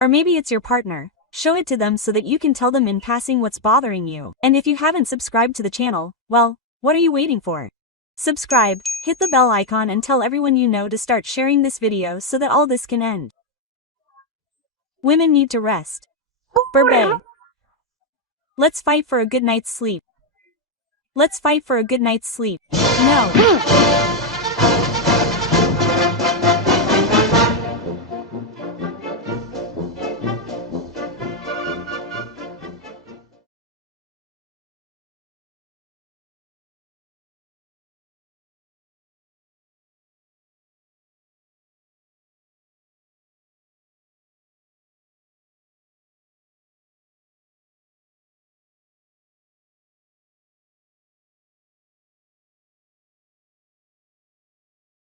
Or maybe it's your partner, show it to them so that you can tell them in passing what's bothering you. And if you haven't subscribed to the channel, well, what are you waiting for? Subscribe, hit the bell icon and tell everyone you know to start sharing this video so that all this can end. Women need to rest. Burbe. Let's fight for a good night's sleep. Let's fight for a good night's sleep. No.